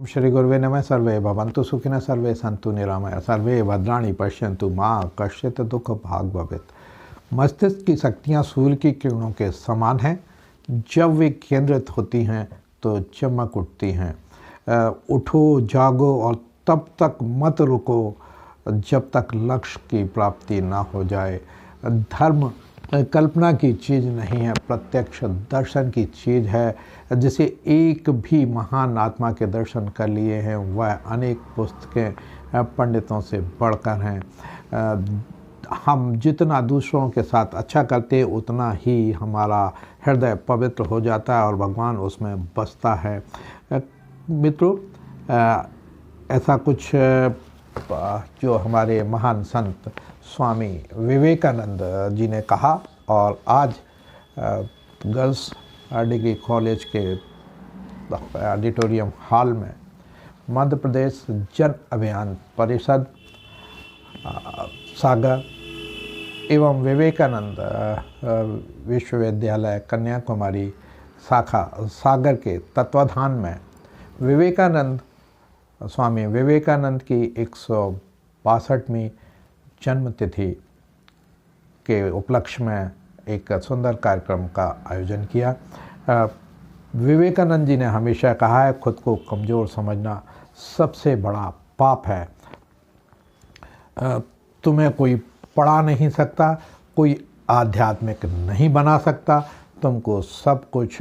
श्री गुरुवे नमः। सर्वे भवन्तु सुखिनः, सर्वे सन्तु निरामया, सर्वे भद्राणि पश्यन्तु मां कश्चित् दुख भाग भवेत्। मस्तिष्क की शक्तियाँ सूर्य की किरणों के समान हैं। जब वे केंद्रित होती हैं तो चमक उठती हैं। उठो, जागो और तब तक मत रुको जब तक लक्ष्य की प्राप्ति ना हो जाए। धर्म कल्पना की चीज़ नहीं है, प्रत्यक्ष दर्शन की चीज़ है। जिसे एक भी महान आत्मा के दर्शन कर लिए हैं वह अनेक पुस्तकें पंडितों से बढ़कर हैं। हम जितना दूसरों के साथ अच्छा करते उतना ही हमारा हृदय पवित्र हो जाता है और भगवान उसमें बसता है। मित्रों, ऐसा कुछ जो हमारे महान संत स्वामी विवेकानंद जी ने कहा, और आज गर्ल्स डिग्री कॉलेज के ऑडिटोरियम हॉल में मध्य प्रदेश जन अभियान परिषद सागर एवं विवेकानंद विश्वविद्यालय कन्याकुमारी शाखा सागर के तत्वाधान में स्वामी विवेकानंद की 162वीं जन्मतिथि के उपलक्ष्य में एक सुंदर कार्यक्रम का आयोजन किया। विवेकानंद जी ने हमेशा कहा है, खुद को कमज़ोर समझना सबसे बड़ा पाप है। तुम्हें कोई पढ़ा नहीं सकता, कोई आध्यात्मिक नहीं बना सकता। तुमको सब कुछ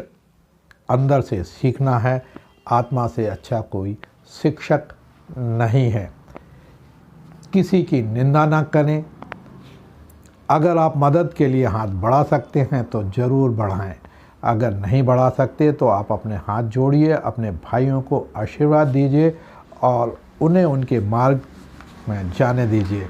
अंदर से सीखना है। आत्मा से अच्छा कोई शिक्षक नहीं है। किसी की निंदा ना करें। अगर आप मदद के लिए हाथ बढ़ा सकते हैं तो ज़रूर बढ़ाएं। अगर नहीं बढ़ा सकते तो आप अपने हाथ जोड़िए, अपने भाइयों को आशीर्वाद दीजिए और उन्हें उनके मार्ग में जाने दीजिए।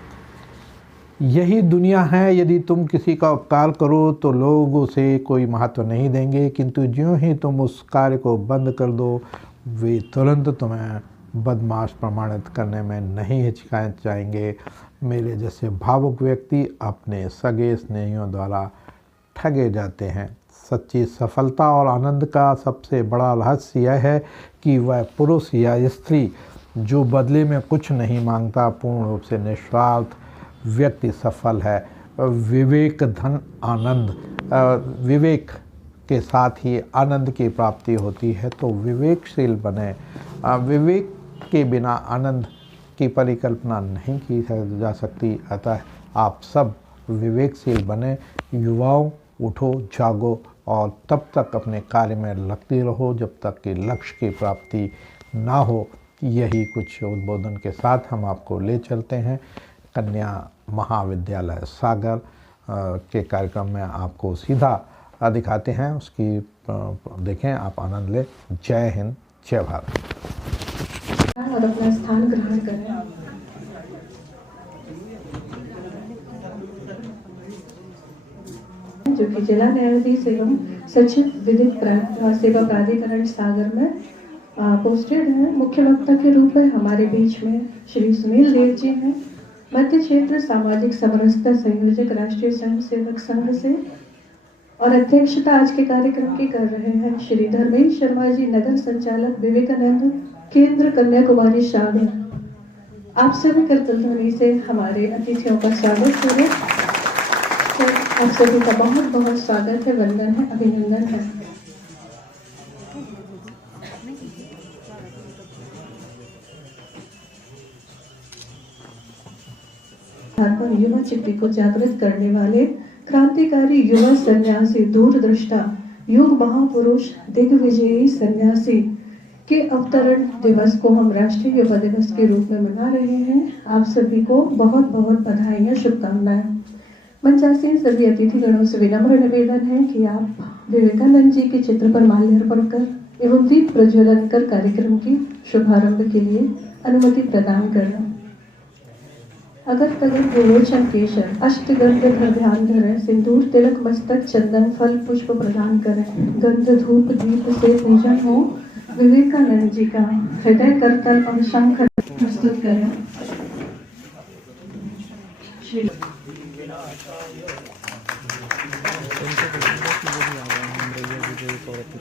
यही दुनिया है। यदि तुम किसी का उपकार करो तो लोग उसे कोई महत्व नहीं देंगे, किंतु ज्यों ही तुम उस कार्य को बंद कर दो वे तुरंत तुम्हें बदमाश प्रमाणित करने में नहीं हिचकिचाए जाएंगे। मेरे जैसे भावुक व्यक्ति अपने सगे स्नेहियों द्वारा ठगे जाते हैं। सच्ची सफलता और आनंद का सबसे बड़ा रहस्य यह है कि वह पुरुष या स्त्री जो बदले में कुछ नहीं मांगता, पूर्ण रूप से निस्वार्थ व्यक्ति सफल है। विवेक धन आनंद, विवेक के साथ ही आनंद की प्राप्ति होती है। तो विवेकशील बने। विवेक के बिना आनंद की परिकल्पना नहीं की जा सकती। अतः आप सब विवेकशील बने। युवाओं, उठो, जागो और तब तक अपने कार्य में लगते रहो जब तक कि लक्ष्य की प्राप्ति ना हो। यही कुछ उद्बोधन के साथ हम आपको ले चलते हैं कन्या महाविद्यालय सागर के कार्यक्रम में। आपको सीधा दिखाते हैं, उसकी देखें, आप आनंद लें। जय हिंद, जय भारत। और अपना स्थान ग्रहण करें। जो कि जिला न्यायाधीश एवं सचिव विधिक सेवा प्राधिकरण सागर में पोस्टेड है। मुख्य वक्ता के रूप में हमारे बीच में श्री सुनील देव जी हैं, मध्य क्षेत्र सामाजिक समरसता संयोजक राष्ट्रीय स्वयं सेवक संघ से, और अध्यक्षता आज के कार्यक्रम की कर रहे हैं श्री धर्मेश शर्मा जी, नगर संचालक विवेकानंद केंद्र कन्याकुमारी सागर। आप सभी करतल ध्वनि से हमारे अतिथियों का स्वागत करें। आप सभी का बहुत बहुत स्वागत है, वंदन है, अभिनंदन है। युवा चित्ती को जागृत करने वाले क्रांतिकारी युवा सन्यासी, दूरदृष्टा, युग महापुरुष, दिग्विजयी सन्यासी के अवतरण दिवस को हम राष्ट्रीय युवा दिवस के रूप में मना रहे हैं। आप सभी को बहुत बहुत बधाइयाँ, शुभकामनाएं। मंचासीन सभी अतिथिगणों से विनम्र निवेदन है कि आप विवेकानंद जी के चित्र पर माल्यार्पण कर एवं दीप प्रज्वलन कर कार्यक्रम की शुभारंभ के लिए अनुमति प्रदान करना। अगर तगर विमोचन केशर अष्टगंध पर ध्यान धरें, सिंदूर तिलक मस्तक चंदन फल पुष्प प्रदान करें। गंध धूप दीप से पूजन हो विवेकानंद जी का। हृदय करतल और शंख प्रस्तुत करें।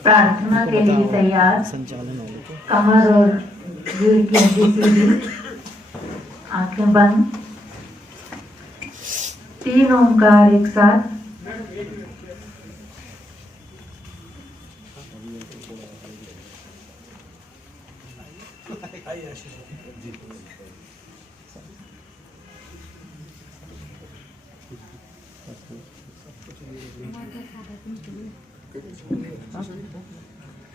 प्रार्थना के लिए तैयार। कमर और एक गहरी से भी आंखें बंद, 3 ओंकार एक साथ।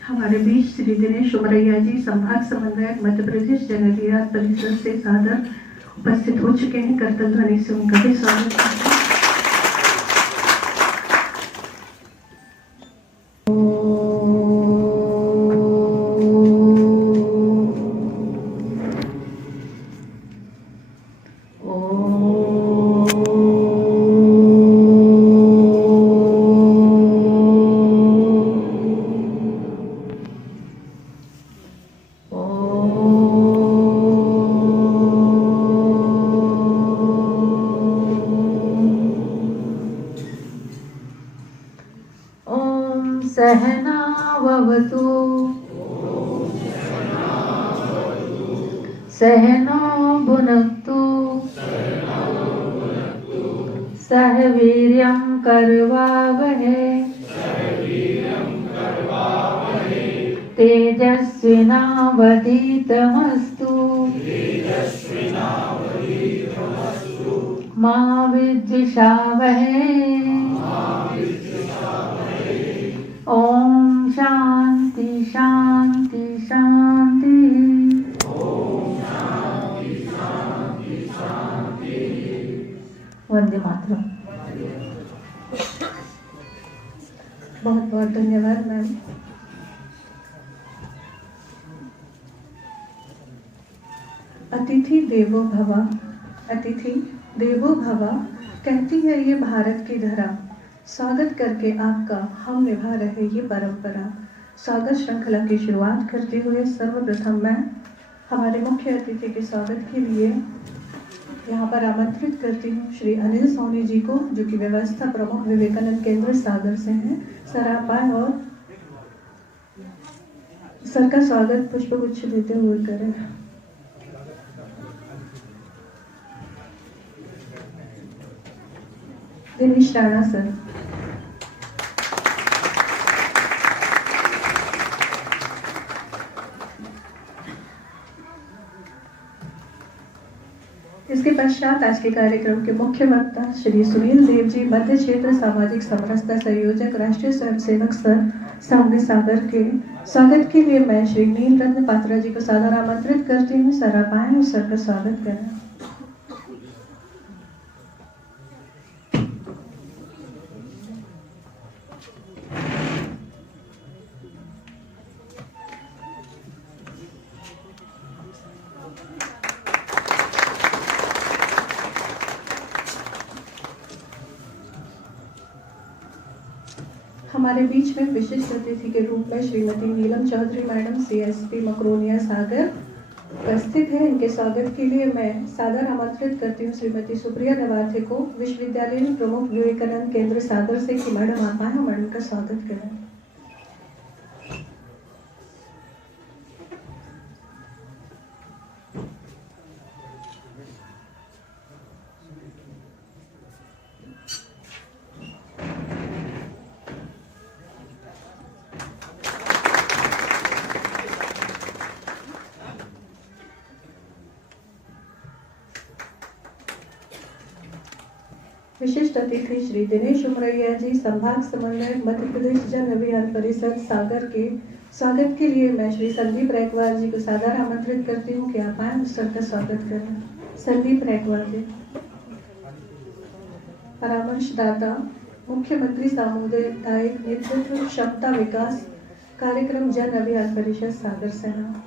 हमारे बीच श्री दिनेश उमरैया जी, संभाग समन्वयक, मध्य प्रदेश जन विहार परिषद से सादर उपस्थित हो चुके हैं। करतल ध्वनि से उनका भी स्वागत करते हैं। सहनावतु सहनो भुनक्तु सह वीर्यं करवावहै तेजस्विनावधीतमस्तु मा विद्विषावहै। ओम शांति शांति शांति। वंदे मातरम। बहुत बहुत धन्यवाद मैम। अतिथि देवो भव, अतिथि देवो भव कहती है ये भारत की धरा। स्वागत करके आपका हम निभा रहे ये परंपरा। स्वागत श्रृंखला की शुरुआत करते हुए सर्वप्रथम मैं हमारे मुख्य अतिथि के स्वागत के लिए यहाँ पर आमंत्रित करती हूँ श्री अनिल सोनी जी को, जो कि व्यवस्था प्रमुख विवेकानंद केंद्र सागर से हैं। सर आप आए और सर का स्वागत पुष्पगुच्छ देते हुए करें। दिनेश राणा सर। इसके पश्चात आज के कार्यक्रम के मुख्य वक्ता श्री सुनील देव जी, मध्य क्षेत्र सामाजिक समरसता संयोजक, राष्ट्रीय स्वयंसेवक सर सांगली सागर के स्वागत के लिए मैं श्री नील रत्न पात्रा जी को सादर आमंत्रित करती हूँ। सर आप आए और सर का स्वागत करें। हमारे बीच में विशिष्ट अतिथि के रूप में श्रीमती नीलम चौधरी मैडम, CSP मकरोनिया सागर उपस्थित है। इनके स्वागत के लिए मैं सादर आमंत्रित करती हूँ श्रीमती सुप्रिया नवाथे को, विश्वविद्यालय प्रमुख विवेकानंद केंद्र सागर से, कि मैडम आप आए, मैडम का स्वागत करें। विशिष्ट अतिथि श्री दिनेश उमरैया जी, संभाग समन्वयक, मध्य प्रदेश जन अभियान परिषद सागर के स्वागत के लिए मैं श्री संदीप रैकवार जी को सादर आमंत्रित करती हूँ कि आप आए, सर का स्वागत करें। संदीप रैकवार जी। परामर्शदाता मुख्यमंत्री सामुदायिक नेतृत्व क्षमता विकास कार्यक्रम जन अभियान परिषद सागर सेना।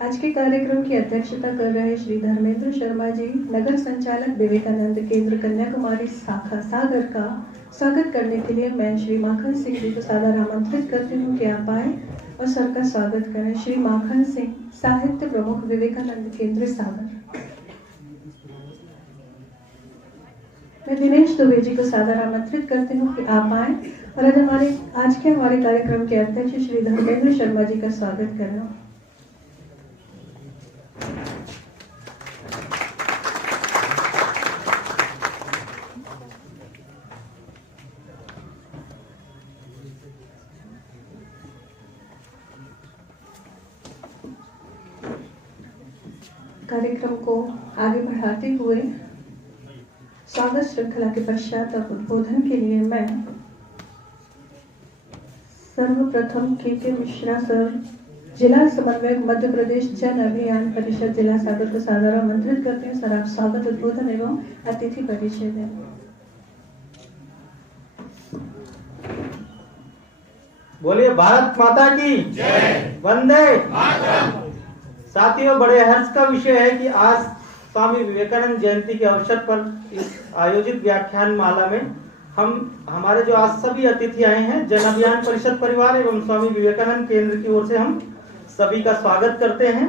आज के कार्यक्रम की अध्यक्षता कर रहे श्री धर्मेंद्र शर्मा जी, नगर संचालक विवेकानंद केंद्र कन्याकुमारी शाखा सागर का स्वागत करने के लिए मैं श्री माखन सिंह जी को सादर आमंत्रित करती हूँ कि आप आए और सर का स्वागत करें। श्री माखन सिंह, साहित्य प्रमुख विवेकानंद केंद्र सागर। मैं दिनेश दुबे जी को सादर आमंत्रित करती हूँ कि आप आए और आज के हमारे कार्यक्रम के अध्यक्ष श्री धर्मेंद्र शर्मा जी का स्वागत करना। कार्यक्रम को आगे बढ़ाते हुए स्वागत श्रृंखला के पश्चात अब उद्बोधन के लिए मैं सर्वप्रथम के मिश्रा सर, जिला समन्वयक मध्य प्रदेश जन अभियान परिषद जिला सागर को सादर आमंत्रित करते हैं। सर, आप स्वागत, उद्बोधन एवं अतिथि परिचय दें। बोलिए भारत माता की जय, वंदे मातरम। साथियों, बड़े हर्ष का विषय है कि आज स्वामी विवेकानंद जयंती के अवसर पर इस आयोजित व्याख्यान माला में हमारे जो आज सभी अतिथि आए हैं, जन अभियान परिषद परिवार एवं स्वामी विवेकानंद केंद्र की ओर से हम सभी का स्वागत करते हैं।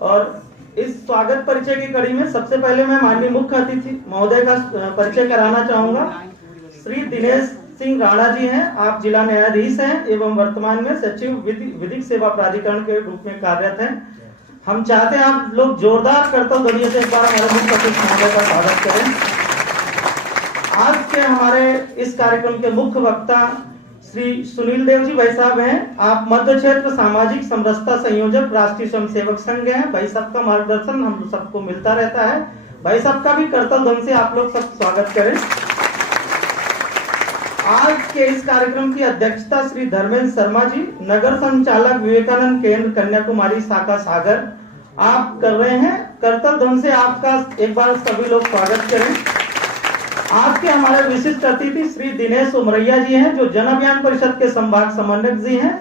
और इस स्वागत परिचय की कड़ी में सबसे पहले मैं माननीय मुख्य अतिथि महोदय का परिचय कराना चाहूंगा। श्री दिनेश सिंह राणा जी हैं। आप जिला न्यायाधीश हैं एवं वर्तमान में सचिव विधिक सेवा प्राधिकरण के रूप में कार्यरत हैं। हम चाहते हैं आप लोग जोरदार करतब ध्वनि से एक बार हमारे मुख्य अतिथि महोदय का स्वागत करें। आज के हमारे इस कार्यक्रम के मुख्य वक्ता श्री सुनील देव जी भाई साहब हैं। आप मध्य क्षेत्र सामाजिक समरसता संयोजक राष्ट्रीय स्वयंसेवक संघ हैं। भाई साहब का मार्गदर्शन हम सबको मिलता रहता है। भाई साहब का भी करतब ध्वनि से आप लोग सब स्वागत करें। आज के इस कार्यक्रम की अध्यक्षता श्री धर्मेंद्र शर्मा जी, नगर संचालक विवेकानंद केंद्र कन्याकुमारी शाखा सागर, आप कर रहे हैं। कर्तव्य ध्वनि से आपका एक बार सभी लोग स्वागत करें। आज के हमारे विशिष्ट अतिथि श्री दिनेश उमरैया जी हैं, जो जन अभियान परिषद के संभाग समन्वयक जी हैं।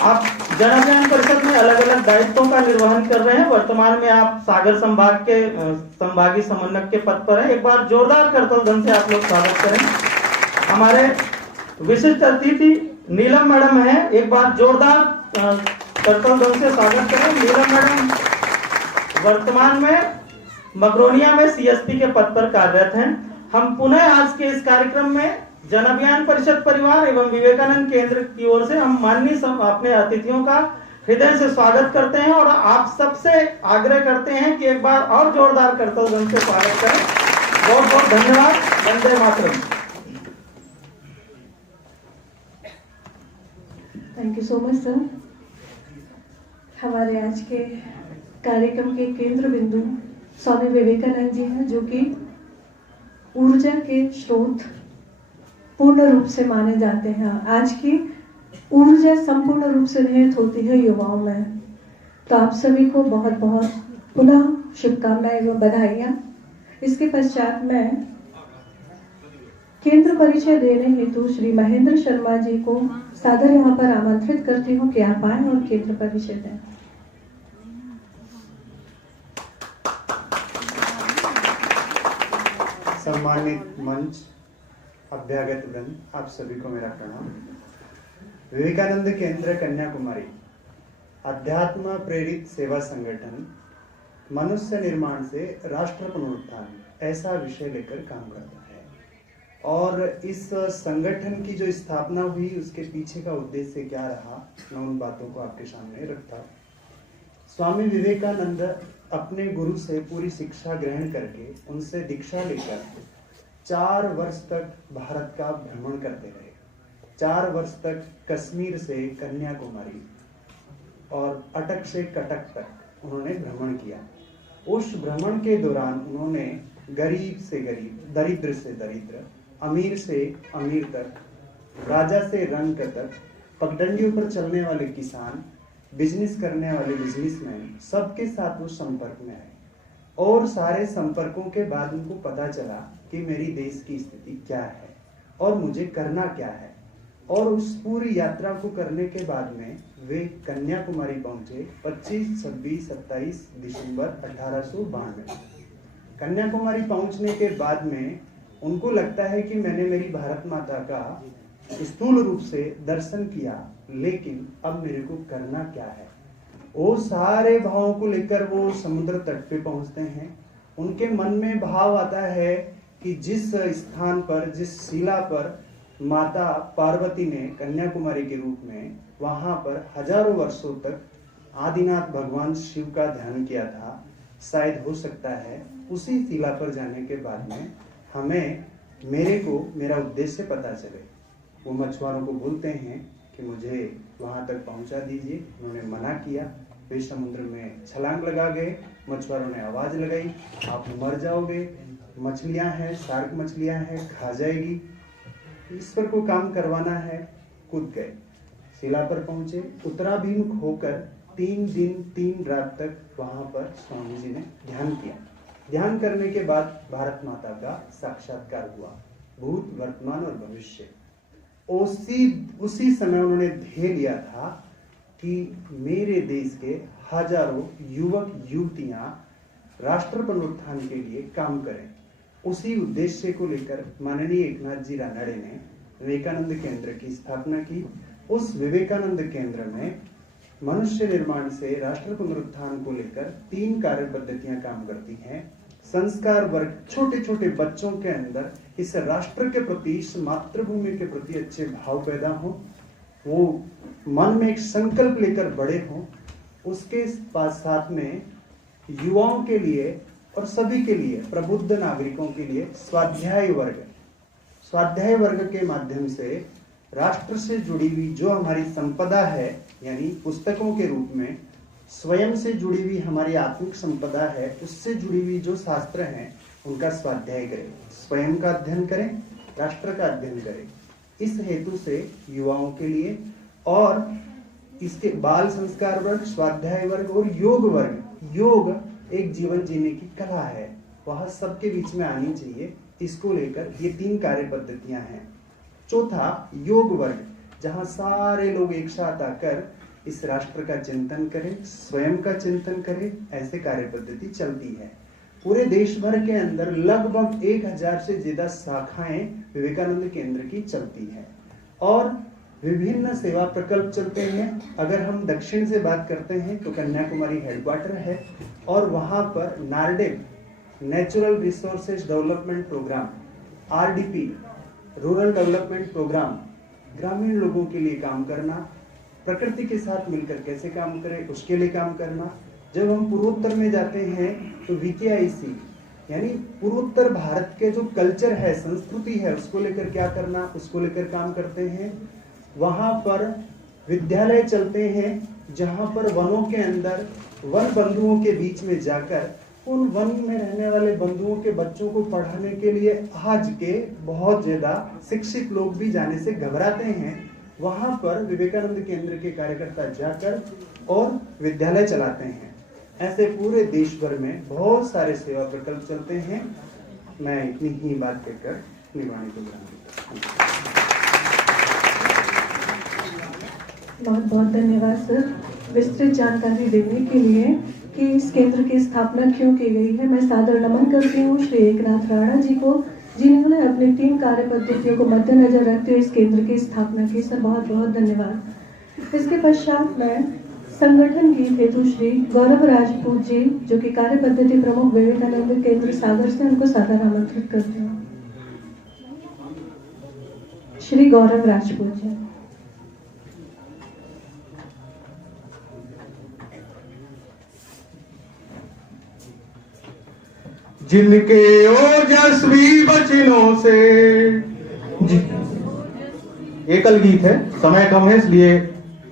आप जन अभियान परिषद में अलग अलग दायित्वों का निर्वहन कर रहे हैं। वर्तमान में आप सागर संभाग के संभागीय समन्वयक के पद पर हैं। एक बार जोरदार कर्तव्य ध्वनि से आप लोग स्वागत करें। हमारे विशिष्ट अतिथि नीलम मैडम हैं। एक बार जोरदार कर्तव्य ध्वनि से स्वागत करें। नीलम मैडम वर्तमान में मकरोनिया में सीएसपी के पद पर कार्यरत हैं। हम पुनः आज के इस कार्यक्रम में जन अभियान परिषद परिवार एवं विवेकानंद केंद्र की ओर से हम माननीय अपने अतिथियों का हृदय से स्वागत करते हैं और आप सबसे आग्रह करते हैं कि एक बार और जोरदार कर्तव्य ध्वनि से स्वागत करें। बहुत बहुत धन्यवाद। Vande Mataram. Thank you so much sir. हमारे आज के कार्यक्रम के केंद्र बिंदु स्वामी विवेकानंद जी हैं, जो कि ऊर्जा के स्रोत पूर्ण रूप से माने जाते हैं। आज की ऊर्जा संपूर्ण रूप से निहित होती है युवाओं में। तो आप सभी को बहुत बहुत पुनः शुभकामनाएं एवं बधाइयाँ। इसके पश्चात मैं केंद्र परिचय देने हेतु श्री महेंद्र शर्मा जी को सादर यहाँ पर आमंत्रित करती हूँ कि आप आए और केंद्र परिचय दें। सम्मानित मंच, अभ्यागत वृंद, आप सभी को मेरा प्रणाम। विवेकानंद केंद्र कन्याकुमारी अध्यात्म प्रेरित सेवा संगठन मनुष्य निर्माण से राष्ट्र पुनरुत्थान ऐसा विषय लेकर काम करता है। और इस संगठन की जो स्थापना हुई उसके पीछे का उद्देश्य क्या रहा, मैं उन बातों को आपके सामने रखता हूँ। स्वामी विवेकानंद अपने गुरु से पूरी शिक्षा ग्रहण करके उनसे दीक्षा लेकर 4 वर्ष तक भारत का भ्रमण करते रहे। 4 वर्ष तक कश्मीर से कन्याकुमारी और अटक से कटक तक उन्होंने भ्रमण किया। उस भ्रमण के दौरान उन्होंने गरीब से गरीब, दरिद्र से दरिद्र, अमीर से अमीर तक, राजा से रंक तक, पगडंडियों पर चलने वाले किसान, बिजनेस करने वाले बिजनेसमैन, सबके साथ वो संपर्क में आए। और सारे संपर्कों के बाद उनको पता चला कि मेरी देश की स्थिति क्या है और मुझे करना क्या है। और उस पूरी यात्रा को करने के बाद में वे कन्याकुमारी पहुंचे 25, 26, 27 दिसंबर 1892। कन्याकुमारी पहुंचने के बाद में उनको लगता है कि मैंने मेरी भारत माता का स्थूल रूप से दर्शन किया, लेकिन अब मेरे को करना क्या है। वो सारे भावों को लेकर वो समुद्र तट पे पहुंचते हैं। उनके मन में भाव आता है कि जिस स्थान पर, जिस शिला पर माता पार्वती ने कन्याकुमारी के रूप में वहां पर हजारों वर्षों तक आदिनाथ भगवान शिव का ध्यान किया था, शायद हो सकता है उसी शिला पर जाने के बाद में मेरे को मेरा उद्देश्य पता चले। वो मछुआरों को बोलते हैं कि मुझे वहां तक पहुंचा दीजिए। उन्होंने मना किया, वे समुद्र में छलांग लगा गए। मछुआरों ने आवाज लगाई, आप मर जाओगे, मछलियां हैं, शार्क मछलियां हैं, खा जाएगी, ईश्वर को काम करवाना है। कूद गए, शिला पर पहुंचे, उत्तराभिमुख होकर 3 दिन 3 रात तक वहां पर स्वामी जी ने ध्यान किया। ध्यान करने के बाद भारत माता का साक्षात्कार हुआ, भूत, वर्तमान और भविष्य। उसी समय उन्होंने ध्येय लिया था कि मेरे देश के हजारों युवक युवतियां राष्ट्र पुनरुत्थान के लिए काम करें। उसी उद्देश्य को लेकर माननीय एकनाथ जी रानड़े ने विवेकानंद केंद्र की स्थापना की। उस विवेकानंद केंद्र में मनुष्य निर्माण से राष्ट्र पुनरुत्थान को लेकर 3 कार्य पद्धतियां काम करती हैं। संस्कार वर्ग, छोटे छोटे बच्चों के अंदर इस राष्ट्र के प्रति, इस मातृभूमि के प्रति अच्छे भाव पैदा हो, वो मन में एक संकल्प लेकर बड़े हों। उसके साथ में युवाओं के लिए और सभी के लिए, प्रबुद्ध नागरिकों के लिए स्वाध्याय वर्ग के माध्यम से राष्ट्र से जुड़ी हुई जो हमारी संपदा है, यानी पुस्तकों के रूप में स्वयं से जुड़ी हुई हमारी आत्मिक संपदा है, उससे जुड़ी हुई जो शास्त्र हैं उनका स्वाध्याय करें, स्वयं का अध्ययन करें, राष्ट्र का अध्ययन करें। इस हेतु से युवाओं के लिए और इसके बाल संस्कार वर्ग, स्वाध्याय वर्ग और योग वर्ग। योग एक जीवन जीने की कला है, वह सबके बीच में आनी चाहिए। इसको लेकर ये 3 कार्य पद्धतियां हैं। चौथा, योग वर्ग, जहां सारे लोग एक साथ आकर इस राष्ट्र का चिंतन करें, स्वयं का चिंतन करें, ऐसे कार्य पद्धति चलती है। पूरे देश भर के अंदर लगभग 1000 से ज्यादा शाखाएं विवेकानंद केंद्र की चलती है और विभिन्न सेवा प्रकल्प चलते हैं। अगर हम दक्षिण से बात करते हैं तो कन्याकुमारी हेडक्वार्टर है और वहां पर नारडेप, natural resources development programme, RDP, rural development programme, ग्रामीण लोगों के लिए काम करना, प्रकृति के साथ मिलकर कैसे काम करें उसके लिए काम करना। जब हम पूर्वोत्तर में जाते हैं तो VKIC, यानी पूर्वोत्तर भारत के जो कल्चर है, संस्कृति है, उसको लेकर क्या करना, उसको लेकर काम करते हैं। वहां पर विद्यालय चलते हैं जहां पर वनों के अंदर वन बंधुओं के बीच में जाकर उन वन में रहने वाले बंधुओं के बच्चों को पढ़ाने के लिए आज के बहुत ज्यादा शिक्षित लोग भी जाने से घबराते हैं। वहां पर विवेकानंद केंद्र के कार्यकर्ता जाकर और विद्यालय चलाते हैं। ऐसे पूरे देश भर में बहुत सारे सेवा प्रकल्प चलते हैं। मैं इतनी ही बात कहकर अपनी वाणी को विराम देता हूं। बहुत बहुत धन्यवाद सर, विस्तृत जानकारी देने के लिए कि इस केंद्र की स्थापना क्यों की गई है। मैं सादर नमन करती हूँ श्री एकनाथ राणा जी को, जिन्होंने अपनी 3 कार्य पद्धतियों को मद्देनजर रखते हुए इस केंद्र की स्थापना की। सर बहुत बहुत धन्यवाद। इसके पश्चात मैं संगठन गीत हेतु श्री गौरव राजपूत जी, जो कि कार्य पद्धति प्रमुख विवेकानंद केंद्र सागर से, उनको सादर आमंत्रित करती हूँ। श्री गौरव राजपूत जी। जिनके ओजस्वी वचनों से, एकल गीत है, समय कम है इसलिए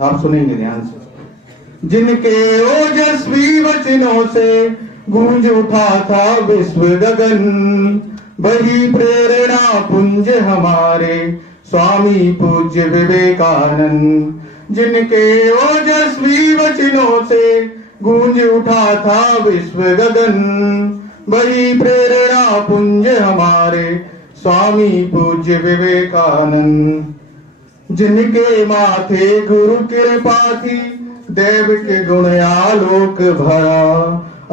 आप सुनेंगे ध्यान से। जिनके ओजस्वी वचनों से गूंज उठा था विश्व गगन, वही प्रेरणा पुंज हमारे स्वामी पूज्य विवेकानंद। जिनके ओजस्वी वचनों से गूंज उठा था विश्व गगन, वही प्रेरणा पुंज हमारे स्वामी पूज्य विवेकानंद। जिनके माथे गुरु कृपा थी, देव के गुण आलोक भरा,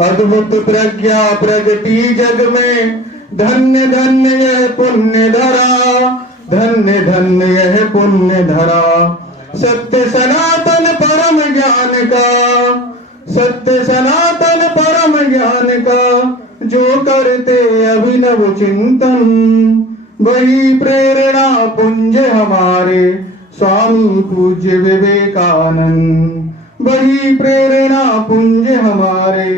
अद्भुत प्रज्ञा प्रगति जग में, धन्य धन्य यह पुण्य धरा, धन्य धन्य यह पुण्य धरा। सत्य सनातन परम ज्ञान का, सत्य सनातन परम ज्ञान का जो करते अभिनव चिंतन, वही प्रेरणा पुंज हमारे स्वामी पूज्य विवेकानंद। वही प्रेरणा पुंज हमारे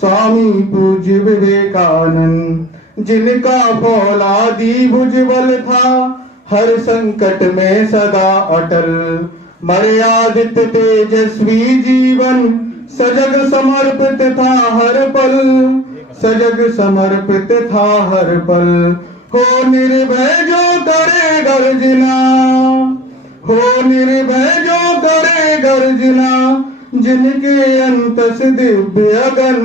स्वामी पूज्य विवेकानंद। जिनका फौलादी भुजबल था, हर संकट में सदा अटल। मर्यादित तेजस्वी जीवन, सजग समर्पित था हर पल। सजग समर्पित था हर पल। हो निर्भय जो करे गर्जना, हो निर्भय जो करे गर्जना, जिनके अंतस दिव्य अगन।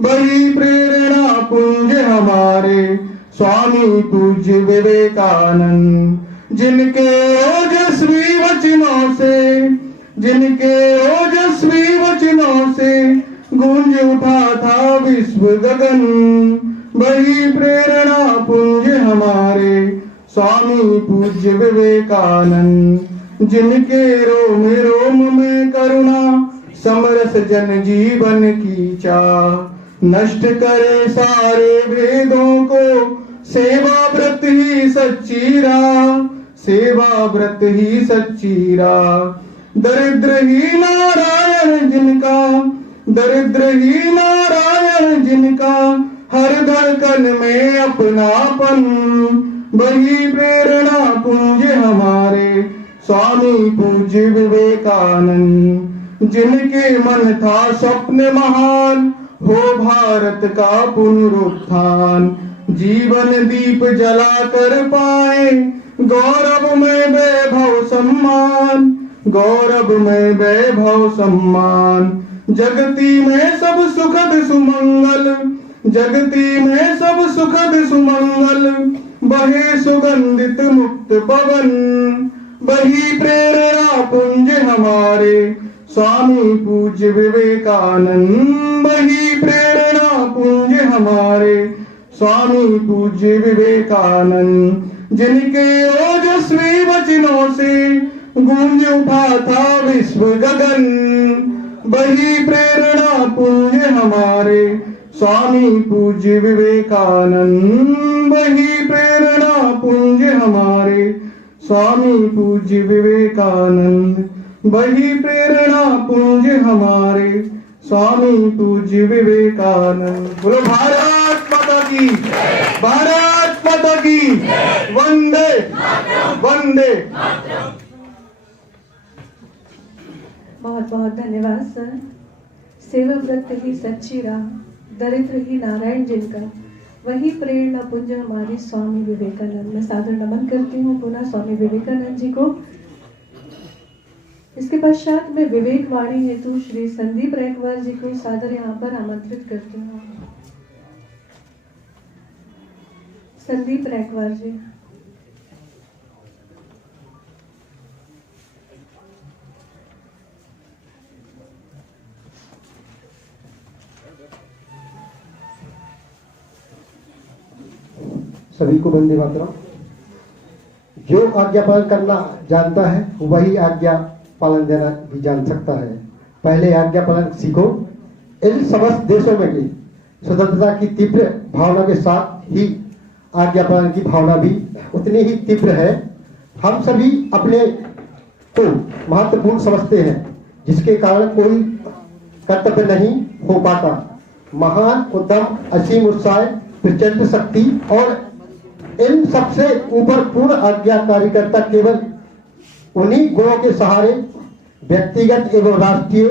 वही प्रेरणा पुंज हमारे स्वामी पूज्य विवेकानंद। जिनके ओजस्वी वचनों से, जिनके ओजस्वी वचनों से गूंज उठा था विश्व गगन। वही प्रेरणा पुंज हमारे स्वामी पूज्य विवेकानंद। जिनके रोम रोम में करुणा, समरस जन जीवन की चाह। नष्ट करे सारे भेदों को, सेवा व्रत ही सच्ची राह। सेवा व्रत ही सच्ची राह। दरिद्र ही नारायण जिनका, दरिद्र ही नारायण जिनका, हर धड़कन में अपनापन। वही प्रेरणा पुंज हमारे स्वामी पूज्य विवेकानंद। जिनके मन था स्वप्न महान, हो भारत का पुनरुत्थान। जीवन दीप जला कर पाए गौरव में वैभव सम्मान। गौरव में वैभव सम्मान। जगती में सब सुखद सुमंगल, जगती में सब सुखद सुमंगल। बहे सुगंधित मुक्त पवन। वही प्रेरणा पुंज हमारे स्वामी पूज्य विवेकानंद। वही प्रेरणा पुंज हमारे स्वामी पूज्य विवेकानंद। जिनके ओजस्वी वचनों से गूंज उठा था विश्व गगन। वही प्रेरणा पुंज हमारे स्वामी पूज्य विवेकानंद। वही प्रेरणा पुंज हमारे स्वामी पूज्य विवेकानंद। वही प्रेरणा पुंज हमारे स्वामी पूज्य विवेकानंद। बोलो भारत माता की, भारत माता की। वंदे वंदे। बहुत बहुत धन्यवाद सर। सेवा व्रत ही सच्ची राह, दरिद्र ही नारायण जिनका, वही प्रेरणा पुंज हमारी स्वामी विवेकानंद। मैं सादर नमन करती हूँ पुनः स्वामी विवेकानंद जी को। इसके पश्चात मैं विवेक वाणी हेतु श्री संदीप रैकवार जी को सादर यहाँ पर आमंत्रित करती हूँ। संदीप रैकवार जी। सभी को वंदे मातरम। जो आज्ञा पालन करना जानता है वही आज्ञा पालन देना भी जान सकता है। पहले आज्ञा पालन सीखो। इन समस्त देशों में भी स्वतंत्रता की तीव्र भावना के साथ ही आज्ञा पालन की भावना भी उतनी ही तीव्र है। हम सभी अपने को महत्वपूर्ण समझते हैं, जिसके कारण कोई कर्तव्य नहीं हो पाता। महान उद्यम, असीम उत्साह, प्रचंड शक्ति और इन सबसे ऊपर पूर्ण आज्ञाकारिता केवल उन्हीं गुणों के सहारे व्यक्तिगत एवं राष्ट्रीय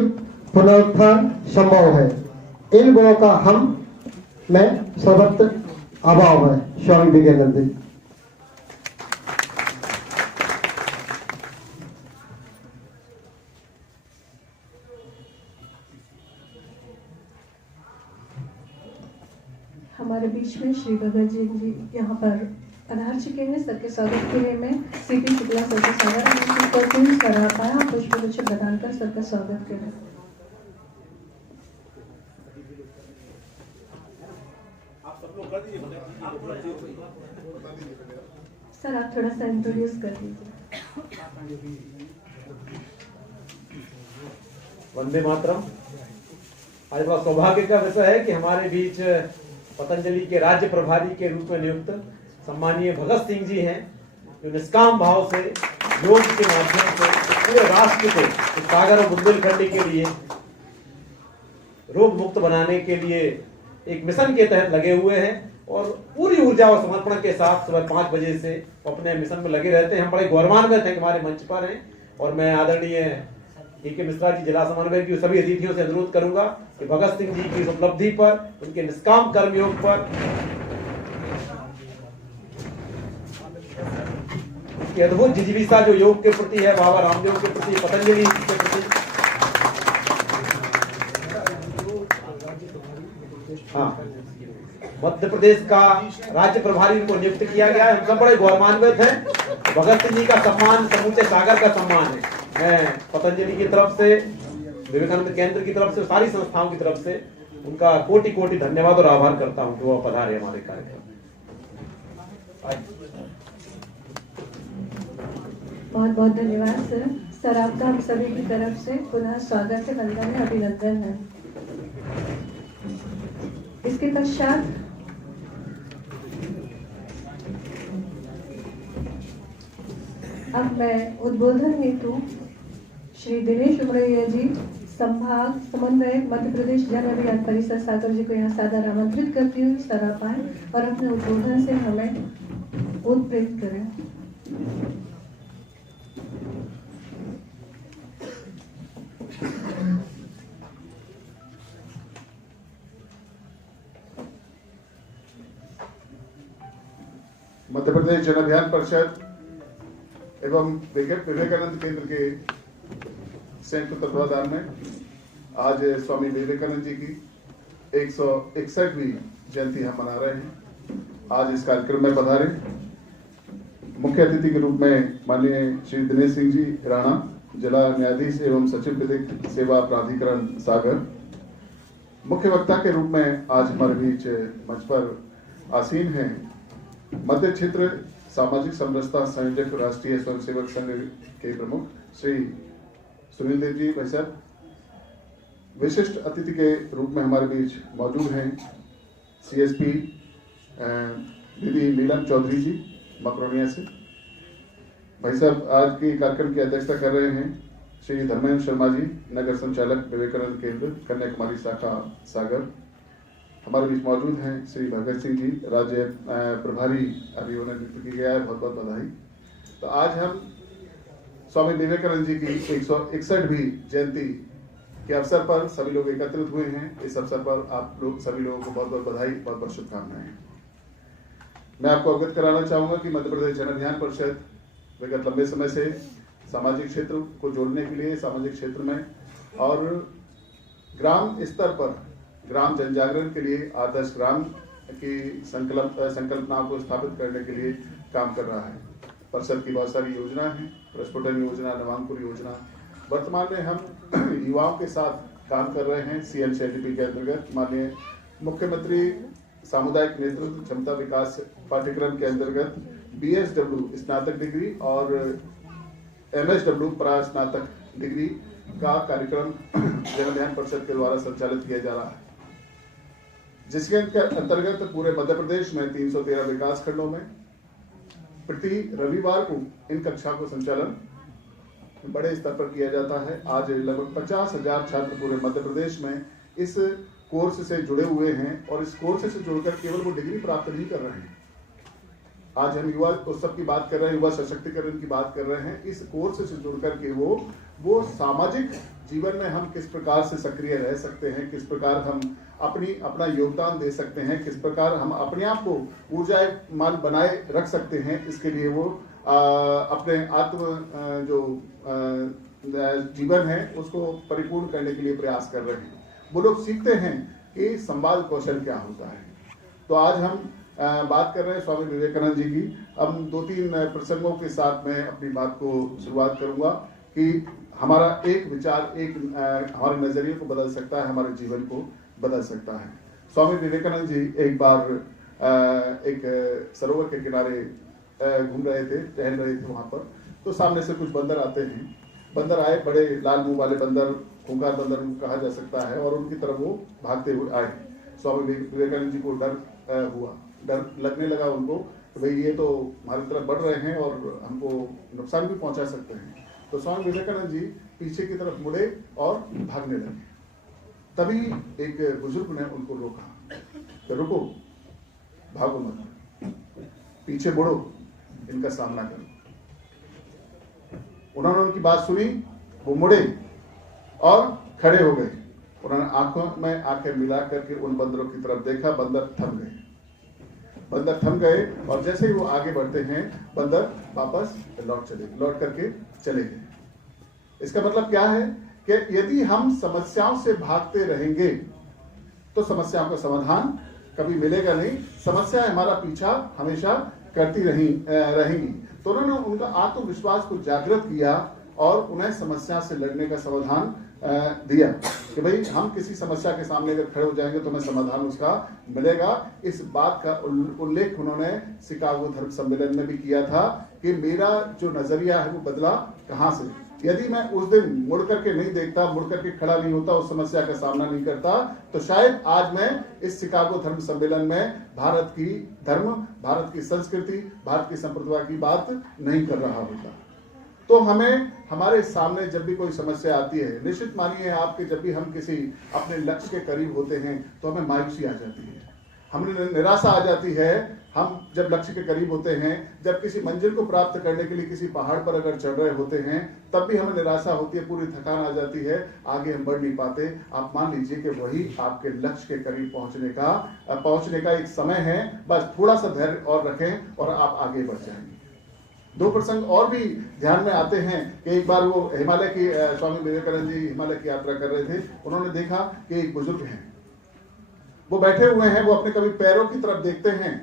पुनरुत्थान संभव है। इन गुणों का हम में सर्वत्र अभाव है। स्वामी विवेकानंद। हमारे बीच में श्री भगत जी यहाँ पर पधार चुके हैं। सर के स्वागत के लिए मैं सीपी शुक्ला सर के स्वागत करती हूँ। सर आप आया पुष्प गुच्छ प्रदान कर सर का स्वागत करें। सर आप थोड़ा सा इंट्रोड्यूस कर दीजिए। वंदे मातरम। आज बड़ा सौभाग्य का विषय है कि हमारे बीच पतंजलि के राज्य प्रभारी के रूप में नियुक्त सम्मानीय भगत सिंह जी हैं, जो निष्काम भाव से योग के माध्यम से पूरे राष्ट्र को इस सागर और बुंदेलखंड के लिए रोग मुक्त बनाने के लिए एक मिशन के तहत लगे हुए हैं और पूरी ऊर्जा और समर्पण के साथ सुबह 5 बजे से अपने मिशन में लगे रहते हैं। हम बड़े गौरवान्वित हैं कि हमारे मंच पर हैं और मैं आदरणीय के मिश्रा जी, जिला समन्वयक जी, सभी अतिथियों से अनुरोध करूंगा कि भगत सिंह जी की इस उपलब्धि पर, उनके निष्काम कर्मयोग पर, कि अद्भुत जिजीविषा जो योग के प्रति है, बाबा रामदेव के प्रति, पतंजलि के प्रति, हाँ, मध्य प्रदेश का राज्य प्रभारी को नियुक्त किया गया है। हम सब बड़े गौरवान्वित हैं। भगत सिंह जी का सम्मान समूचे सागर का सम्मान है। मैं पतंजलि की तरफ से, विवेकानंद केंद्र की तरफ से, सारी संस्थाओं की तरफ से उनका कोटि कोटि धन्यवाद और आभार करता हूं कि वो पधारे हमारे कार्यक्रम में। बहुत बहुत धन्यवाद सर। सर आपका हम सभी की तरफ से पुनः स्वागत है, वंदन है, अभिनंदन है। इसके पश्चात अब मैं उद्बोधन हेतु श्री दिनेश उमरैया जी, संभाग समन्वयक मध्य प्रदेश जन अभियान परिषद सागर जी को यहाँ सादर आमंत्रित करती हूँ। सर आप आए और अपने उद्बोधन से हमें उत्प्रेरित करें। मध्य प्रदेश जन अभियान परिषद एवं विवेकानंद केंद्र के संयुक्त तत्वाधान में आज स्वामी विवेकानंद जी की 161वीं जयंती हम मना रहे हैं। आज इस कार्यक्रम में पधारे मुख्य अतिथि के रूप में माननीय श्री दिनेश सिंह जी राणा, जिला न्यायाधीश एवं सचिव विधिक सेवा प्राधिकरण सागर। मुख्य वक्ता के रूप में आज हमारे बीच मंच पर आसीन हैं मध्य क्षेत्र सामाजिक समरसता संयोजक राष्ट्रीय स्वयंसेवक संघ के प्रमुख श्री सुनील देव जी भाई साहब। विशिष्ट अतिथि के रूप में हमारे बीच मौजूद हैं CSP दीदी नीलम चौधरी जी मकरोनिया से। भाई साहब आज के कार्यक्रम की अध्यक्षता कर रहे हैं श्री धर्मेंद्र शर्मा जी, नगर संचालक विवेकानंद केंद्र कन्याकुमारी शाखा सागर। हमारे बीच मौजूद हैं श्री भगत सिंह जी, राज्य प्रभारी, अभी उन्हें नियुक्त किया गया है, बहुत बहुत बधाई। तो आज हम स्वामी विवेकानंद जी की 161वीं जयंती के अवसर पर सभी लोग एकत्रित हुए हैं। इस अवसर पर आप लोग सभी लोगों को बहुत बहुत बधाई, बहुत बहुत शुभकामनाएं। मैं आपको अवगत कराना चाहूंगा कि मध्य प्रदेश जन अभियान परिषद विगत लंबे समय से सामाजिक क्षेत्र को जोड़ने के लिए, सामाजिक क्षेत्र में और ग्राम स्तर पर ग्राम जन जागरण के लिए आदर्श ग्राम की संकल्पनाओं को स्थापित करने के लिए काम कर रहा है। परिषद की बहुत सारी योजना है, प्रस्फुटन योजना, नवांकुर योजना। वर्तमान में हम युवाओं के साथ काम कर रहे हैं। CNCDP के अंतर्गत माननीय मुख्यमंत्री सामुदायिक नेतृत्व क्षमता विकास पाठ्यक्रम के अंतर्गत BSW स्नातक डिग्री और MSW प्रास्नातक डिग्री का कार्यक्रम जन अभियान परिषद के द्वारा संचालित किया जा रहा है, जिसके अंतर्गत पूरे मध्य प्रदेश में 313 विकास खंडों में प्रति रविवार को इन कक्षा को संचालन बड़े स्तर पर किया जाता है। आज लगभग 50,000 छात्र पूरे मध्य प्रदेश में इस कोर्स से जुड़े हुए हैं और इस कोर्स से जुड़कर केवल वो डिग्री प्राप्त नहीं कर रहे हैं। आज हम युवा उत्सव की बात कर रहे हैं, युवा सशक्तिकरण की बात कर रहे हैं। इस कोर्स से जुड़कर के वो सामाजिक जीवन में हम किस प्रकार से सक्रिय रह सकते हैं, किस प्रकार हम अपना योगदान दे सकते हैं, किस प्रकार हम अपने आप को ऊर्जावान बनाए रख सकते हैं, इसके लिए वो अपने आत्म जो जीवन है उसको परिपूर्ण करने के लिए प्रयास कर रहे हैं। वो लोग सीखते हैं कि संवाद कौशल क्या होता है। तो आज हम बात कर रहे हैं स्वामी विवेकानंद जी की। हम 2-3 प्रसंगों के साथ में अपनी बात को शुरुआत करूंगा कि हमारा एक विचार हमारे नजरिए को बदल सकता है, हमारे जीवन को बदल सकता है। स्वामी विवेकानंद जी एक बार एक सरोवर के किनारे घूम रहे थे, टहल रहे थे वहां पर। तो सामने से कुछ बंदर आते हैं। बंदर आए, बड़े लाल मुंह वाले बंदर, खूंखार बंदर कहा जा सकता है, और उनकी तरफ वो भागते हुए आए। स्वामी विवेकानंद जी को डर लगने लगा उनको, तो भाई ये तो हमारी तरफ बढ़ रहे हैं और हमको नुकसान भी पहुंचा सकते हैं। तो स्वामी विवेकानंद जी पीछे की तरफ मुड़े और भागने लगे। तभी एक बुजुर्ग ने उनको रोका कि रुको, भागो मत, पीछे मुड़ो, इनका सामना करो। उन्होंने उनकी बात सुनी, वो मुड़े और खड़े हो गए। उन्होंने आंखों में आंखें मिला करके उन बंदरों की तरफ देखा, बंदर थम गए। बंदर थम गए और जैसे ही वो आगे बढ़ते हैं बंदर वापस लौट करके चले गए। इसका मतलब क्या है कि यदि हम समस्याओं से भागते रहेंगे तो समस्याओं का समाधान कभी मिलेगा नहीं, समस्याएं हमारा पीछा हमेशा करती रहेंगी। तो उन्होंने उनका आत्मविश्वास को जागृत किया और उन्हें समस्या से लड़ने का समाधान दिया कि भाई हम किसी समस्या के सामने अगर खड़े हो जाएंगे तो हमें समाधान उसका मिलेगा। इस बात का उल्लेख उन्होंने शिकागो धर्म सम्मेलन में भी किया था कि मेरा जो नजरिया है वो बदला कहां से। यदि मैं उस दिन मुड़ करके नहीं देखता, मुड़ करके खड़ा नहीं होता, उस समस्या का सामना नहीं करता, तो शायद आज मैं इस शिकागो धर्म सम्मेलन में भारत की धर्म, भारत की संस्कृति, भारत की संप्रदाय की बात नहीं कर रहा होता। तो हमें हमारे सामने जब भी कोई समस्या आती है, निश्चित मानिए आपके, जब भी हम किसी अपने लक्ष्य के करीब होते हैं तो हमें मायूसी आ जाती है, हमें निराशा आ जाती है। हम जब लक्ष्य के करीब होते हैं, जब किसी मंजिल को प्राप्त करने के लिए किसी पहाड़ पर अगर चढ़ रहे होते हैं, तब भी हमें निराशा होती है, पूरी थकान आ जाती है, आगे हम बढ़ नहीं पाते। आप मान लीजिए कि वही आपके लक्ष्य के करीब पहुंचने का एक समय है। बस थोड़ा सा धैर्य और रखें और आप आगे बढ़ जाएंगे। दो प्रसंग और भी ध्यान में आते हैं कि एक बार वो हिमालय की स्वामी विवेकानंद जी हिमालय की यात्रा कर रहे थे। उन्होंने देखा कि एक बुजुर्ग हैं, वो बैठे हुए हैं, वो अपने कभी पैरों की तरफ देखते हैं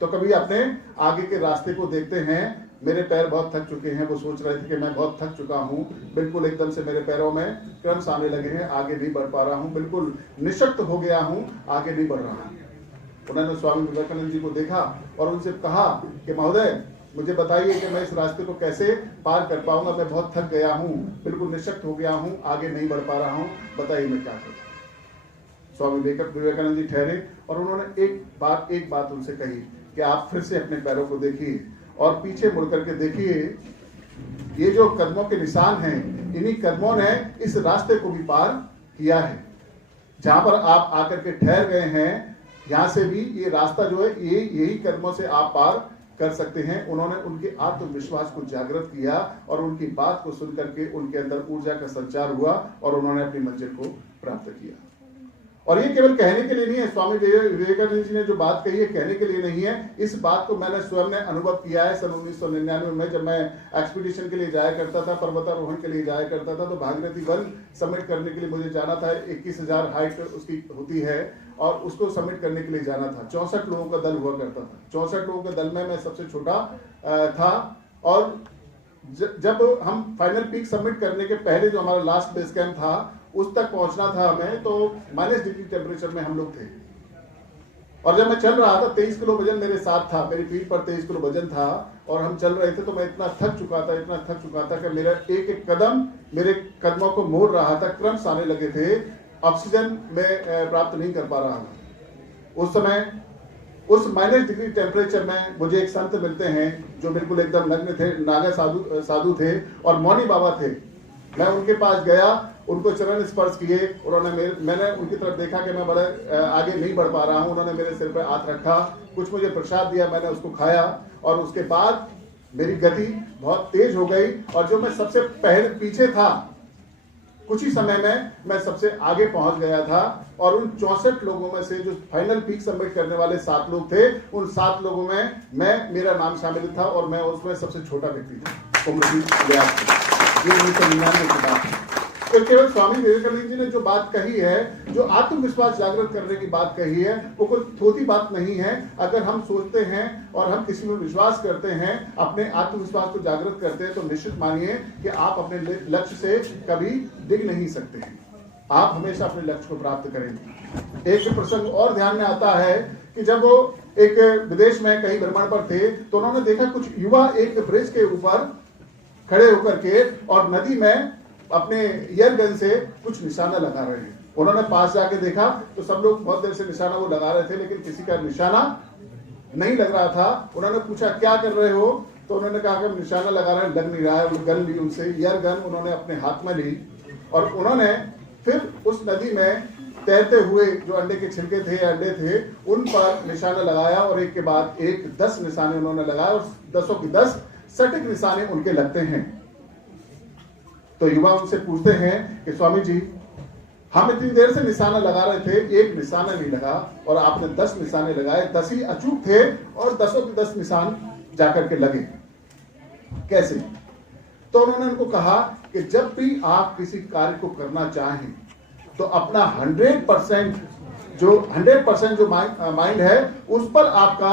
तो कभी अपने आगे के रास्ते को देखते हैं। मेरे पैर बहुत थक चुके हैं, वो सोच रहे थे कि मैं बहुत थक चुका हूं, बिल्कुल एकदम से मेरे पैरों में क्रम्स आने लगे हैं, आगे नहीं बढ़ पा रहा हूं, बिल्कुल निशक्त हो गया हूं, आगे नहीं बढ़ रहा हूं। उन्होंने स्वामी विवेकानंद जी को देखा और उनसे कहा कि महोदय, मुझे बताइए कि मैं इस रास्ते को कैसे पार कर पाऊंगा, मैं बहुत थक गया हूं, बिल्कुल निशक्त हो गया हूं, आगे नहीं बढ़ पा रहा हूं, बताइए मैं क्या करूं। स्वामी विवेकानंद जी ठहरे और उन्होंने एक बात उनसे कही कि आप फिर से अपने पैरों को देखिए और पीछे मुड़ करके देखिए, ये जो कदमों के निशान हैं, इन्हीं कदमों ने इस रास्ते को भी पार किया है। जहां पर आप आकर के ठहर गए हैं, यहां से भी ये रास्ता जो है, ये यही कदमों से आप पार कर सकते हैं। उन्होंने उनके आत्मविश्वास को जागृत किया और उनकी बात को सुन करके उनके अंदर ऊर्जा का संचार हुआ और उन्होंने अपनी मंजिल को प्राप्त किया। और ये केवल कहने के लिए नहीं है, स्वामी विवेकानंद जी ने जो बात कही है कहने के लिए नहीं है। इस बात को मैंने स्वयं ने अनुभव किया है। सन 1999 में जब मैं एक्सपीडिशन के लिए जाया करता था, पर्वतारोहण के लिए जाया करता था, तो भागीरथी वन सबमिट करने के लिए मुझे जाना था। 21,000 हाइट उसकी होती है और उसको सबमिट करने के लिए जाना था। 64 लोगों का दल हुआ करता था। 64 लोगों के दल में मैं सबसे छोटा था। और जब हम फाइनल पीक सबमिट करने के पहले जो हमारा लास्ट बेस कैंप था, उस तक पहुंचना था हमें, तो -डिग्री टेम्परेचर में हम लोग थे। और जब मैं चल रहा था, 23 किलो वजन मेरे साथ था, मेरी पीठ पर 23 किलो वजन था और हम चल रहे थे, तो मैं इतना थक चुका था कि मेरा एक एक कदम मेरे कदमों को मोड़ रहा था, क्रम्स आने लगे थे, ऑक्सीजन में प्राप्त नहीं कर पा रहा था। उस समय उस -डिग्री टेम्परेचर में मुझे एक संत मिलते हैं जो बिल्कुल एकदम नग्न थे, नागा साधु थे और मौनी बाबा थे। मैं उनके पास गया, उनको चरण स्पर्श किए, मैंने उनकी तरफ देखा कि मैं बड़े आगे नहीं बढ़ पा रहा हूं। उन्होंने मेरे सिर पर हाथ रखा, कुछ मुझे प्रसाद दिया, मैंने उसको खाया और उसके बाद मेरी गति बहुत तेज हो गई और जो मैं सबसे पहले पीछे था, कुछ ही समय में मैं सबसे आगे पहुंच गया था। और उन 64 लोगों में से जो फाइनल पीक सबमिट करने वाले 7 लोग थे, उन 7 लोगों में मेरा नाम शामिल था और मैं उसमें सबसे छोटा व्यक्ति था, उम्र की लिहाज से। ये 1999 की बात है। तो केवल स्वामी विवेकानंद जी ने जो बात कही है, जो आत्मविश्वास जागृत करने की बात कही है, वो कोई थोड़ी बात नहीं है। अगर हम सोचते हैं और हम किसी में विश्वास करते हैं, अपने आत्मविश्वास को जागृत करते हैं, तो निश्चित मानिए कि आप अपने लक्ष्य से कभी डिग नहीं सकते हैं। आप हमेशा अपने लक्ष्य को प्राप्त करेंगे। एक प्रसंग और ध्यान में आता है कि जब वो एक विदेश में कहीं भ्रमण पर थे, तो उन्होंने देखा कुछ युवा एक ब्रिज के ऊपर खड़े होकर के और नदी में अपने एयर गन से कुछ निशाना लगा रहे हैं। उन्होंने पास जाके देखा तो सब लोग बहुत देर से निशाना वो लगा रहे थे, लेकिन किसी का निशाना नहीं लग रहा था। उन्होंने पूछा क्या कर रहे हो, तो उन्होंने कहा कि हम निशाना लगा रहे हैं, लग नहीं रहा है। उन्होंने गन ली उनसे, एयर गन उन्होंने अपने हाथ में ली और उन्होंने फिर उस नदी में तैरते हुए जो अंडे के छिलके थे, अंडे थे, उन पर निशाना लगाया और एक के बाद एक 10 निशाने उन्होंने लगाए और 10 की 10 सटीक निशाने उनके लगते हैं। तो युवा उनसे पूछते हैं कि स्वामी जी, हम इतनी देर से निशाना लगा रहे थे, एक निशाना नहीं लगा और आपने 10 निशाने लगाए, 10 ही अचूक थे और 10 के 10 निशान जाकर के लगे, कैसे? तो उन्होंने उनको कहा कि जब भी आप किसी कार्य को करना चाहें तो अपना 100% जो माइंड है उस पर आपका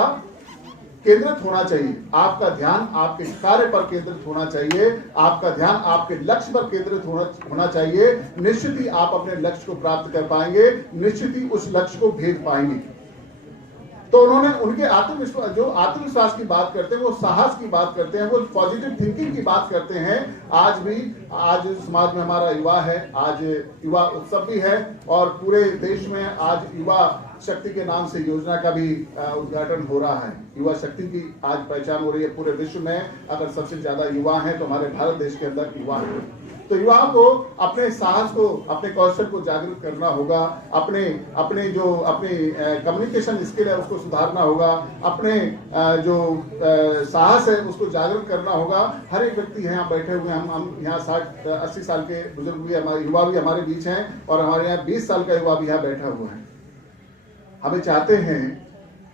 केंद्रित होना चाहिए। आपका ध्यान आपके कार्य पर केंद्रित होना चाहिए, आपका ध्यान आपके लक्ष्य पर केंद्रित होना चाहिए। निश्चित ही आप अपने लक्ष्य को प्राप्त कर पाएंगे, निश्चित ही उस लक्ष्य को भेद पाएंगे। तो उन्होंने उनके आत्मविश्वास की बात करते हैं, वो साहस की बात करते हैं, वो पॉजिटिव थिंकिंग की बात करते हैं। आज समाज में हमारा युवा है, आज युवा उत्सव भी है और पूरे देश में आज युवा शक्ति के नाम से योजना का भी उद्घाटन हो रहा है। युवा शक्ति की आज पहचान हो रही है पूरे विश्व में। अगर सबसे ज्यादा युवा हैं तो हमारे भारत देश के अंदर युवा हैं। तो युवाओं को अपने साहस को, अपने कौशल को जागृत करना होगा, अपने कम्युनिकेशन स्किल है उसको सुधारना होगा, अपने जो साहस है उसको जागृत करना होगा। हर एक व्यक्ति यहाँ बैठे हुए हैं, हम यहाँ 60-80 साल के बुजुर्ग भी, हमारे युवा भी हमारे बीच हैं और हमारे यहाँ 20 साल का युवा भी यहाँ बैठा हुआ है। हमें चाहते हैं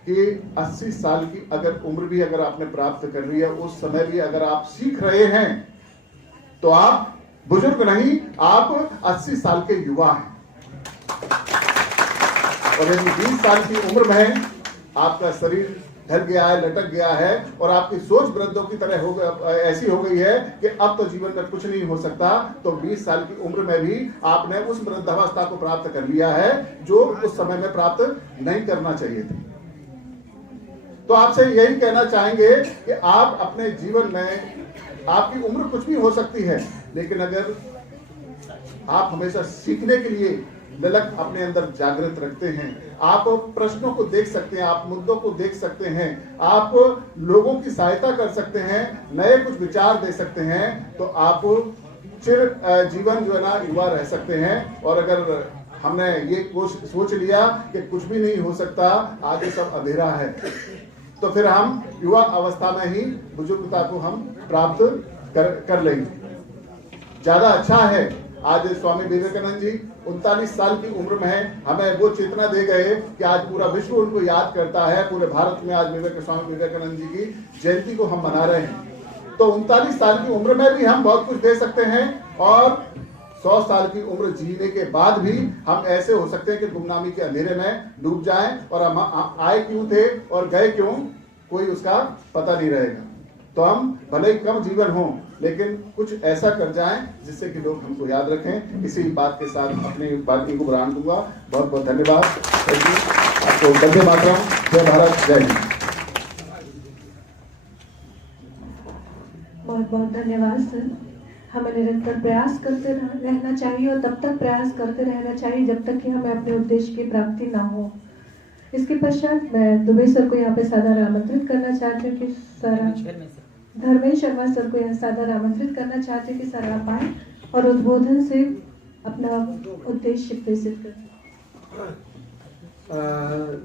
कि 80 साल की अगर उम्र भी अगर आपने प्राप्त कर ली है, उस समय भी अगर आप सीख रहे हैं तो आप बुजुर्ग नहीं, आप 80 साल के युवा हैं। और यदि 20 साल की उम्र में आपका शरीर ढल गया है, लटक गया है और आपकी सोच वृद्धों की तरह ऐसी हो गई है कि अब तो जीवन में कुछ नहीं हो सकता, तो 20 साल की उम्र में भी आपने उस वृद्धावस्था को प्राप्त कर लिया है जो उस समय में प्राप्त नहीं करना चाहिए थी। तो आपसे यही कहना चाहेंगे कि आप अपने जीवन में, आपकी उम्र कुछ भी हो सकती है, लेकिन अगर आप हमेशा सीखने के लिए ललक अपने अंदर जागृत रखते हैं, आप प्रश्नों को देख सकते हैं, आप मुद्दों को देख सकते हैं, आप लोगों की सहायता कर सकते हैं, नए कुछ विचार दे सकते हैं, तो आप चिर जीवन जो है ना युवा रह सकते हैं। और अगर हमने ये सोच लिया कि कुछ भी नहीं हो सकता, आगे सब अंधेरा है, तो फिर हम युवा अवस्था में ही बुजुर्गता को हम प्राप्त कर लेंगे। ज्यादा अच्छा है, आज स्वामी विवेकानंद जी 39 साल की उम्र में हमें वो चेतना दे गए कि आज पूरा विश्व उनको याद करता है। पूरे भारत में आज स्वामी विवेकानंद जी की जयंती को हम मना रहे हैं। तो 39 साल की उम्र में भी हम बहुत कुछ दे सकते हैं और 100 साल की उम्र जीने के बाद भी हम ऐसे हो सकते हैं कि गुमनामी के अंधेरे में डूब जाएं और हम आए क्यों थे और गए क्यों, कोई उसका पता नहीं रहेगा। तो हम भले ही कम जीवन हो, लेकिन कुछ ऐसा कर जाएं जिससे कि लोग हमको याद रखें। इसी बात के साथ अपनी बातचीत को विराम दूंगा। बहुत बहुत धन्यवाद आपको। वंदे मातरम, जय भारत, जय हिंद। बहुत बहुत धन्यवाद सर। हमें निरंतर प्रयास करते रहना चाहिए और तब तक प्रयास करते रहना चाहिए जब तक कि हमें अपने उद्देश्य की प्राप्ति ना हो। इसके पश्चात मैं दुबे सर को यहाँ पे सादर आमंत्रित करना चाहती हूँ कि सर धर्मेश शर्मा सर को यहाँ सादर आमंत्रित करना चाहते हैं कि सर आप आए और उद्बोधन से अपना उद्देश्य प्रेषित करें।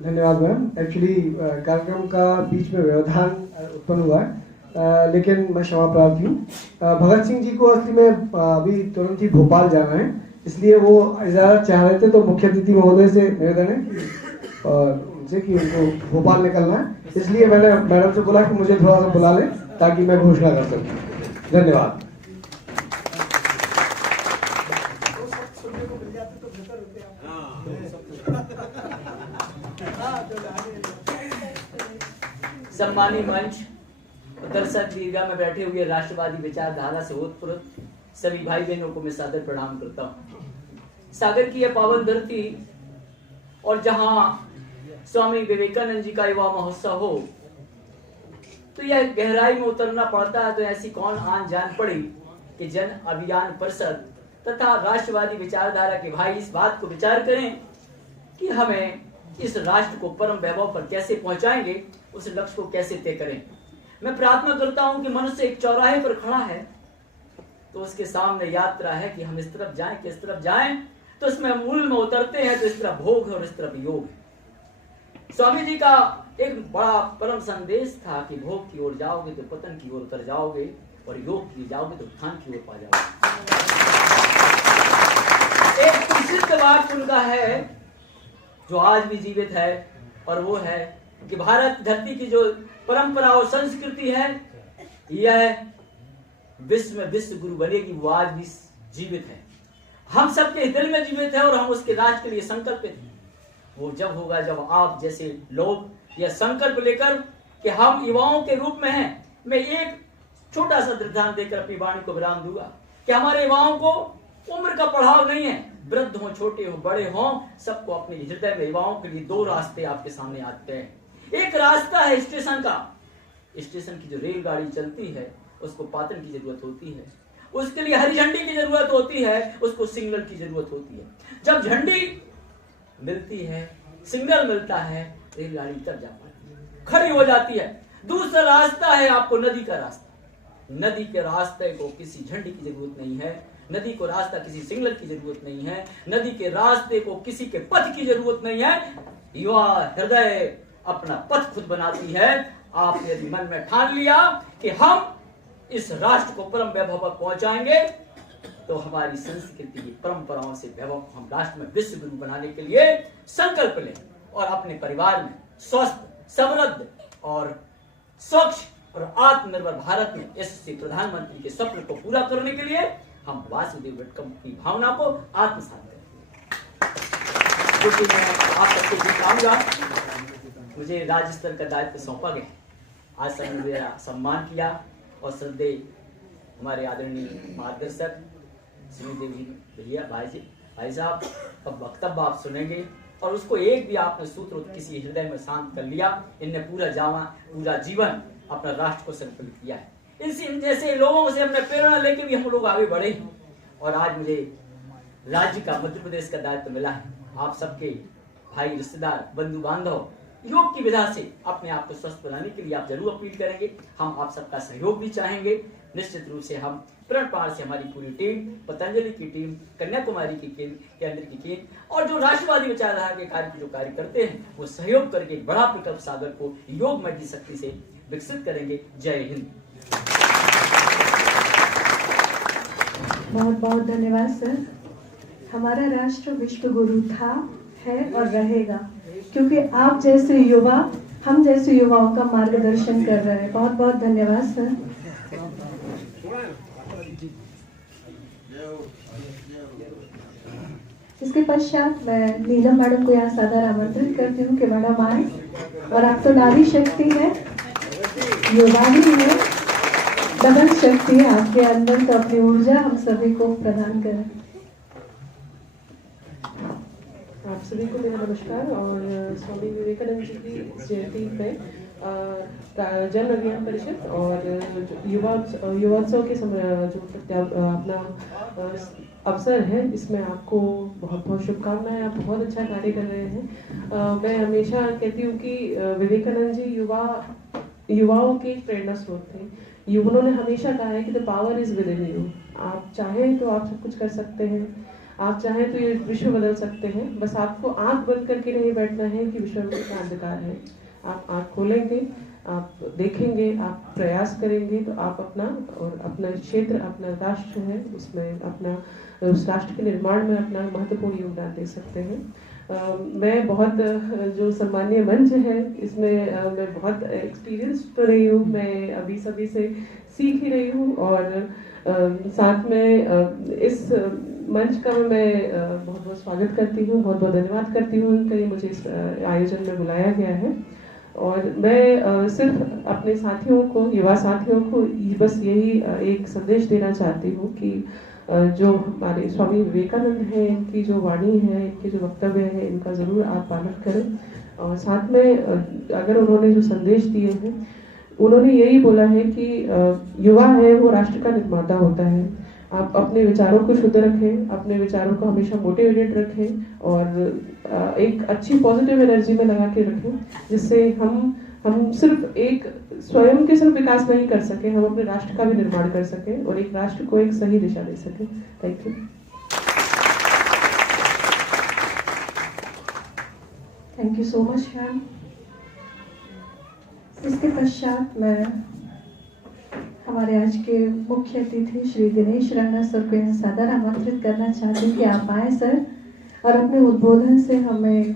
धन्यवाद मैम। एक्चुअली कार्यक्रम का बीच में व्यवधान उत्पन्न हुआ है, लेकिन मैं क्षमा प्रार्थी हूँ। भगत सिंह जी को असली में अभी तुरंत ही भोपाल जाना है, इसलिए वो इजाज़त चाह रहे थे। तो मुख्य अतिथि महोदय से निवेदन है और उनसे कि उनको भोपाल निकलना है, इसलिए मैंने मैडम से बोला कि मुझे थोड़ा सा बुला लें ताकि मैं घोषणा कर सकूं। धन्यवाद। सम्मानी मंच, दर्शक दीर्घा में बैठे हुए राष्ट्रवादी विचारधारा से ओतप्रोत सभी भाई बहनों को मैं सादर प्रणाम करता हूँ। सागर की यह पावन धरती और जहां स्वामी विवेकानंद जी का युवा महोत्सव हो, तो यह गहराई में उतरना पड़ता है। तो ऐसी कौन आन जान पड़ी कि जन अभियान परिषद तथा राष्ट्रवादी विचारधारा के भाई इस बात को विचार करें कि हमें इस राष्ट्र को परम वैभव पर कैसे पहुंचाएंगे, उस लक्ष्य को कैसे तय करें। मैं प्रार्थना करता हूं कि मनुष्य एक चौराहे पर खड़ा है तो उसके सामने यात्रा है कि हम इस तरफ जाएं कि इस तरफ जाएं, तो इसमें मूल में उतरते हैं तो इस तरफ भोग है और इस तरफ योग है। स्वामी जी का एक बड़ा परम संदेश था कि भोग की ओर जाओगे तो पतन की ओर उतर जाओगे और योग की जाओगे तो उत्थान की ओर पा जाओगे। एक प्रसिद्ध वाक्य उनका है जो आज भी जीवित है, और वो है कि भारत धरती की जो परंपरा और संस्कृति है यह विश्व में विश्व गुरु बनेगी, वो आज भी जीवित है, हम सबके दिल में जीवित है और हम उसके राज के लिए संकल्पित हैं। वो जब होगा जब आप जैसे लोग यह संकल्प लेकर कि हम युवाओं के रूप में हैं। मैं एक छोटा सा दृष्टांत देकर अपनी वाणी को विराम दूंगा कि हमारे युवाओं को उम्र का पड़ाव नहीं है, वृद्ध हो छोटे हो बड़े हो, सबको अपने हृदय में युवाओं के लिए दो रास्ते आपके सामने आते हैं। एक रास्ता है स्टेशन का, स्टेशन की जो रेलगाड़ी चलती है उसको पातन की जरूरत होती है, उसके लिए हरी झंडी की जरूरत होती है, उसको सिग्नल की जरूरत होती है। जब झंडी मिलती है, सिग्नल मिलता है, रेलगाड़ी तब जा पाती है, खड़ी हो जाती है। दूसरा रास्ता है आपको नदी का रास्ता। नदी के रास्ते को किसी झंडी की जरूरत नहीं है, नदी को रास्ता किसी सिग्नल की जरूरत नहीं है, नदी के रास्ते को किसी के पथ की जरूरत नहीं है। युवा हृदय अपना पथ खुद बनाती है। आपने यदि मन में ठान लिया कि हम इस राष्ट्र को परम वैभव पर पहुंचाएंगे तो हमारी संस्कृति की परंपराओं से वैभव हम राष्ट्र में विश्व गुरु बनाने के लिए संकल्प लें और अपने परिवार में स्वस्थ समृद्ध और स्वच्छ और आत्मनिर्भर भारत में यशस्वी प्रधानमंत्री के स्वप्न को पूरा करने के लिए हम वासुदेव वेटकम की भावना को आत्मसात करें। जो कि मैं आप सबको दिखाऊंगा। मुझे राज्य स्तर का दायित्व सौंपा गया। आज सबने मेरा सम्मान किया और श्रद्धेय हमारे आदरणीय मार्गदर्शक श्री देवी भैया भाई साहब का वक्तव्य आप सुनेंगे और उसको एक भी आपने सूत्र किसी हृदय में शांत कर लिया। इनने पूरा जीवन अपना राष्ट्र को समर्पित किया है। इन जैसे लोगों से हमने प्रेरणा लेके भी हम लोग आगे बढ़े और आज मुझे राज्य का मध्य प्रदेश का दायित्व मिला है। आप सबके भाई रिश्तेदार बंधु बांधव योग की विधा से अपने आप को स्वस्थ बनाने के लिए आप जरूर अपील करेंगे। हम आप सबका सहयोग भी चाहेंगे। निश्चित रूप से हम प्रण पार से हमारी पूरी टीम, पतंजलि की टीम, कन्याकुमारी की केंद्र की टीम और जो राष्ट्रवादी विचारधारा के कार्य जो कार्य करते हैं वो सहयोग करके एक बड़ा प्रकल्प सागर को योगमय की शक्ति से विकसित करेंगे। जय हिंद। बहुत बहुत धन्यवाद सर। हमारा राष्ट्र विश्व गुरु था, है और रहेगा, क्योंकि आप जैसे युवा हम जैसे युवाओं का मार्गदर्शन कर रहे हैं। बहुत बहुत धन्यवाद सर। इसके पश्चात मैं नीलम मैडम को यहाँ सादर आमंत्रित करती हूँ कि मैडम आए और आप तो नारी शक्ति है, युवा भी है, डबल शक्ति है आपके अंदर, तो अपनी ऊर्जा हम सभी को प्रदान करें। आप सभी को मेरा नमस्कार। और स्वामी विवेकानंद जी की जयंती पे जन अभियान परिषद और युवात्सव के जो अपना अवसर है इसमें आपको बहुत बहुत शुभकामनाएं। आप बहुत अच्छा कार्य कर रहे हैं। मैं हमेशा कहती हूँ कि विवेकानंद जी युवाओं के प्रेरणा स्रोत थे। उन्होंने हमेशा कहा है कि the power is with in you. आप चाहें तो आप सब कुछ कर सकते हैं, आप चाहें तो ये विश्व बदल सकते हैं। बस आपको आंख बंद करके नहीं बैठना है कि विश्व में कितना अंधकार है। आप आंख खोलेंगे, आप देखेंगे, आप प्रयास करेंगे तो आप अपना क्षेत्र, अपना राष्ट्र है उसमें उस राष्ट्र के निर्माण में अपना महत्वपूर्ण योगदान दे सकते हैं। मैं बहुत जो सम्मानीय मंच है इसमें मैं बहुत एक्सपीरियंस तो रही हूँ। मैं अभी सभी से सीख ही रही हूँ और साथ में इस मंच का मैं बहुत बहुत स्वागत करती हूँ, बहुत बहुत धन्यवाद करती हूँ कि मुझे इस आयोजन में बुलाया गया है। और मैं सिर्फ अपने साथियों को, युवा साथियों को बस यही एक संदेश देना चाहती हूँ कि जो हमारे स्वामी विवेकानंद हैं, इनकी जो वाणी है, इनके जो वक्तव्य है, इनका ज़रूर आप पालन करें। और साथ में अगर उन्होंने जो संदेश दिए हैं, उन्होंने यही बोला है कि युवा है वो राष्ट्र का निर्माता होता है। आप अपने विचारों को शुद्ध रखें, अपने विचारों को हमेशा मोटिवेटेड रखें और एक अच्छी पॉजिटिव एनर्जी में लगा के रखें, जिससे हम सिर्फ एक स्वयं के सिर्फ विकास नहीं कर सके, हम अपने राष्ट्र का भी निर्माण कर सकें और एक राष्ट्र को एक सही दिशा दे सकें। Thank you. Thank you so much ma'am. इसके पश्चात मैं हमारे आज के मुख्य अतिथि श्री दिनेश रंगना सर को यहाँ सादर आमंत्रित करना चाहती हूँ कि आप आए सर और अपने उद्बोधन से हमें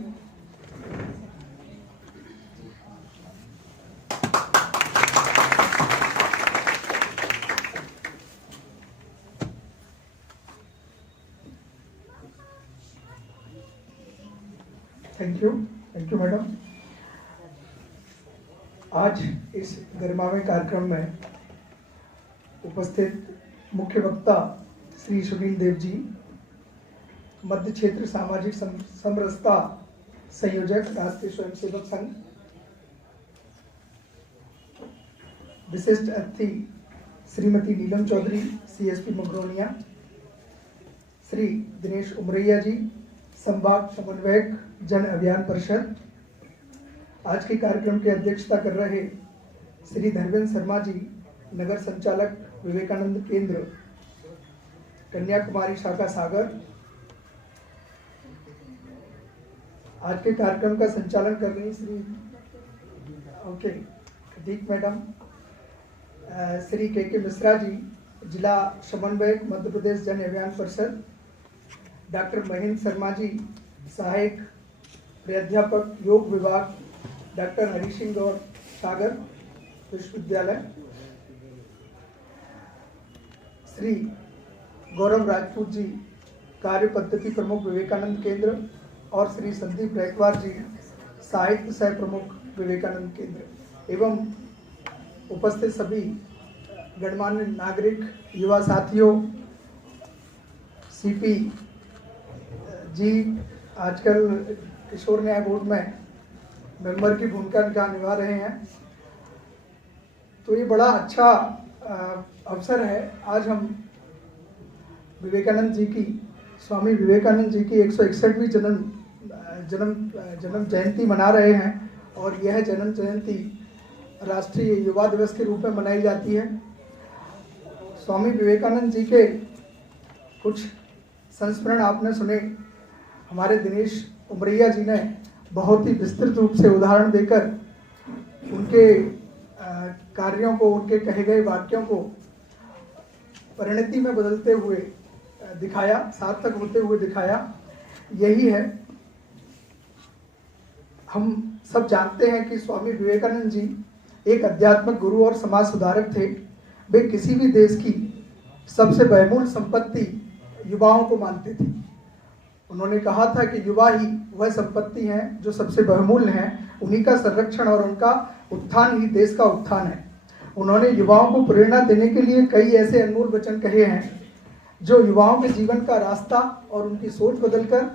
थैंक यू मैडम। आज इस गरिमामय कार्यक्रम में उपस्थित मुख्य वक्ता श्री सुनील देव जी, मध्य क्षेत्र सामाजिक समरसता संयोजक राष्ट्रीय स्वयंसेवक संघ, विशिष्ट अतिथि श्रीमती नीलम चौधरी CSP मगरोनिया, श्री दिनेश उमरैया जी संभाग समन्वयक जन अभियान परिषद, आज के कार्यक्रम की अध्यक्षता कर रहे श्री धर्मेंद्र शर्मा जी नगर संचालक विवेकानंद केंद्र कन्याकुमारी शाखा सागर, आज के कार्यक्रम का संचालन कर रही श्री प्रदीप मैडम, श्री के मिश्रा जी जिला समन्वयक मध्य प्रदेश जन अभियान परिषद, डॉक्टर महेंद्र शर्मा जी सहायक प्राध्यापक योग विभाग डॉक्टर हरि सिंह गौर सागर विश्वविद्यालय, श्री गौरव राजपूत जी कार्य पद्धति प्रमुख विवेकानंद केंद्र और श्री संदीप रैकवार जी साहित्य सह प्रमुख विवेकानंद केंद्र एवं उपस्थित सभी गणमान्य नागरिक, युवा साथियों, CP जी आजकल किशोर न्याय बोर्ड में मेंबर की भूमिका निभा रहे हैं, तो ये बड़ा अच्छा अवसर है। आज हम विवेकानंद जी की, स्वामी विवेकानंद जी की 161वीं जन्म जयंती मना रहे हैं और यह जन्म जयंती राष्ट्रीय युवा दिवस के रूप में मनाई जाती है। स्वामी विवेकानंद जी के कुछ संस्मरण आपने सुने, हमारे दिनेश उमरैया जी ने बहुत ही विस्तृत रूप से उदाहरण देकर उनके कार्यों को, उनके कहे गए वाक्यों को परिणति में बदलते हुए दिखाया, सार्थक होते हुए दिखाया। यही है, हम सब जानते हैं कि स्वामी विवेकानंद जी एक आध्यात्मिक गुरु और समाज सुधारक थे। वे किसी भी देश की सबसे बहुमूल्य संपत्ति युवाओं को मानते थे। उन्होंने कहा था कि युवा ही वह संपत्ति है जो सबसे बहुमूल्य है, उन्हीं का संरक्षण और उनका उत्थान ही देश का उत्थान है। उन्होंने युवाओं को प्रेरणा देने के लिए कई ऐसे अनमोल वचन कहे हैं जो युवाओं के जीवन का रास्ता और उनकी सोच बदलकर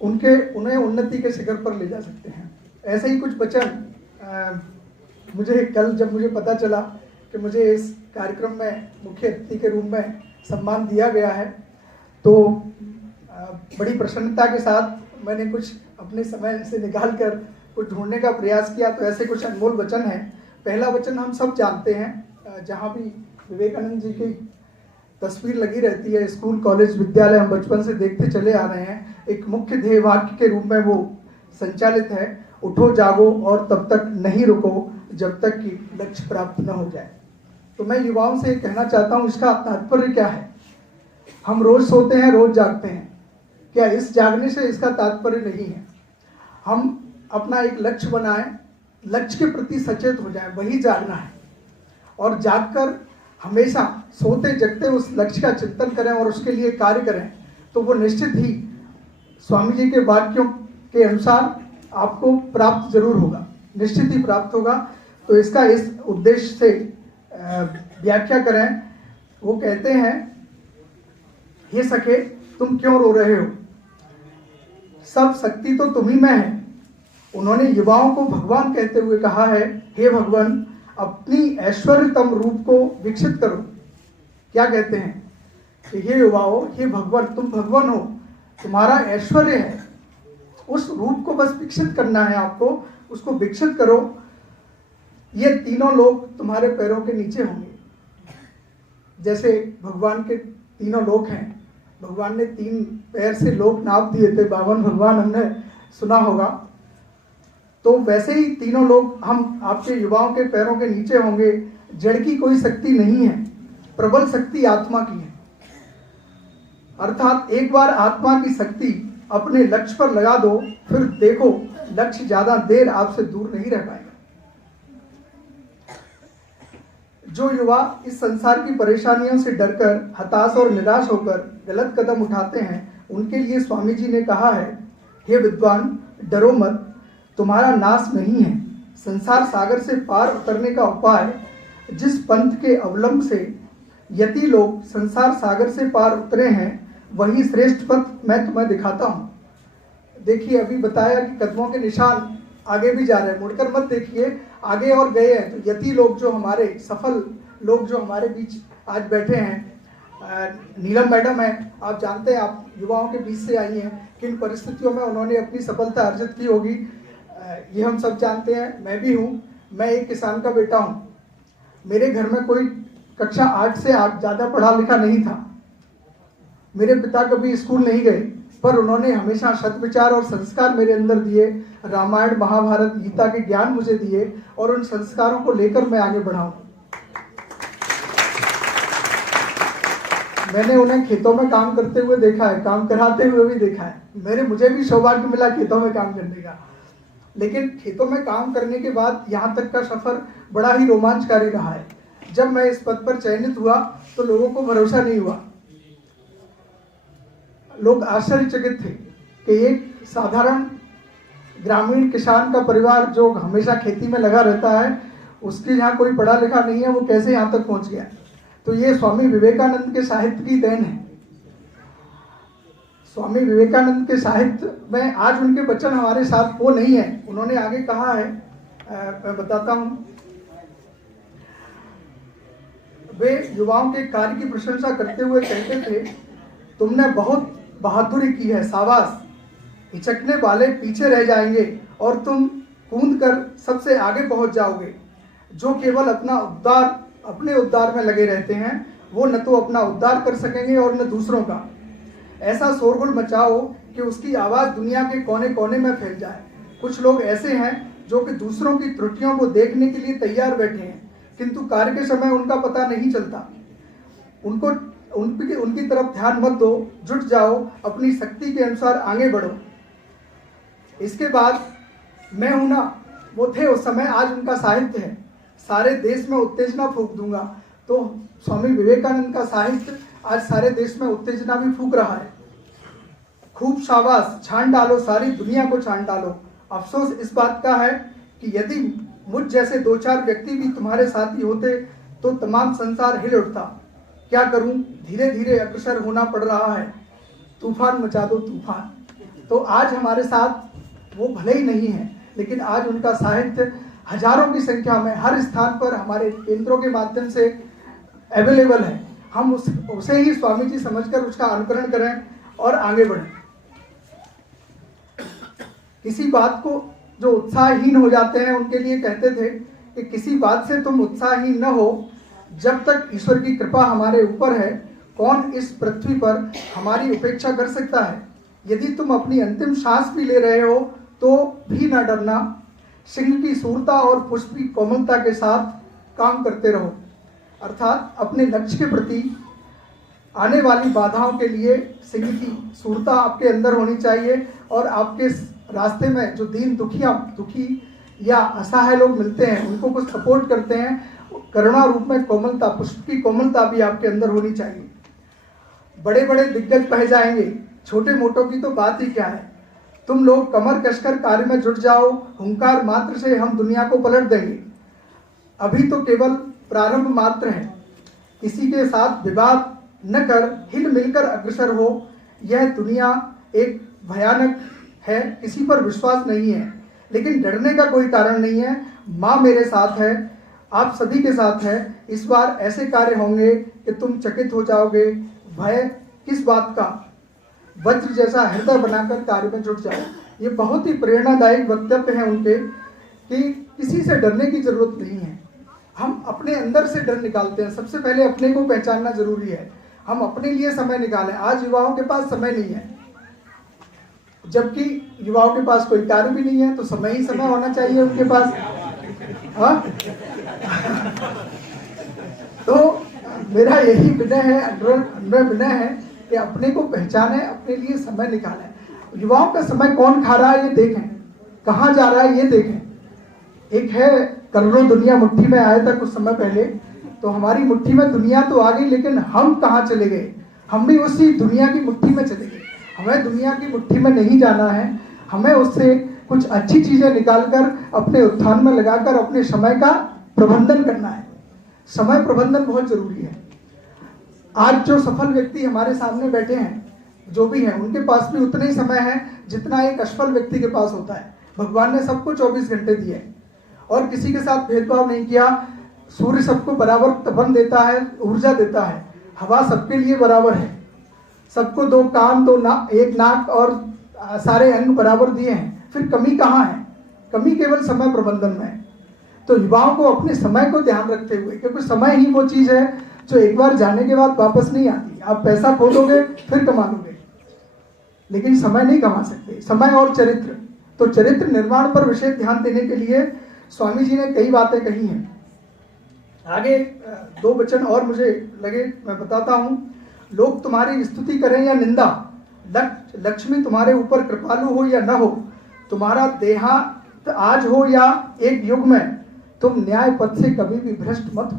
उन्हें उन्नति के शिखर पर ले जा सकते हैं। ऐसे ही कुछ वचन मुझे कल जब मुझे पता चला कि मुझे इस कार्यक्रम में मुख्य अतिथि के रूप में सम्मान दिया गया है, तो बड़ी प्रसन्नता के साथ मैंने कुछ अपने समय से निकाल कर कुछ ढूंढने का प्रयास किया। तो ऐसे कुछ अनमोल वचन हैं। पहला वचन हम सब जानते हैं, जहाँ भी विवेकानंद जी की तस्वीर लगी रहती है, स्कूल कॉलेज विद्यालय हम बचपन से देखते चले आ रहे हैं, एक मुख्य ध्येय वाक्य के रूप में वो संचालित है, उठो जागो और तब तक नहीं रुको जब तक कि लक्ष्य प्राप्त न हो जाए। तो मैं युवाओं से कहना चाहता हूँ, इसका तात्पर्य क्या है? हम रोज सोते हैं, रोज जागते हैं, क्या इस जागने से इसका तात्पर्य नहीं है? हम अपना एक लक्ष्य बनाएं, लक्ष्य के प्रति सचेत हो जाएं, वही जागना है। और जागकर हमेशा सोते जगते उस लक्ष्य का चिंतन करें और उसके लिए कार्य करें, तो वो निश्चित ही स्वामी जी के वाक्यों के अनुसार आपको प्राप्त जरूर होगा, निश्चित ही प्राप्त होगा। तो इसका इस उद्देश्य से व्याख्या करें। वो कहते हैं, हे सखे तुम क्यों रो रहे हो, सब शक्ति तो तुम्ही में है। उन्होंने युवाओं को भगवान कहते हुए कहा है, हे भगवान अपनी ऐश्वर्यतम रूप को विकसित करो। क्या कहते हैं? कि हे युवाओं, हे भगवान, तुम भगवान हो, तुम्हारा ऐश्वर्य है, उस रूप को बस विकसित करना है आपको, उसको विकसित करो। ये तीनों लोग तुम्हारे पैरों के नीचे होंगे। जैसे भगवान के तीनों लोक हैं, भगवान ने 3 पैर से लोक नाप दिए थे, 52 भगवान हमने सुना होगा। तो वैसे ही तीनों लोग हम आपके युवाओं के पैरों के नीचे होंगे। जड़ की कोई शक्ति नहीं है, प्रबल शक्ति आत्मा की है। अर्थात एक बार आत्मा की शक्ति अपने लक्ष्य पर लगा दो, फिर देखो लक्ष्य ज्यादा देर आपसे दूर नहीं रह पाएगा। जो युवा इस संसार की परेशानियों से डरकर, हताश और निराश होकर गलत कदम उठाते हैं, उनके लिए स्वामी जी ने कहा है, हे विद्वान, डरो मत, तुम्हारा नाश नहीं है। संसार सागर से पार उतरने का उपाय, जिस पंथ के अवलंब से यति लोग संसार सागर से पार उतरे हैं, वही श्रेष्ठ पथ मैं तुम्हें दिखाता हूँ। देखिए, अभी बताया कि कदमों के निशान आगे भी जा रहे हैं, मुड़कर मत देखिए, आगे और गए हैं। तो यति लोग जो हमारे सफल लोग जो हमारे बीच आज बैठे हैं, नीलम मैडम है, आप जानते हैं, आप युवाओं के बीच से आई हैं, किन परिस्थितियों में उन्होंने अपनी सफलता अर्जित की होगी, ये हम सब जानते हैं। मैं भी हूँ, मैं एक किसान का बेटा हूँ। मेरे घर में कोई कक्षा 8 से ज़्यादा पढ़ा लिखा नहीं था। मेरे पिता कभी स्कूल नहीं गए, पर उन्होंने हमेशा सद्विचार और संस्कार मेरे अंदर दिए। रामायण, महाभारत, गीता के ज्ञान मुझे दिए और उन संस्कारों को लेकर मैं आगे बढ़ा हूँ। मैंने उन्हें खेतों में काम करते हुए देखा है, काम कराते हुए भी देखा है। मुझे भी सौभाग्य मिला खेतों में काम करने का, लेकिन खेतों में काम करने के बाद यहाँ तक का सफर बड़ा ही रोमांचकारी रहा है। जब मैं इस पद पर चयनित हुआ तो लोगों को भरोसा नहीं हुआ। लोग आश्चर्यचकित थे कि एक साधारण ग्रामीण किसान का परिवार जो हमेशा खेती में लगा रहता है, उसके यहाँ कोई पढ़ा लिखा नहीं है, वो कैसे यहाँ तक पहुँच गया। तो ये स्वामी विवेकानंद के साहित्य की देन है। स्वामी विवेकानंद के साहित्य में आज उनके वचन हमारे साथ वो नहीं है। उन्होंने आगे कहा है, मैं बताता हूँ, वे युवाओं के कार्य की प्रशंसा करते हुए कहते थे, तुमने बहुत बहादुरी की है, शाबाश, हिचकने वाले पीछे रह जाएंगे और तुम कूद कर सबसे आगे पहुंच जाओगे। जो केवल अपने उद्धार में लगे रहते हैं, वो न तो अपना उद्धार कर सकेंगे और न दूसरों का। ऐसा शोरगुल मचाओ कि उसकी आवाज़ दुनिया के कोने कोने में फैल जाए। कुछ लोग ऐसे हैं जो कि दूसरों की त्रुटियों को देखने के लिए तैयार बैठे हैं, किंतु कार्य के समय उनका पता नहीं चलता। उनकी तरफ ध्यान मत दो, जुट जाओ, अपनी शक्ति के अनुसार आगे बढ़ो। इसके बाद मैं हूं ना, वो थे उस समय, आज उनका साहित्य है, सारे देश में उत्तेजना फूंक दूंगा। तो स्वामी विवेकानंद का साहित्य आज सारे देश में उत्तेजना भी फूंक रहा है। खूब शाबाश, छान डालो, सारी दुनिया को छान डालो। अफसोस इस बात का है कि यदि मुझ जैसे 2-4 व्यक्ति भी तुम्हारे साथी होते तो तमाम संसार हिल उठता। क्या करूं, धीरे धीरे अग्रसर होना पड़ रहा है। तूफान मचा दो तूफान। तो आज हमारे साथ वो भले ही नहीं है, लेकिन आज उनका साहित्य हजारों की संख्या में हर स्थान पर हमारे केंद्रों के माध्यम से अवेलेबल है। हम उसे ही स्वामी जी समझकर उसका अनुकरण करें और आगे बढ़ें। किसी बात को जो उत्साहहीन हो जाते हैं, उनके लिए कहते थे कि किसी बात से तुम उत्साहहीन न हो जब तक ईश्वर की कृपा हमारे ऊपर है। कौन इस पृथ्वी पर हमारी उपेक्षा कर सकता है। यदि तुम अपनी अंतिम सांस भी ले रहे हो तो भी न डरना। सिंह की सूरता और पुष्प की कोमलता के साथ काम करते रहो। अर्थात अपने लक्ष्य के प्रति आने वाली बाधाओं के लिए सिंह की सूरता आपके अंदर होनी चाहिए, और आपके रास्ते में जो दुखी या असहाय लोग मिलते हैं, उनको कुछ सपोर्ट करते हैं, करुणा रूप में कोमलता, पुष्प की कोमलता भी आपके अंदर होनी चाहिए। बड़े बड़े दिग्गज बह जाएंगे, छोटे मोटों की तो बात ही क्या है। तुम लोग कमर कसकर कार्य में जुट जाओ, हुंकार मात्र से हम दुनिया को पलट देंगे। अभी तो केवल प्रारंभ मात्र है। किसी के साथ विवाद न कर हिल मिलकर अग्रसर हो। यह दुनिया एक भयानक है, किसी पर विश्वास नहीं है, लेकिन डरने का कोई कारण नहीं है। माँ मेरे साथ है, आप सभी के साथ है। इस बार ऐसे कार्य होंगे कि तुम चकित हो जाओगे, भय किस बात का, वज्र जैसा हृदय बनाकर कार्य में जुट जाओ। ये बहुत ही प्रेरणादायक वक्तव्य हैं उनके कि किसी से डरने की जरूरत नहीं है। हम अपने अंदर से डर निकालते हैं। सबसे पहले अपने को पहचानना जरूरी है। हम अपने लिए समय निकालें। आज युवाओं के पास समय नहीं है, जबकि युवाओं के पास कोई कार्य भी नहीं है, तो समय ही समय होना चाहिए उनके पास। हाँ तो मेरा यही विनय है, अनुरोध विनय है कि अपने को पहचाने, अपने लिए समय निकालें। युवाओं का समय कौन खा रहा है ये देखें, कहाँ जा रहा है ये देखें। एक है करोड़ों दुनिया मुट्ठी में आया था कुछ समय पहले, तो हमारी मुट्ठी में दुनिया तो आ गई, लेकिन हम कहाँ चले गए? हम भी उसी दुनिया की मुट्ठी में चले गए। हमें दुनिया की मुट्ठी में नहीं जाना है, हमें उससे कुछ अच्छी चीजें निकालकर अपने उत्थान में लगाकर अपने समय का प्रबंधन करना है। समय प्रबंधन बहुत जरूरी है। आज जो सफल व्यक्ति हमारे सामने बैठे हैं, जो भी हैं, उनके पास भी उतना ही समय है जितना एक असफल व्यक्ति के पास होता है। भगवान ने सबको 24 घंटे दिए और किसी के साथ भेदभाव नहीं किया। सूर्य सबको बराबर तपन देता है, ऊर्जा देता है। हवा सबके लिए बराबर है। सबको 2 कान, 1 नाक और सारे अंग बराबर दिए हैं। फिर कमी कहाँ है? कमी केवल समय प्रबंधन में है। तो युवाओं को अपने समय को ध्यान रखते हुए, क्योंकि समय ही वो चीज है जो एक बार जाने के बाद वापस नहीं आती। आप पैसा खो दोगे फिर कमा लोगे, लेकिन समय नहीं कमा सकते। समय और चरित्र, तो चरित्र निर्माण पर विशेष ध्यान देने के लिए स्वामी जी ने कई बातें कही हैं। आगे 2 वचन और मुझे लगे, मैं बताता हूं। लोग तुम्हारी स्तुति करें या निंदा, लक्ष्मी तुम्हारे ऊपर कृपालु हो या न हो, तुम्हारा देहांत आज हो या एक युग में, तुम न्याय पथ से कभी भी भ्रष्ट मत हो।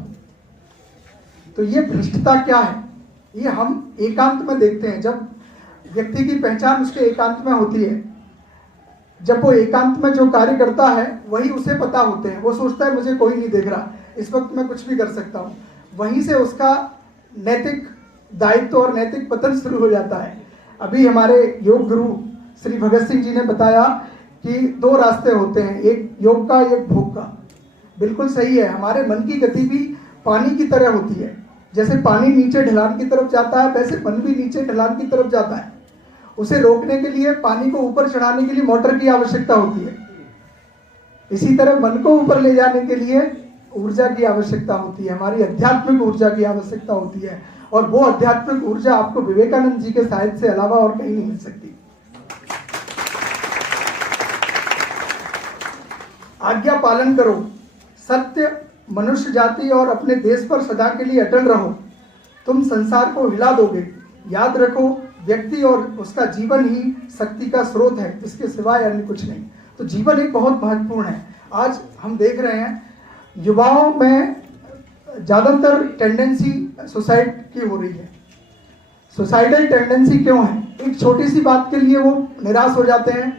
तो ये भ्रष्टता क्या है? ये हम एकांत में देखते हैं। जब व्यक्ति की पहचान उसके एकांत में होती है, जब वो एकांत में जो कार्य करता है वही उसे पता होते हैं। वो सोचता है मुझे कोई नहीं देख रहा, इस वक्त मैं कुछ भी कर सकता हूँ। वहीं से उसका नैतिक दायित्व और नैतिक पतन शुरू हो जाता है। अभी हमारे योग गुरु श्री भगत सिंह जी ने बताया कि 2 रास्ते होते हैं, एक योग का, एक भोग का। बिल्कुल सही है। हमारे मन की गति भी पानी की तरह होती है। जैसे पानी नीचे ढलान की तरफ जाता है, वैसे मन भी नीचे ढलान की तरफ जाता है। उसे रोकने के लिए, पानी को ऊपर चढ़ाने के लिए मोटर की आवश्यकता होती है। इसी तरह मन को ऊपर ले जाने के लिए ऊर्जा की आवश्यकता होती है, हमारी आध्यात्मिक ऊर्जा की आवश्यकता होती है। और वो आध्यात्मिक ऊर्जा आपको विवेकानंद जी के साहित्य से अलावा और कहीं नहीं मिल सकती। आज्ञा पालन करो, सत्य, मनुष्य जाति और अपने देश पर सदा के लिए अटल रहो। तुम संसार को हिला दोगे। याद रखो, व्यक्ति और उसका जीवन ही शक्ति का स्रोत है, इसके सिवाय अन्य कुछ नहीं। तो जीवन एक बहुत महत्वपूर्ण है। आज हम देख रहे हैं युवाओं में ज़्यादातर टेंडेंसी सुसाइड की हो रही है। सुसाइडल टेंडेंसी क्यों है? एक छोटी सी बात के लिए वो निराश हो जाते हैं,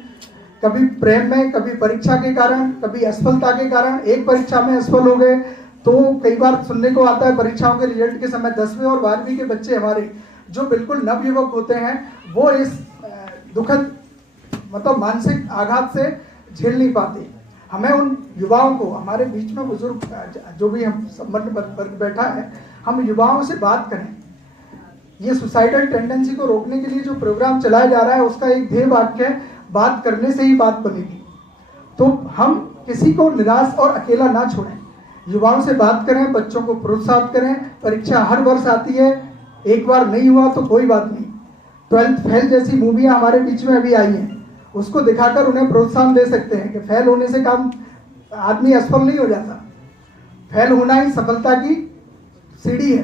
कभी प्रेम में, कभी परीक्षा के कारण, कभी असफलता के कारण। एक परीक्षा में असफल हो गए तो कई बार सुनने को आता है परीक्षाओं के रिजल्ट के समय 10वीं और 12वीं के बच्चे हमारे जो बिल्कुल नवयुवक होते हैं, वो इस दुखद मतलब मानसिक आघात से झेल नहीं पाते। हमें उन युवाओं को, हमारे बीच में बुजुर्ग जो भी हम संबंध वर्ग बैठा है, हम युवाओं से बात करें। ये सुसाइडल टेंडेंसी को रोकने के लिए जो प्रोग्राम चलाया जा रहा है, उसका एक ध्येय वाक्य है, बात करने से ही बात बनेगी। तो हम किसी को निराश और अकेला ना छोड़ें, युवाओं से बात करें, बच्चों को प्रोत्साहित करें। परीक्षा हर वर्ष आती है, एक बार नहीं हुआ तो कोई बात नहीं। 12th फेल जैसी मूवियाँ हमारे बीच में अभी आई हैं, उसको दिखाकर उन्हें प्रोत्साहन दे सकते हैं कि फेल होने से काम, आदमी असफल नहीं हो जाता। फेल होना ही सफलता की सीढ़ी है।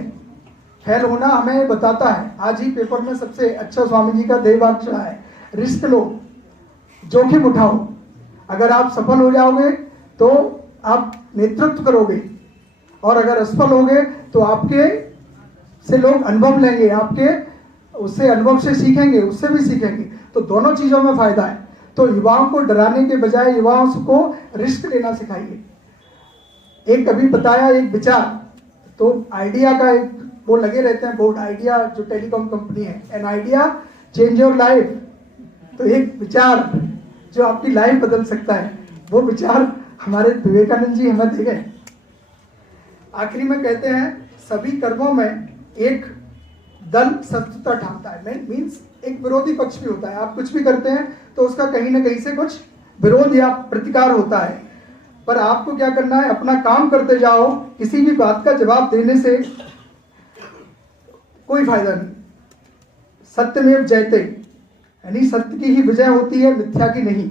फेल होना हमें बताता है, आज ही पेपर में सबसे अच्छा स्वामी जी का ध्येय वाक्य है, रिस्क लो, जोखिम उठाओ। अगर आप सफल हो जाओगे तो आप नेतृत्व करोगे, और अगर असफल होगे तो आपके से लोग अनुभव लेंगे, आपके उससे अनुभव से सीखेंगे, उससे भी सीखेंगे। तो दोनों चीजों में फायदा है। तो युवाओं को डराने के बजाय युवाओं को रिस्क लेना सिखाइए। एक कभी बताया एक विचार, तो आइडिया का एक वो लगे रहते हैं बोर्ड, आइडिया जो टेलीकॉम कंपनी है, an idea change your life. तो एक विचार जो आपकी लाइफ बदल सकता है, वो विचार हमारे विवेकानंद जी हमें दे गए। आखिरी में कहते हैं, सभी कर्मों में एक दल शत्रुता ठानता है। मीन्स एक विरोधी पक्ष भी होता है। आप कुछ भी करते हैं तो उसका कहीं ना कहीं से कुछ विरोध या प्रतिकार होता है, पर आपको क्या करना है, अपना काम करते जाओ। किसी भी बात का जवाब देने से कोई फायदा नहीं। सत्यमेव जयते, यानी सत्य की ही विजय होती है, मिथ्या की नहीं।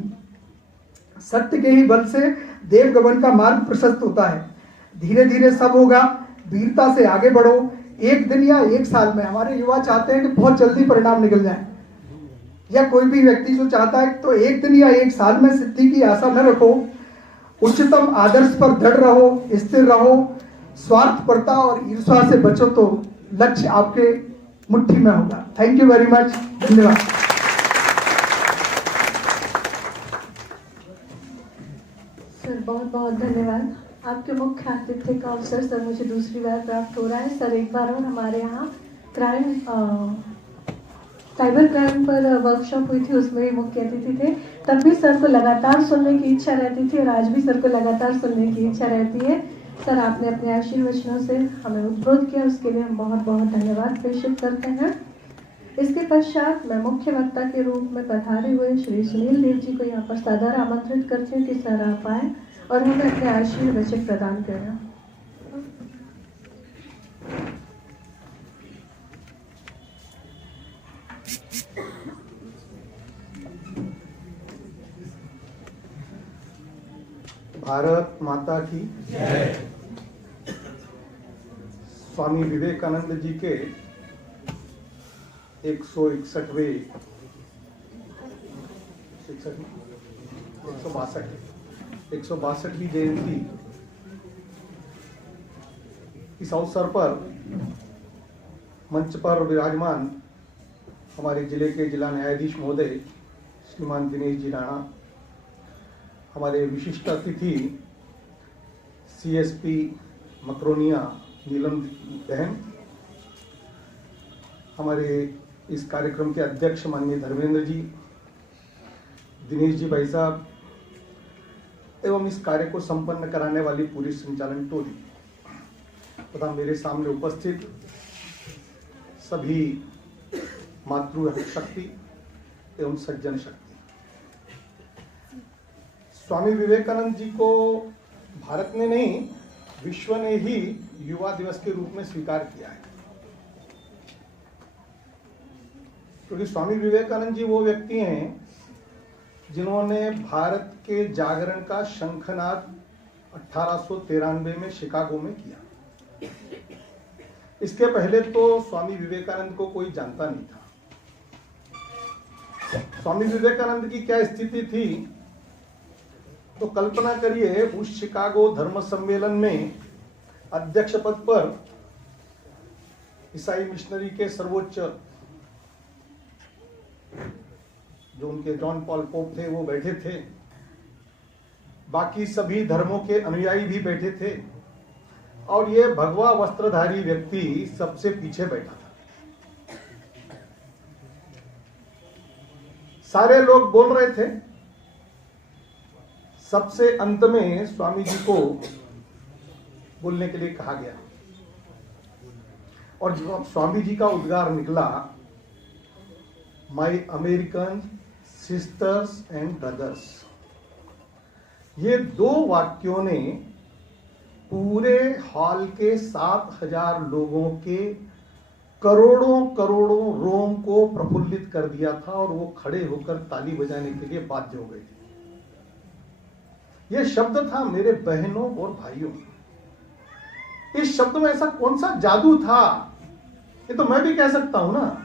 सत्य के ही बल से देव गमन का मार्ग प्रशस्त होता है। धीरे धीरे सब होगा, वीरता से आगे बढ़ो। एक दिन या एक साल में, हमारे युवा चाहते हैं कि बहुत जल्दी परिणाम निकल जाए, या कोई भी व्यक्ति जो चाहता है तो एक दिन या एक साल में सिद्धि की आशा न रखो। उच्चतम आदर्श पर दृढ़ रहो, स्थिर रहो। स्वार्थपरता और ईर्ष्या से बचो तो लक्ष्य आपके मुट्ठी में होगा। थैंक यू वेरी मच, धन्यवाद। सर बहुत बहुत धन्यवाद। आपके मुख्य आतिथ्य का अवसर सर मुझे दूसरी बार प्राप्त हो रहा है। सर एक बार और हमारे यहाँ साइबर क्राइम पर वर्कशॉप हुई थी, उसमें भी मुख्य अतिथि थे। तब भी सर को लगातार सुनने की इच्छा रहती थी और आज भी सर को लगातार सुनने की इच्छा रहती है। सर आपने अपने आशीर्वचनों से हमें उद्बोध किया, उसके लिए हम बहुत बहुत धन्यवाद प्रेषित करते हैं। इसके पश्चात मैं मुख्य वक्ता के रूप में पधारे हुए श्री सुनील देव जी को यहाँ पर सादर आमंत्रित करती हूँ कि सर आप आए और हमें अपने आशीर्वचन प्रदान करें। भारत माता की जय। स्वामी विवेकानंद जी के 162वीं जयंती, इस अवसर पर मंच पर विराजमान हमारे जिले के जिला न्यायाधीश महोदय श्रीमान दिनेश जी राणा, हमारे विशिष्ट अतिथि CSP मकरोनिया नीलम बहन, हमारे इस कार्यक्रम के अध्यक्ष माननीय धर्मेंद्र जी, दिनेश जी भाई साहब, एवं इस कार्य को संपन्न कराने वाली पूरी संचालन टोली तथा मेरे सामने उपस्थित सभी मातृ शक्ति एवं सज्जन शक्ति। स्वामी विवेकानंद जी को भारत ने नहीं, विश्व ने ही युवा दिवस के रूप में स्वीकार किया है, क्योंकि स्वामी विवेकानंद जी वो व्यक्ति हैं जिन्होंने भारत के जागरण का शंखनाद 1893 में शिकागो में किया। इसके पहले तो स्वामी विवेकानंद को कोई जानता नहीं था। स्वामी विवेकानंद की क्या स्थिति थी, तो कल्पना करिए, उस शिकागो धर्म सम्मेलन में अध्यक्ष पद पर ईसाई मिशनरी के सर्वोच्च जो उनके जॉन पॉल पोप थे वो बैठे थे, बाकी सभी धर्मों के अनुयायी भी बैठे थे, और ये भगवा वस्त्रधारी व्यक्ति सबसे पीछे बैठा था। सारे लोग बोल रहे थे, सबसे अंत में स्वामी जी को बोलने के लिए कहा गया, और जब स्वामी जी का उद्गार निकला, my American sisters and brothers, ये दो वाक्यों ने पूरे हॉल के 7000 लोगों के करोड़ों करोड़ों रोम को प्रफुल्लित कर दिया था, और वो खड़े होकर ताली बजाने के लिए बाध्य हो गए थे। यह शब्द था, मेरे बहनों और भाइयों। इस शब्द में ऐसा कौन सा जादू था, ये तो मैं भी कह सकता हूं ना,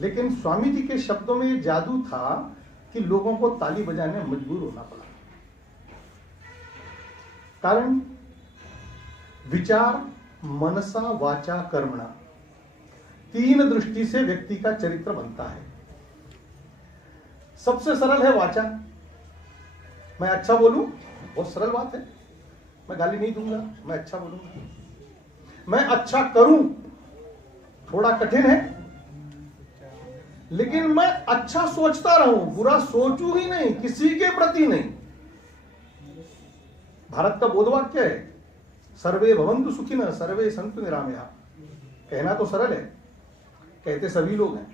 लेकिन स्वामी जी के शब्दों में ये जादू था कि लोगों को ताली बजाने में मजबूर होना पड़ा। कारण विचार मनसा वाचा कर्मणा, 3 दृष्टि से व्यक्ति का चरित्र बनता है। सबसे सरल है वाचा, मैं अच्छा बोलूं, बहुत सरल बात है, मैं गाली नहीं दूंगा, मैं अच्छा बोलूंगा। मैं अच्छा करूं, थोड़ा कठिन है, लेकिन मैं अच्छा सोचता रहूं, बुरा सोचूं ही नहीं, किसी के प्रति नहीं। भारत का बोधवाक्य है, सर्वे भवन्तु सुखिनः सर्वे सन्तु निरामयाः। कहना तो सरल है, कहते सभी लोग हैं,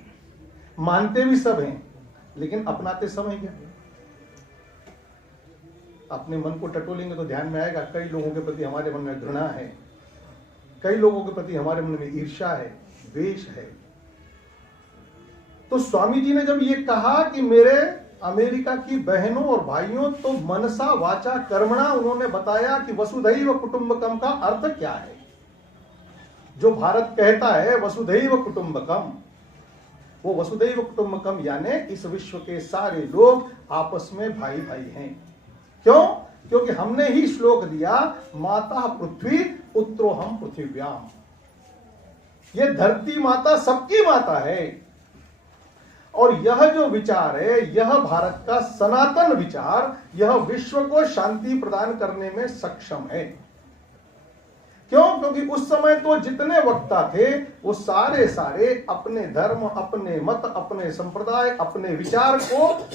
मानते भी सब हैं, लेकिन अपनाते समय क्या? अपने मन को टटोलेंगे तो ध्यान में आएगा कई लोगों के प्रति हमारे मन में घृणा है, कई लोगों के प्रति हमारे मन में ईर्ष्या है, द्वेष है। तो स्वामी जी ने जब ये कहा कि मेरे अमेरिका की बहनों और भाइयों, तो मनसा वाचा कर्मणा उन्होंने बताया कि वसुधैव कुटुंबकम का अर्थ क्या है। जो भारत कहता है वसुधैव कुटुंबकम, वो वसुधैव कुटुंबकम यानी इस विश्व के सारे लोग आपस में भाई भाई हैं। क्यों? क्योंकि हमने ही श्लोक दिया, माता पृथ्वी पुत्रोहम पृथिव्याम। ये धरती माता सबकी माता है, और यह जो विचार है, यह भारत का सनातन विचार, यह विश्व को शांति प्रदान करने में सक्षम है। क्यों? क्योंकि उस समय तो जितने वक्ता थे वो सारे अपने धर्म, अपने मत, अपने संप्रदाय, अपने विचार को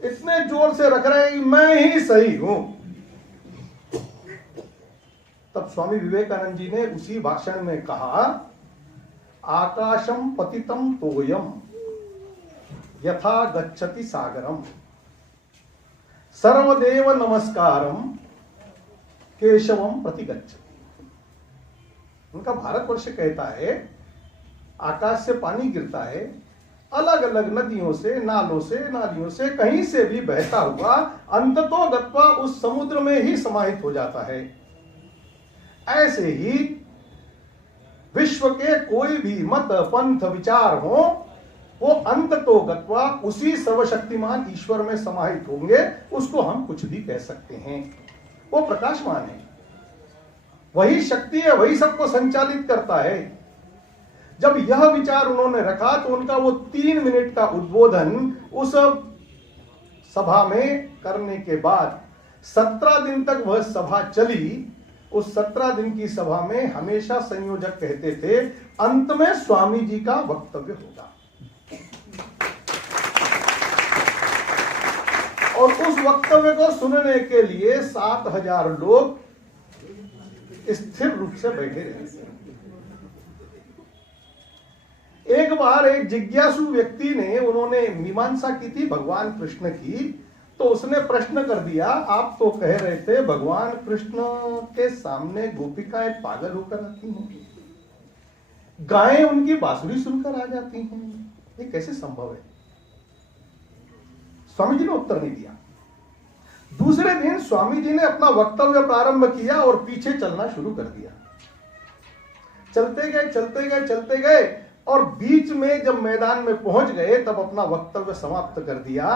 इतने जोर से रख रहे हैं कि मैं ही सही हूं। तब स्वामी विवेकानंद जी ने उसी भाषण में कहा, आकाशम पतितम तोयम यथा गच्छति सागरम सर्वदेव नमस्कारम केशवम प्रति गच्छति। उनका भारतवर्ष कहता है, आकाश से पानी गिरता है, अलग अलग नदियों से, नालों से, नालियों से, कहीं से भी बहता हुआ अंततो गत्वा उस समुद्र में ही समाहित हो जाता है। ऐसे ही विश्व के कोई भी मत, पंथ, विचार हो, वो अंततो गत्वा उसी सर्वशक्तिमान ईश्वर में समाहित होंगे। उसको हम कुछ भी कह सकते हैं, वो प्रकाशमान है, वही शक्ति है, वही सबको संचालित करता है। जब यह विचार उन्होंने रखा तो उनका वो 3 मिनट का उद्बोधन उस सभा में करने के बाद 17 दिन तक वह सभा चली। उस 17 दिन की सभा में हमेशा संयोजक कहते थे, अंत में स्वामी जी का वक्तव्य होगा। और उस वक्तव्य को सुनने के लिए 7000 लोग स्थिर रूप से बैठे रहे। एक बार एक जिज्ञासु व्यक्ति ने, उन्होंने मीमांसा की थी भगवान कृष्ण की, तो उसने प्रश्न कर दिया, आप तो कह रहे थे भगवान कृष्ण के सामने गोपिकाएं पागल होकर आती हैं, गायें उनकी बांसुरी सुनकर आ जाती हैं, ये कैसे संभव है? स्वामी जी ने उत्तर नहीं दिया। दूसरे दिन स्वामी जी ने अपना वक्तव्य प्रारंभ किया और पीछे चलना शुरू कर दिया। चलते गए और बीच में जब मैदान में पहुंच गए तब अपना वक्तव्य समाप्त कर दिया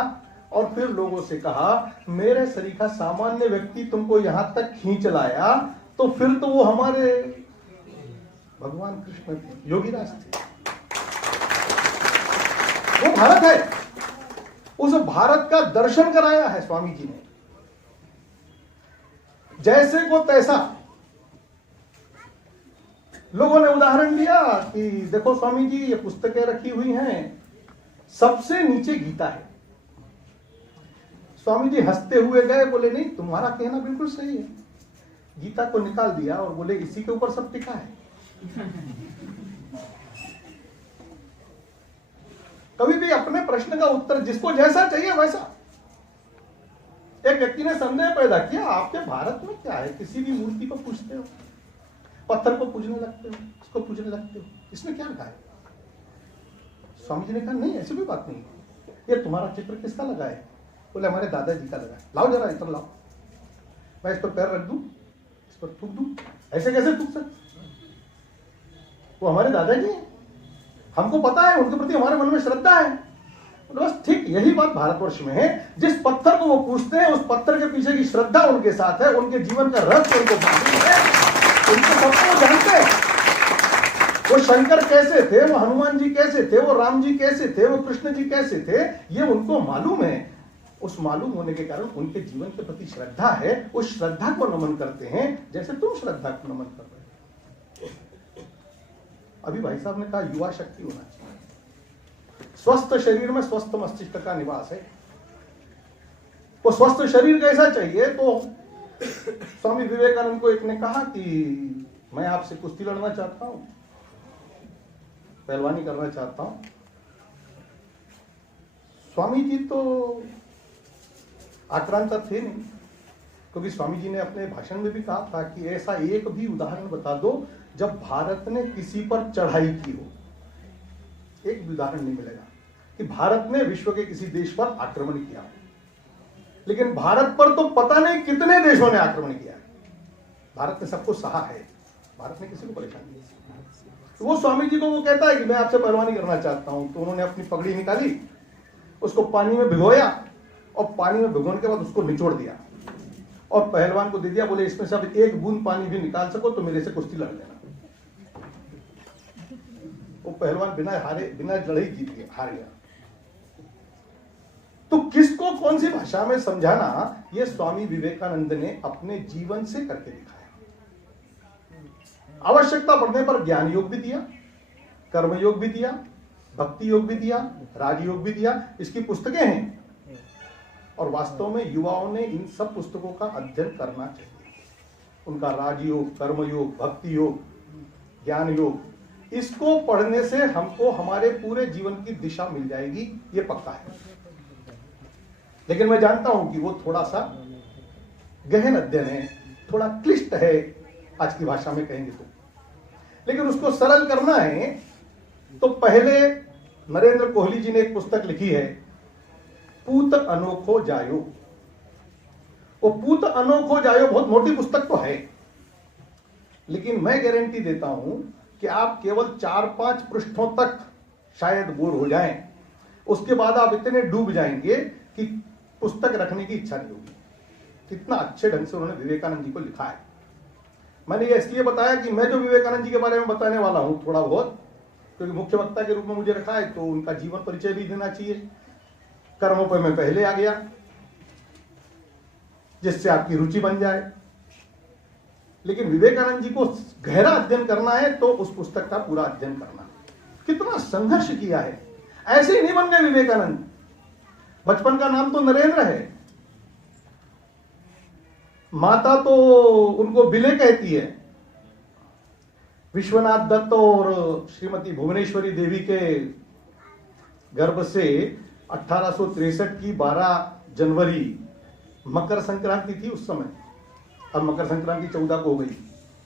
और फिर लोगों से कहा, मेरे सरीखा सामान्य व्यक्ति तुमको यहां तक खींच लाया, तो फिर तो वो हमारे भगवान कृष्ण थे, योगीराज थे, वो भारत है। उस भारत का दर्शन कराया है स्वामी जी ने। जैसे को तैसा लोगों ने उदाहरण दिया कि देखो स्वामी जी, ये पुस्तकें रखी हुई हैं, सबसे नीचे गीता है। स्वामी जी हंसते हुए गए, बोले नहीं, तुम्हारा कहना बिल्कुल सही है। गीता को निकाल दिया और बोले इसी के ऊपर सब टिका है। कभी भी अपने प्रश्न का उत्तर जिसको जैसा चाहिए वैसा। एक व्यक्ति ने संदेह पैदा किया, आपके भारत में क्या है, किसी भी मूर्ति को पूजते हो, पत्थर को पूजने लगते हो, उसको पूजने लगते हो, इसमें क्या लगा है? स्वामी जी ने कहा, नहीं ऐसी कोई बात नहीं, ये तुम्हारा चित्र किसका लगा है? बोले हमारे दादाजी का लगा है। लाओ जरा इधर लाओ, मैं इस पर पैर रख दूं, इस पर थूक दूं, ऐसे कैसे थूक सकते? वो हमारे दादाजी हैं, हमको पता है, उनके प्रति हमारे मन में श्रद्धा है। बस ठीक यही बात भारतवर्ष में है। जिस पत्थर को वो पूजते हैं, उस पत्थर के पीछे की श्रद्धा उनके साथ है, उनके जीवन का रहस्य उनको मालूम है, उनको सबको जानते हैं। वो शंकर कैसे थे, वो हनुमान जी कैसे थे, वो राम जी कैसे थे, वो कृष्ण जी कैसे थे, ये उनको मालूम है। उस मालूम होने के कारण उनके जीवन के प्रति श्रद्धा है, उस श्रद्धा को नमन करते हैं जैसे तुम श्रद्धा को नमन कर रहे हो। अभी भाई साहब ने कहा युवा शक्ति होना चाहिए। स्वस्थ शरीर में स्वस्थ मस्तिष्क का निवास है। वो स्वस्थ शरीर कैसा चाहिए? तो स्वामी विवेकानंद को एक ने कहा कि मैं आपसे कुश्ती लड़ना चाहता हूं। पहलवानी करना चाहता हूं। स्वामी जी तो आक्रांता थे नहीं, क्योंकि स्वामी जी ने अपने भाषण में भी कहा था कि ऐसा एक भी उदाहरण बता दो जब भारत ने किसी पर चढ़ाई की हो। एक भी उदाहरण नहीं मिलेगा कि भारत ने विश्व के किसी देश पर आक्रमण किया हो। लेकिन भारत पर तो पता नहीं कितने देशों ने आक्रमण किया है। भारत ने सबको सहा है, भारत ने किसी को परेशान नहीं किया। तो वो स्वामी जी को वो कहता है कि मैं आपसे पहलवानी करना चाहता हूं, तो उन्होंने अपनी पगड़ी निकाली, उसको पानी में भिगोया और पानी में भिगोने के बाद उसको निचोड़ दिया और पहलवान को दे दिया। बोले इसमें से अब एक बूंद पानी भी निकाल सको तो मेरे से कुश्ती लड़ लेना। वो पहलवान बिना लड़े जीत गया, हार गया। तो किसको कौन सी भाषा में समझाना, ये स्वामी विवेकानंद ने अपने जीवन से करके दिखाया। आवश्यकता पड़ने पर ज्ञान योग भी दिया, कर्म योग भी दिया, भक्ति योग भी दिया, राजयोग भी दिया। इसकी पुस्तकें हैं और वास्तव में युवाओं ने इन सब पुस्तकों का अध्ययन करना चाहिए। उनका राजयोग, कर्मयोग, भक्ति योग, ज्ञान योग, इसको पढ़ने से हमको हमारे पूरे जीवन की दिशा मिल जाएगी, ये पक्का है। लेकिन मैं जानता हूं कि वो थोड़ा सा गहन अध्ययन है, थोड़ा क्लिष्ट है आज की भाषा में कहेंगे तो। लेकिन उसको सरल करना है तो पहले नरेंद्र कोहली जी ने एक पुस्तक लिखी है, पूत अनोखो जायो। वो पूत अनोखो जायो बहुत मोटी पुस्तक तो है, लेकिन मैं गारंटी देता हूं कि आप केवल 4-5 पृष्ठों तक शायद बोर हो जाएं। उसके बाद आप इतने डूब जाएंगे कि पुस्तक रखने की इच्छा नहीं होगी। कितना अच्छे ढंग से उन्होंने विवेकानंद जी को लिखा है। मैंने ये इसलिए बताया कि मैं जो विवेकानंद जी के बारे में बताने वाला हूं थोड़ा बहुत, क्योंकि मुख्य वक्ता के रूप में मुझे रखा है तो उनका जीवन परिचय भी देना चाहिए। कर्मों पर मैं पहले आ गया जिससे आपकी रुचि बन जाए। लेकिन विवेकानंद जी को गहरा अध्ययन करना है तो उस पुस्तक का पूरा अध्ययन करना। कितना संघर्ष किया है, ऐसे ही नहीं बन गए विवेकानंद। बचपन का नाम तो नरेंद्र है, माता तो उनको बिले कहती है। विश्वनाथ दत्त और श्रीमती भुवनेश्वरी देवी के गर्भ से 1863 की 12 जनवरी मकर संक्रांति थी उस समय। अब मकर संक्रांति 14 को हो गई,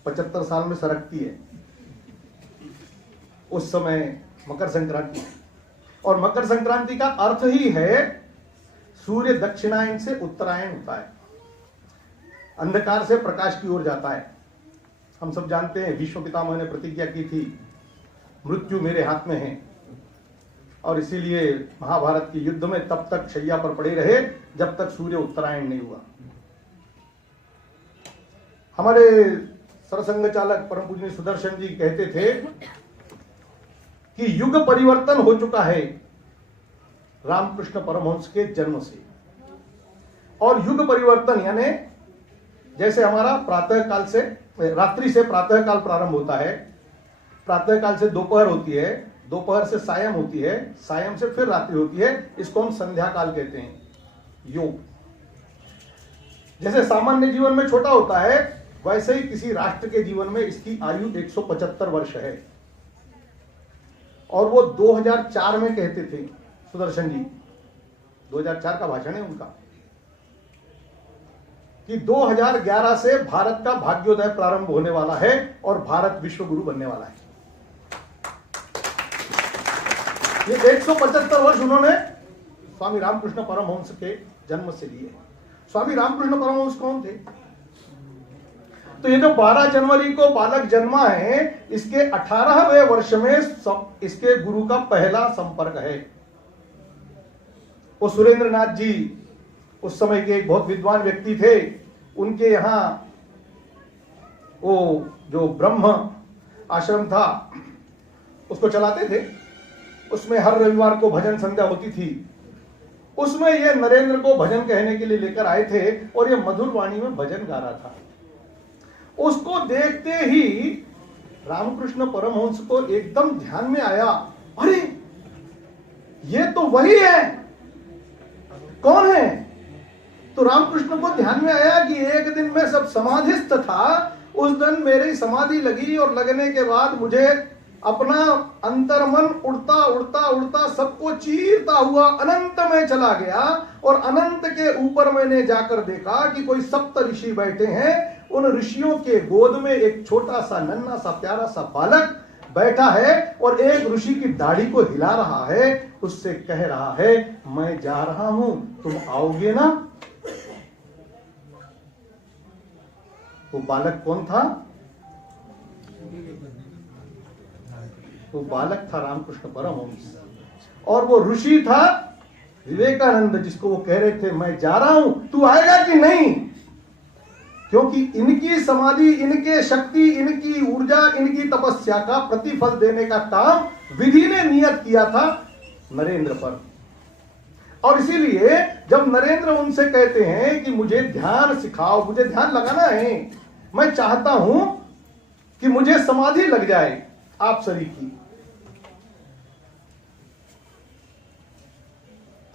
75 साल में सरकती है। उस समय मकर संक्रांति, और मकर संक्रांति का अर्थ ही है सूर्य दक्षिणायन से उत्तरायण होता है, अंधकार से प्रकाश की ओर जाता है। हम सब जानते हैं भीष्म पितामह ने प्रतिज्ञा की थी, मृत्यु मेरे हाथ में है, और इसीलिए महाभारत के युद्ध में तब तक शैया पर पड़े रहे जब तक सूर्य उत्तरायण नहीं हुआ। हमारे सरसंघ चालक परम पूजनीय सुदर्शन जी कहते थे कि युग परिवर्तन हो चुका है रामकृष्ण परमहंस के जन्म से। और युग परिवर्तन यानी जैसे हमारा प्रातः काल से, रात्रि से प्रातः काल प्रारंभ होता है, प्रातः काल से दोपहर होती है, दोपहर से सायं होती है, सायं से फिर रात्रि होती है, इसको हम संध्या काल कहते हैं, योग। जैसे सामान्य जीवन में छोटा होता है, वैसे ही किसी राष्ट्र के जीवन में इसकी आयु 175 वर्ष है। और वो 2004 में कहते थे सुदर्शन जी, 2004 का भाषण है उनका, कि 2011 से भारत का भाग्योदय प्रारंभ होने वाला है और भारत विश्व गुरु बनने वाला है। ये 175 वर्ष उन्होंने स्वामी रामकृष्ण परमहंस के जन्म से लिए। स्वामी रामकृष्ण परमहंस कौन थे? तो ये जो 12 जनवरी को बालक जन्मा है, इसके 18वें वर्ष में इसके गुरु का पहला संपर्क है। वो सुरेंद्र नाथ जी उस समय के एक बहुत विद्वान व्यक्ति थे, उनके यहां वो जो ब्रह्म आश्रम था उसको चलाते थे। उसमें हर रविवार को भजन संध्या होती थी। उसमें ये नरेंद्र को भजन कहने के लिए लेकर आए थे और ये मधुर वाणी में भजन गा रहा था। उसको देखते ही रामकृष्ण परमहंस को एकदम ध्यान में आया, अरे ये तो वही है। कौन है? तो रामकृष्ण को ध्यान में आया कि एक दिन मैं सब समाधिस्थ था, उस दिन मेरी समाधि लगी और लगने के बाद मुझे अपना अंतर्मन उड़ता उड़ता उड़ता सबको चीरता हुआ अनंत में चला गया, और अनंत के ऊपर मैंने जाकर देखा कि कोई सप्त ऋषि बैठे हैं। उन ऋषियों के गोद में एक छोटा सा नन्हा सा प्यारा सा बालक बैठा है और एक ऋषि की दाढ़ी को हिला रहा है, उससे कह रहा है मैं जा रहा हूं, तुम आओगे ना? वो बालक कौन था? वो बालक था रामकृष्ण परमहंस, और वो ऋषि था विवेकानंद, जिसको वो कह रहे थे मैं जा रहा हूं, तू आएगा कि नहीं? क्योंकि इनकी समाधि, इनके शक्ति, इनकी ऊर्जा, इनकी तपस्या का प्रतिफल देने का काम विधि ने नियत किया था नरेंद्र पर। और इसीलिए जब नरेंद्र उनसे कहते हैं कि मुझे ध्यान सिखाओ, मुझे ध्यान लगाना है, मैं चाहता हूं कि मुझे समाधि लग जाए आप सभी की,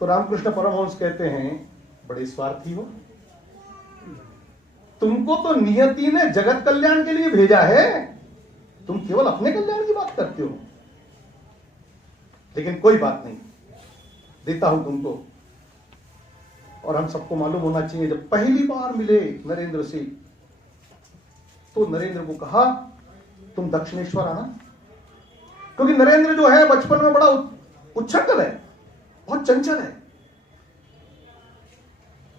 तो रामकृष्ण परमहंस कहते हैं बड़े स्वार्थी हो, तुमको तो नियति ने जगत कल्याण के लिए भेजा है, तुम केवल अपने कल्याण की बात करते हो। लेकिन कोई बात नहीं, देता हूं तुमको। और हम सबको मालूम होना चाहिए, जब पहली बार मिले नरेंद्र से, तो नरेंद्र को कहा तुम दक्षिणेश्वर आना, क्योंकि नरेंद्र जो है बचपन में बड़ा उच्छृंखल है, बहुत चंचल है,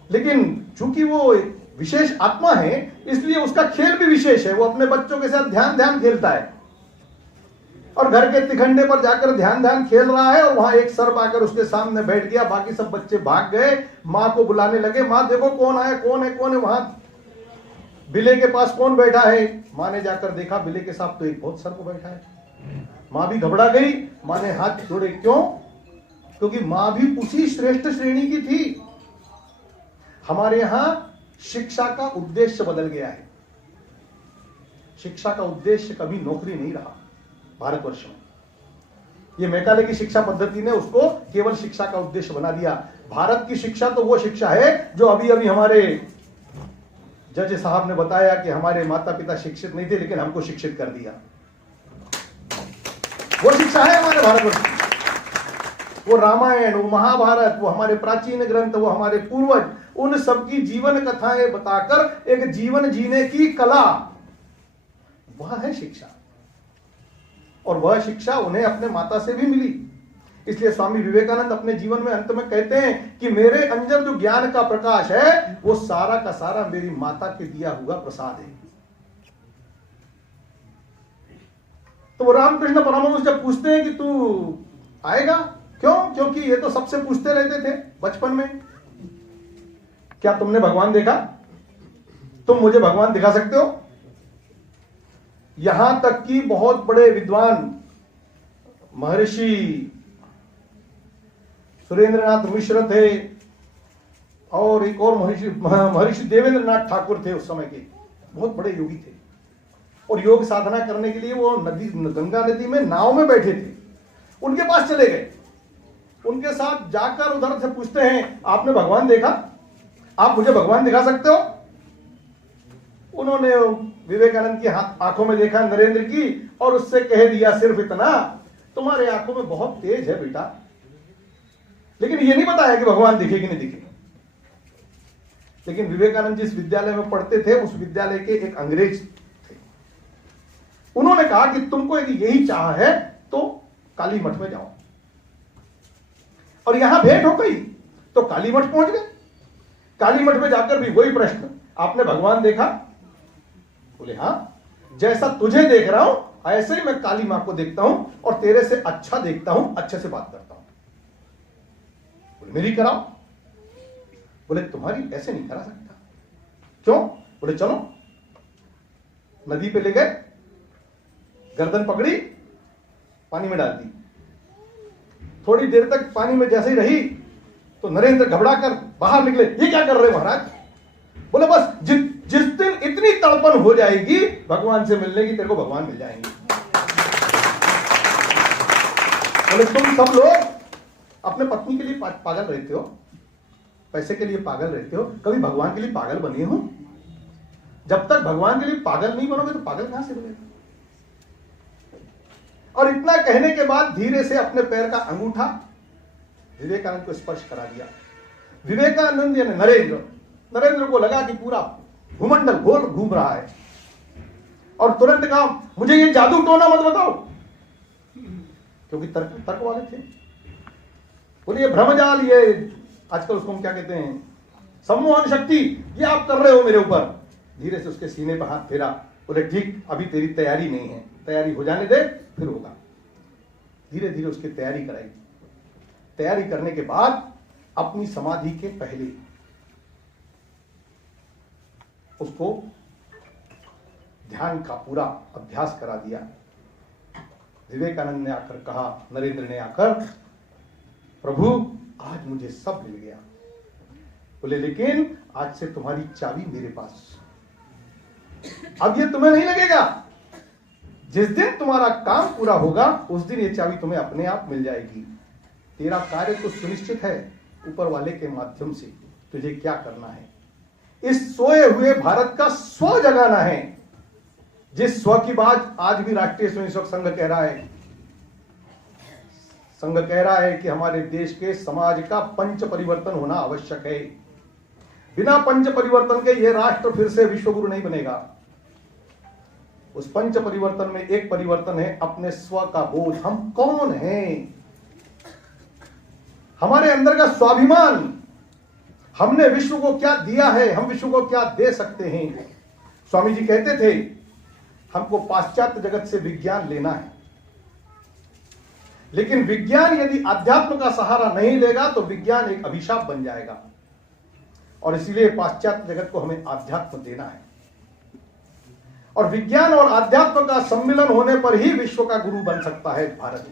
लेकिन चूंकि वो विशेष आत्मा है इसलिए उसका खेल भी विशेष है। वो अपने बच्चों के साथ ध्यान खेलता है, और घर के तिखंडे पर जाकर ध्यान खेल रहा है, और वहां एक सर्प आकर उसके सामने बैठ गया, बाकी सब बच्चे भाग गए, मां को बुलाने लगे, मां देखो कौन आया, कौन है वहां बिले के पास कौन बैठा है। मां ने जाकर देखा बिले के साथ तो एक बहुत सर्प बैठा है। मां भी घबरा गई, मां ने हाथ जोड़े, क्यों? क्योंकि मां भी उसी श्रेष्ठ श्रेणी की थी। हमारे यहां शिक्षा का उद्देश्य बदल गया है। शिक्षा का उद्देश्य कभी नौकरी नहीं रहा भारतवर्ष में। ये मैकाले की शिक्षा पद्धति ने उसको केवल शिक्षा का उद्देश्य बना दिया। भारत की शिक्षा तो वो शिक्षा है जो अभी अभी हमारे जज साहब ने बताया कि हमारे माता पिता शिक्षित नहीं थे लेकिन हमको शिक्षित कर दिया। वो शिक्षा है हमारे भारतवर्ष में। वो रामायण, वो महाभारत, वो हमारे प्राचीन ग्रंथ, वो हमारे पूर्वज, उन सबकी जीवन कथाएं बताकर एक जीवन जीने की कला, वह है शिक्षा। और वह शिक्षा उन्हें अपने माता से भी मिली। इसलिए स्वामी विवेकानंद अपने जीवन में अंत में कहते हैं कि मेरे अंदर जो ज्ञान का प्रकाश है वो सारा का सारा मेरी माता के दिया हुआ प्रसाद है। तो रामकृष्ण परमहंस जब पूछते हैं कि तू आएगा, क्यों? क्योंकि ये तो सबसे पूछते रहते थे बचपन में, क्या तुमने भगवान देखा? तुम मुझे भगवान दिखा सकते हो? यहां तक कि बहुत बड़े विद्वान महर्षि सुरेंद्रनाथ मिश्र थे और एक और महर्षि देवेंद्रनाथ ठाकुर थे, उस समय के बहुत बड़े योगी थे। और योग साधना करने के लिए वो नदी, गंगा नदी में नाव में बैठे थे। उनके पास चले गए, उनके साथ जाकर उधर से पूछते हैं आपने भगवान देखा? आप मुझे भगवान दिखा सकते हो? उन्होंने विवेकानंद की आंखों में देखा नरेंद्र की और उससे कह दिया सिर्फ इतना, तुम्हारे आंखों में बहुत तेज है बेटा। लेकिन ये नहीं बताया कि भगवान दिखे कि नहीं दिखे। लेकिन विवेकानंद जिस विद्यालय में पढ़ते थे उस विद्यालय के एक अंग्रेज थे। उन्होंने कहा कि तुमको यदि यही चाह है तो काली मठ में जाओ। और यहां भेंट हो गई तो काली मठ पहुंच गए। काली मठ में जाकर भी वही प्रश्न, आपने भगवान देखा? बोले हां, जैसा तुझे देख रहा हूं ऐसे ही मैं काली मां को देखता हूं और तेरे से अच्छा देखता हूं, अच्छे से बात करता हूं। बोले मेरी कराओ। बोले तुम्हारी ऐसे नहीं करा सकता। क्यों? बोले चलो। नदी पे ले गए, गर्दन पकड़ी, पानी में डाल दी। थोड़ी देर तक पानी में जैसे ही रही तो नरेंद्र घबरा कर बाहर निकले। ये क्या कर रहे महाराज? बोले बस जिस दिन इतनी तड़पन हो जाएगी भगवान से मिलने की, तेरे को भगवान मिल जाएंगे। बोले तुम सब लोग अपने पत्नी के लिए पागल रहते हो, पैसे के लिए पागल रहते हो, कभी भगवान के लिए पागल बने हो? जब तक भगवान के लिए पागल नहीं बनोगे तो पागल कहां से बनेगा? और इतना कहने के बाद धीरे से अपने पैर का अंगूठा विवेकानंद को स्पर्श करा दिया। विवेकानंद यानी नरेंद्र को लगा कि पूरा भूमंडल गोल घूम रहा है, और तुरंत कहा मुझे ये जादू टोना मत बताओ, क्योंकि तर्क वाले थे। बोले ये भ्रमजाल, ये आजकल उसको हम क्या कहते हैं, सम्मोहन शक्ति, ये आप कर रहे हो मेरे ऊपर। धीरे से उसके सीने पर हाथ फेरा, बोले ठीक, अभी तेरी तैयारी नहीं है, तैयारी हो जाने दे फिर होगा। धीरे धीरे उसकी तैयारी कराई। तैयारी करने के बाद अपनी समाधि के पहले उसको ध्यान का पूरा अभ्यास करा दिया। विवेकानंद ने आकर कहा, नरेंद्र ने आकर, प्रभु आज मुझे सब मिल गया। बोले लेकिन आज से तुम्हारी चाबी मेरे पास, अब ये तुम्हें नहीं लगेगा, जिस दिन तुम्हारा काम पूरा होगा उस दिन ये चाबी तुम्हें अपने आप मिल जाएगी। तेरा कार्य तो सुनिश्चित है, ऊपर वाले के माध्यम से तुझे क्या करना है, इस सोए हुए भारत का स्व जगाना है। जिस स्व की बात आज भी राष्ट्रीय स्वयंसेवक संघ कह रहा है। संघ कह रहा है कि हमारे देश के समाज का पंच परिवर्तन होना आवश्यक है। बिना पंच परिवर्तन के यह राष्ट्र फिर से विश्वगुरु नहीं बनेगा। उस पंच परिवर्तन में एक परिवर्तन है अपने स्व का बोध, हम कौन हैं, हमारे अंदर का स्वाभिमान, हमने विश्व को क्या दिया है, हम विश्व को क्या दे सकते हैं। स्वामी जी कहते थे हमको पाश्चात्य जगत से विज्ञान लेना है, लेकिन विज्ञान यदि अध्यात्म का सहारा नहीं लेगा तो विज्ञान एक अभिशाप बन जाएगा, और इसीलिए पाश्चात्य जगत को हमें अध्यात्म देना है। और विज्ञान और अध्यात्म का सम्मिलन होने पर ही विश्व का गुरु बन सकता है भारत।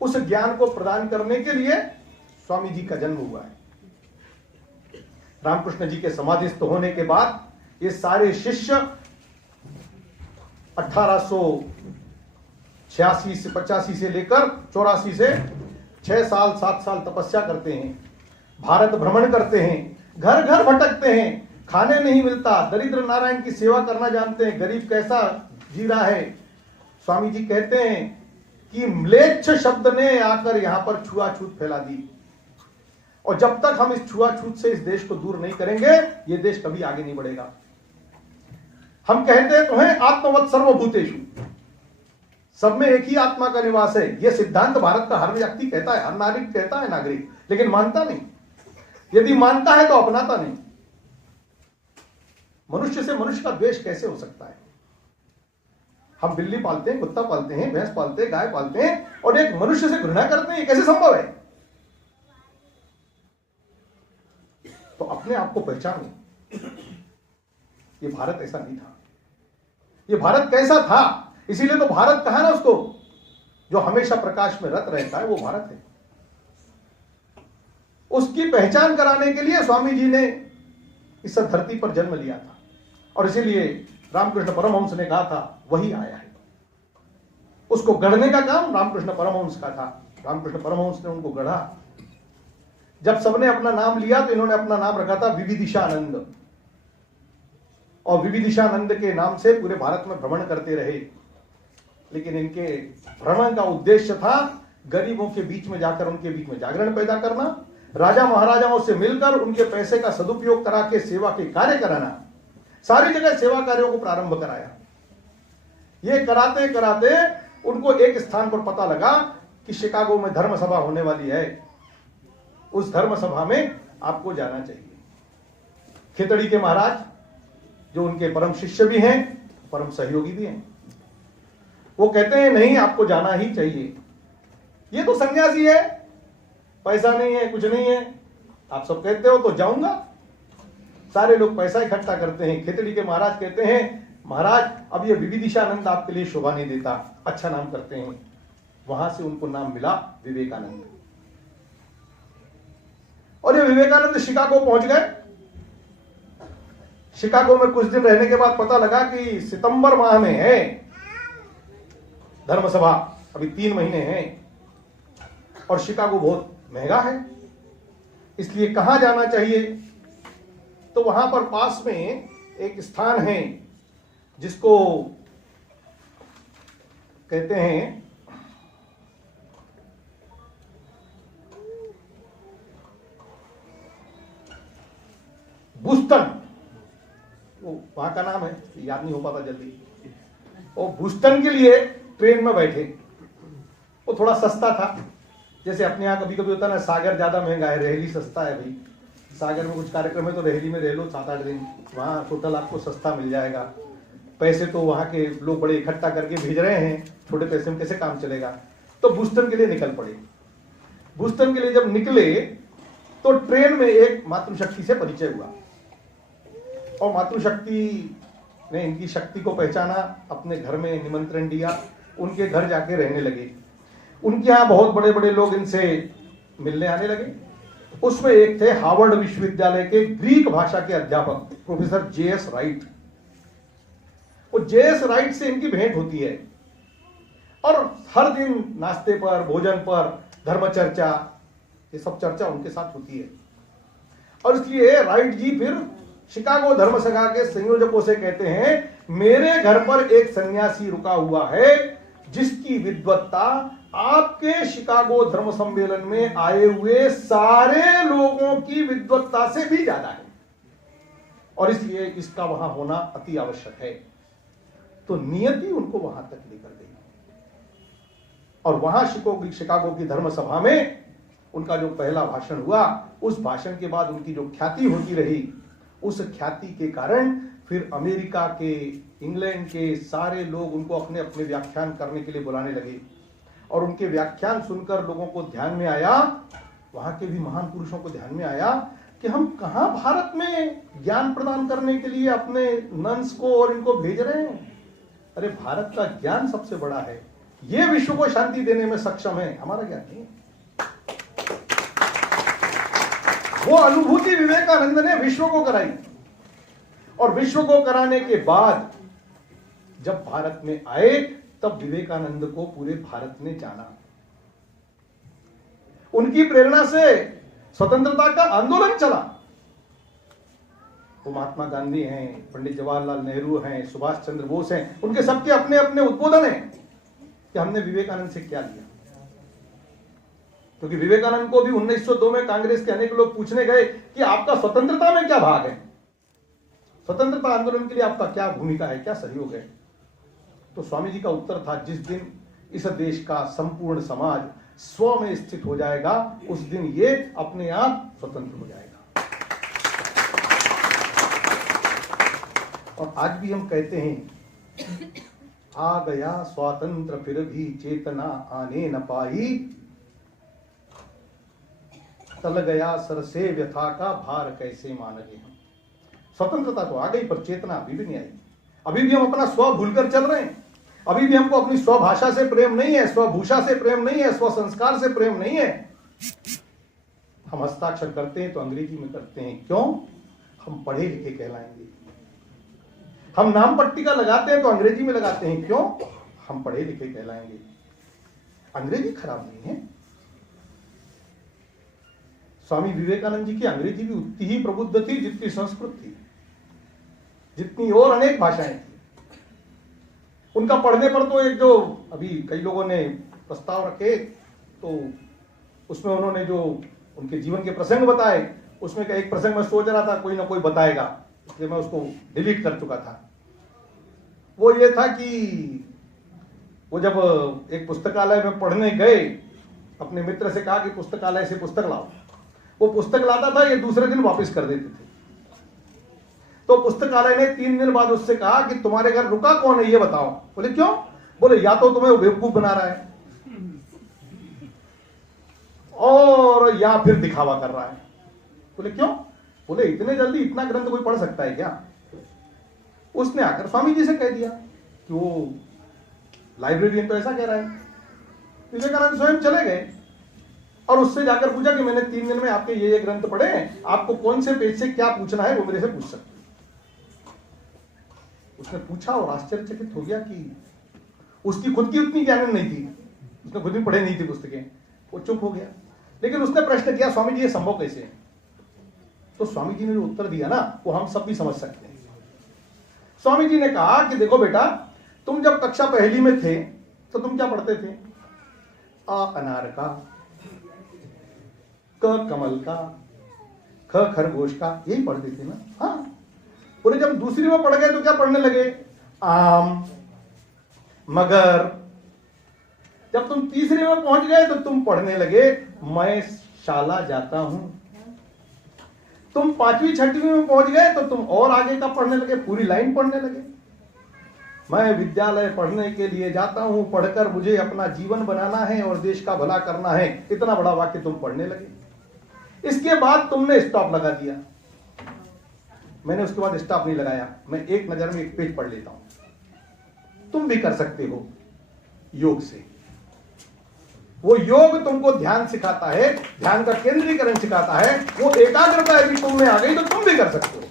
उस ज्ञान को प्रदान करने के लिए स्वामी जी का जन्म हुआ है। रामकृष्ण जी के समाधिस्थ होने के बाद ये सारे शिष्य 1886 से 85 से लेकर 84 से 6 साल 7 साल तपस्या करते हैं, भारत भ्रमण करते हैं, घर घर भटकते हैं, खाने नहीं मिलता, दरिद्र नारायण की सेवा करना जानते हैं, गरीब कैसा जी रहा है। स्वामी जी कहते हैं कि म्लेच्छ शब्द ने आकर यहां पर छुआछूत फैला दी, और जब तक हम इस छुआछूत से इस देश को दूर नहीं करेंगे ये देश कभी आगे नहीं बढ़ेगा। हम कहते तो हैं आत्मवत् सर्वभूतेषु, सब में एक ही आत्मा का निवास है। यह सिद्धांत भारत का हर व्यक्ति कहता है, हर नागरिक कहता है, नागरिक, लेकिन मानता नहीं। यदि मानता है तो अपनाता नहीं। मनुष्य से मनुष्य का द्वेष कैसे हो सकता है? हम बिल्ली पालते हैं, कुत्ता पालते हैं, भैंस पालते हैं, गाय पालते हैं, और एक मनुष्य से घृणा करते हैं, ये कैसे संभव है? तो अपने आप को पहचानो। ये भारत ऐसा नहीं था। ये भारत कैसा था? इसीलिए तो भारत कहा ना उसको, जो हमेशा प्रकाश में रत रहता है वो भारत है। उसकी पहचान कराने के लिए स्वामी जी ने इस धरती पर जन्म लिया था, और इसीलिए रामकृष्ण परमहंस ने कहा था वही आया है। उसको गढ़ने का काम रामकृष्ण परमहंस का था। रामकृष्ण परमहंस ने उनको गढ़ा। जब सबने अपना नाम लिया तो इन्होंने अपना नाम रखा था विविदिशानंद, और विविदिशानंद के नाम से पूरे भारत में भ्रमण करते रहे। लेकिन इनके भ्रमण का उद्देश्य था गरीबों के बीच में जाकर उनके बीच में जागरण पैदा करना, राजा महाराजाओं से मिलकर उनके पैसे का सदुपयोग करा के सेवा के कार्य कराना। सारी जगह सेवा कार्यों को प्रारंभ कराया। ये कराते कराते उनको एक स्थान पर पता लगा कि शिकागो में धर्म सभा होने वाली है, उस धर्म सभा में आपको जाना चाहिए। खेतड़ी के महाराज जो उनके परम शिष्य भी हैं, परम सहयोगी भी हैं, वो कहते हैं नहीं आपको जाना ही चाहिए। ये तो सन्यासी है, पैसा नहीं है, कुछ नहीं है, आप सब कहते हो तो जाऊंगा। सारे लोग पैसा इकट्ठा करते हैं। खेतड़ी के महाराज कहते हैं महाराज अब ये विविदिशानंद आपके लिए शोभा नहीं देता, अच्छा नाम करते हैं। वहां से उनको नाम मिला विवेकानंद। और ये विवेकानंद शिकागो पहुंच गए। शिकागो में कुछ दिन रहने के बाद पता लगा कि सितंबर माह में है धर्म सभा, अभी 3 महीने हैं, और शिकागो बहुत महंगा है, इसलिए कहां जाना चाहिए? तो वहां पर पास में एक स्थान है जिसको कहते हैं बूस्टन, वो वहां का नाम है, याद नहीं हो पाता जल्दी। वो बूस्टन के लिए ट्रेन में बैठे, वो थोड़ा सस्ता था। जैसे अपने यहाँ कभी कभी होता है ना, सागर ज्यादा महंगा है, रेहली सस्ता है। भाई सागर में कुछ कार्यक्रम है तो रेहली में रह लो 7-8 दिन, वहाँ होटल आपको सस्ता मिल जाएगा। पैसे तो वहाँ के लोग बड़े इकट्ठा करके भेज रहे हैं, छोटे पैसे में कैसे काम चलेगा। तो बूस्टन के लिए निकल पड़े। बूस्टन के लिए जब निकले तो ट्रेन में एक मातृशक्ति से परिचय हुआ, और मातृशक्ति ने इनकी शक्ति को पहचाना, अपने घर में निमंत्रण दिया, उनके घर जाके रहने लगे। उनके यहाँ बहुत बड़े बड़े लोग इनसे मिलने आने लगे। उसमें एक थे हार्वर्ड विश्वविद्यालय के ग्रीक भाषा के अध्यापक प्रोफेसर जे.एस. राइट। वो जे.एस. राइट से इनकी भेंट होती है, और हर दिन नाश्ते पर, भोजन पर, धर्म चर्चा, ये सब चर्चा उनके साथ होती है। और इसलिए राइट जी फिर शिकागो धर्म सभा के संयोजकों से कहते हैं, मेरे घर पर एक सन्यासी रुका हुआ है जिसकी विद्वत्ता आपके शिकागो धर्म सम्मेलन में आए हुए सारे लोगों की विद्वत्ता से भी ज्यादा है, और इसलिए इसका वहां होना अति आवश्यक है। तो नियति उनको वहां तक लेकर गई, और वहां शिकागो की धर्म सभा में उनका जो पहला भाषण हुआ, उस भाषण के बाद उनकी जो ख्याति होती रही, उस ख्याति के कारण फिर अमेरिका के, इंग्लैंड के सारे लोग उनको अपने अपने व्याख्यान करने के लिए बुलाने लगे। और उनके व्याख्यान सुनकर लोगों को ध्यान में आया, वहां के भी महान पुरुषों को ध्यान में आया कि हम कहां भारत में ज्ञान प्रदान करने के लिए अपने नन्स को और इनको भेज रहे हैं। अरे भारत का ज्ञान सबसे बड़ा है, ये विश्व को शांति देने में सक्षम है, हमारा ज्ञान नहीं। वो अनुभूति विवेकानंद ने विश्व को कराई, और विश्व को कराने के बाद जब भारत में आए तब विवेकानंद को पूरे भारत ने जाना। उनकी प्रेरणा से स्वतंत्रता का आंदोलन चला। वो महात्मा गांधी हैं, पंडित जवाहरलाल नेहरू हैं, सुभाष चंद्र बोस हैं, उनके सबके अपने अपने उद्बोधन हैं कि हमने विवेकानंद से क्या लिया। क्योंकि विवेकानंद को भी 1902 में कांग्रेस के अनेक लोग पूछने गए कि आपका स्वतंत्रता में क्या भाग है, स्वतंत्रता आंदोलन के लिए आपका क्या भूमिका है, क्या सहयोग है। तो स्वामी जी का उत्तर था, जिस दिन इस देश का संपूर्ण समाज स्व में स्थित हो जाएगा, उस दिन ये अपने आप स्वतंत्र हो जाएगा। और आज भी हम कहते हैं, आ गया स्वातंत्र फिर भी चेतना आने न पाई, टल गया सर से व्यथा का भार कैसे मानेंगे हम। स्वतंत्रता तो आ गई, पर चेतना अभी भी नहीं आई। अभी भी हम अपना स्व भूलकर चल रहे हैं। अभी भी हमको अपनी स्वभाषा से प्रेम नहीं है, स्वभूषा से प्रेम नहीं है, स्व संस्कार से प्रेम नहीं है। हम हस्ताक्षर करते हैं तो अंग्रेजी में करते हैं, क्यों? हम पढ़े लिखे कहलाएंगे। हम नाम पट्टिका लगाते हैं तो अंग्रेजी में लगाते हैं, क्यों? हम पढ़े लिखे कहलाएंगे। अंग्रेजी खराब नहीं है। स्वामी विवेकानंद जी की अंग्रेजी भी उतनी ही प्रबुद्ध थी जितनी संस्कृत थी, जितनी और अनेक भाषाएं थी। उनका पढ़ने पर तो एक जो अभी कई लोगों ने प्रस्ताव रखे, तो उसमें उन्होंने जो उनके जीवन के प्रसंग बताए, उसमें का एक प्रसंग मैं सोच रहा था कोई ना कोई बताएगा, इसलिए मैं उसको डिलीट कर चुका था। वो ये था कि वो जब एक पुस्तकालय में पढ़ने गए, अपने मित्र से कहा कि पुस्तकालय से पुस्तक लाओ। वो पुस्तक लाता था, ये दूसरे दिन वापस कर देते थे। तो पुस्तकालय ने 3 दिन बाद उससे कहा कि तुम्हारे घर रुका कौन है ये बताओ। बोले क्यों? बोले या तो तुम्हें बेवकूफ बना रहा है, और या फिर दिखावा कर रहा है। बोले क्यों? बोले इतने जल्दी इतना ग्रंथ कोई पढ़ सकता है क्या? उसने आकर स्वामी जी से कह दिया कि वो लाइब्रेरियन तो ऐसा कह रहा है। विवेकानंद स्वयं चले गए और उससे जाकर पूछा कि मैंने 3 दिन में आपके ये ग्रंथ पढ़े हैं, आपको कौन से पेज से क्या पूछना है वो मेरे से पूछ सकते। उसने पूछा और आश्चर्यचकित हो गया कि उसकी खुद की उतनी ज्ञान नहीं थी, उसने खुद भी पढ़े नहीं थी पुस्तकें। वो चुप हो गया, लेकिन उसने प्रश्न किया, स्वामी जी ये संभव कैसे है? तो स्वामी जी ने जो उत्तर दिया ना, वो हम सब भी समझ सकते हैं। स्वामी जी ने कहा कि देखो बेटा, तुम जब कक्षा 1 में थे तो तुम क्या पढ़ते थे? अ अनार का, क कमल का, ख खरगोश का, यही पढ़ते थे ना। हाँ, और जब दूसरी में पढ़ गए तो क्या पढ़ने लगे? आम, मगर। जब तुम तीसरे में पहुंच गए तो तुम पढ़ने लगे मैं शाला जाता हूं। तुम पांचवी छठवीं में पहुंच गए तो तुम और आगे का पढ़ने लगे, पूरी लाइन पढ़ने लगे। मैं विद्यालय पढ़ने के लिए जाता हूं, पढ़कर मुझे अपना जीवन बनाना है और देश का भला करना है। इतना बड़ा वाक्य तुम पढ़ने लगे। इसके बाद तुमने स्टॉप लगा दिया। मैंने उसके बाद स्टॉप नहीं लगाया, मैं एक नजर में एक पेज पढ़ लेता हूं। तुम भी कर सकते हो योग से। वो योग तुमको ध्यान सिखाता है, ध्यान का केंद्रीकरण सिखाता है। वो एकाग्रता यदि तुम में आ गई तो तुम भी कर सकते हो।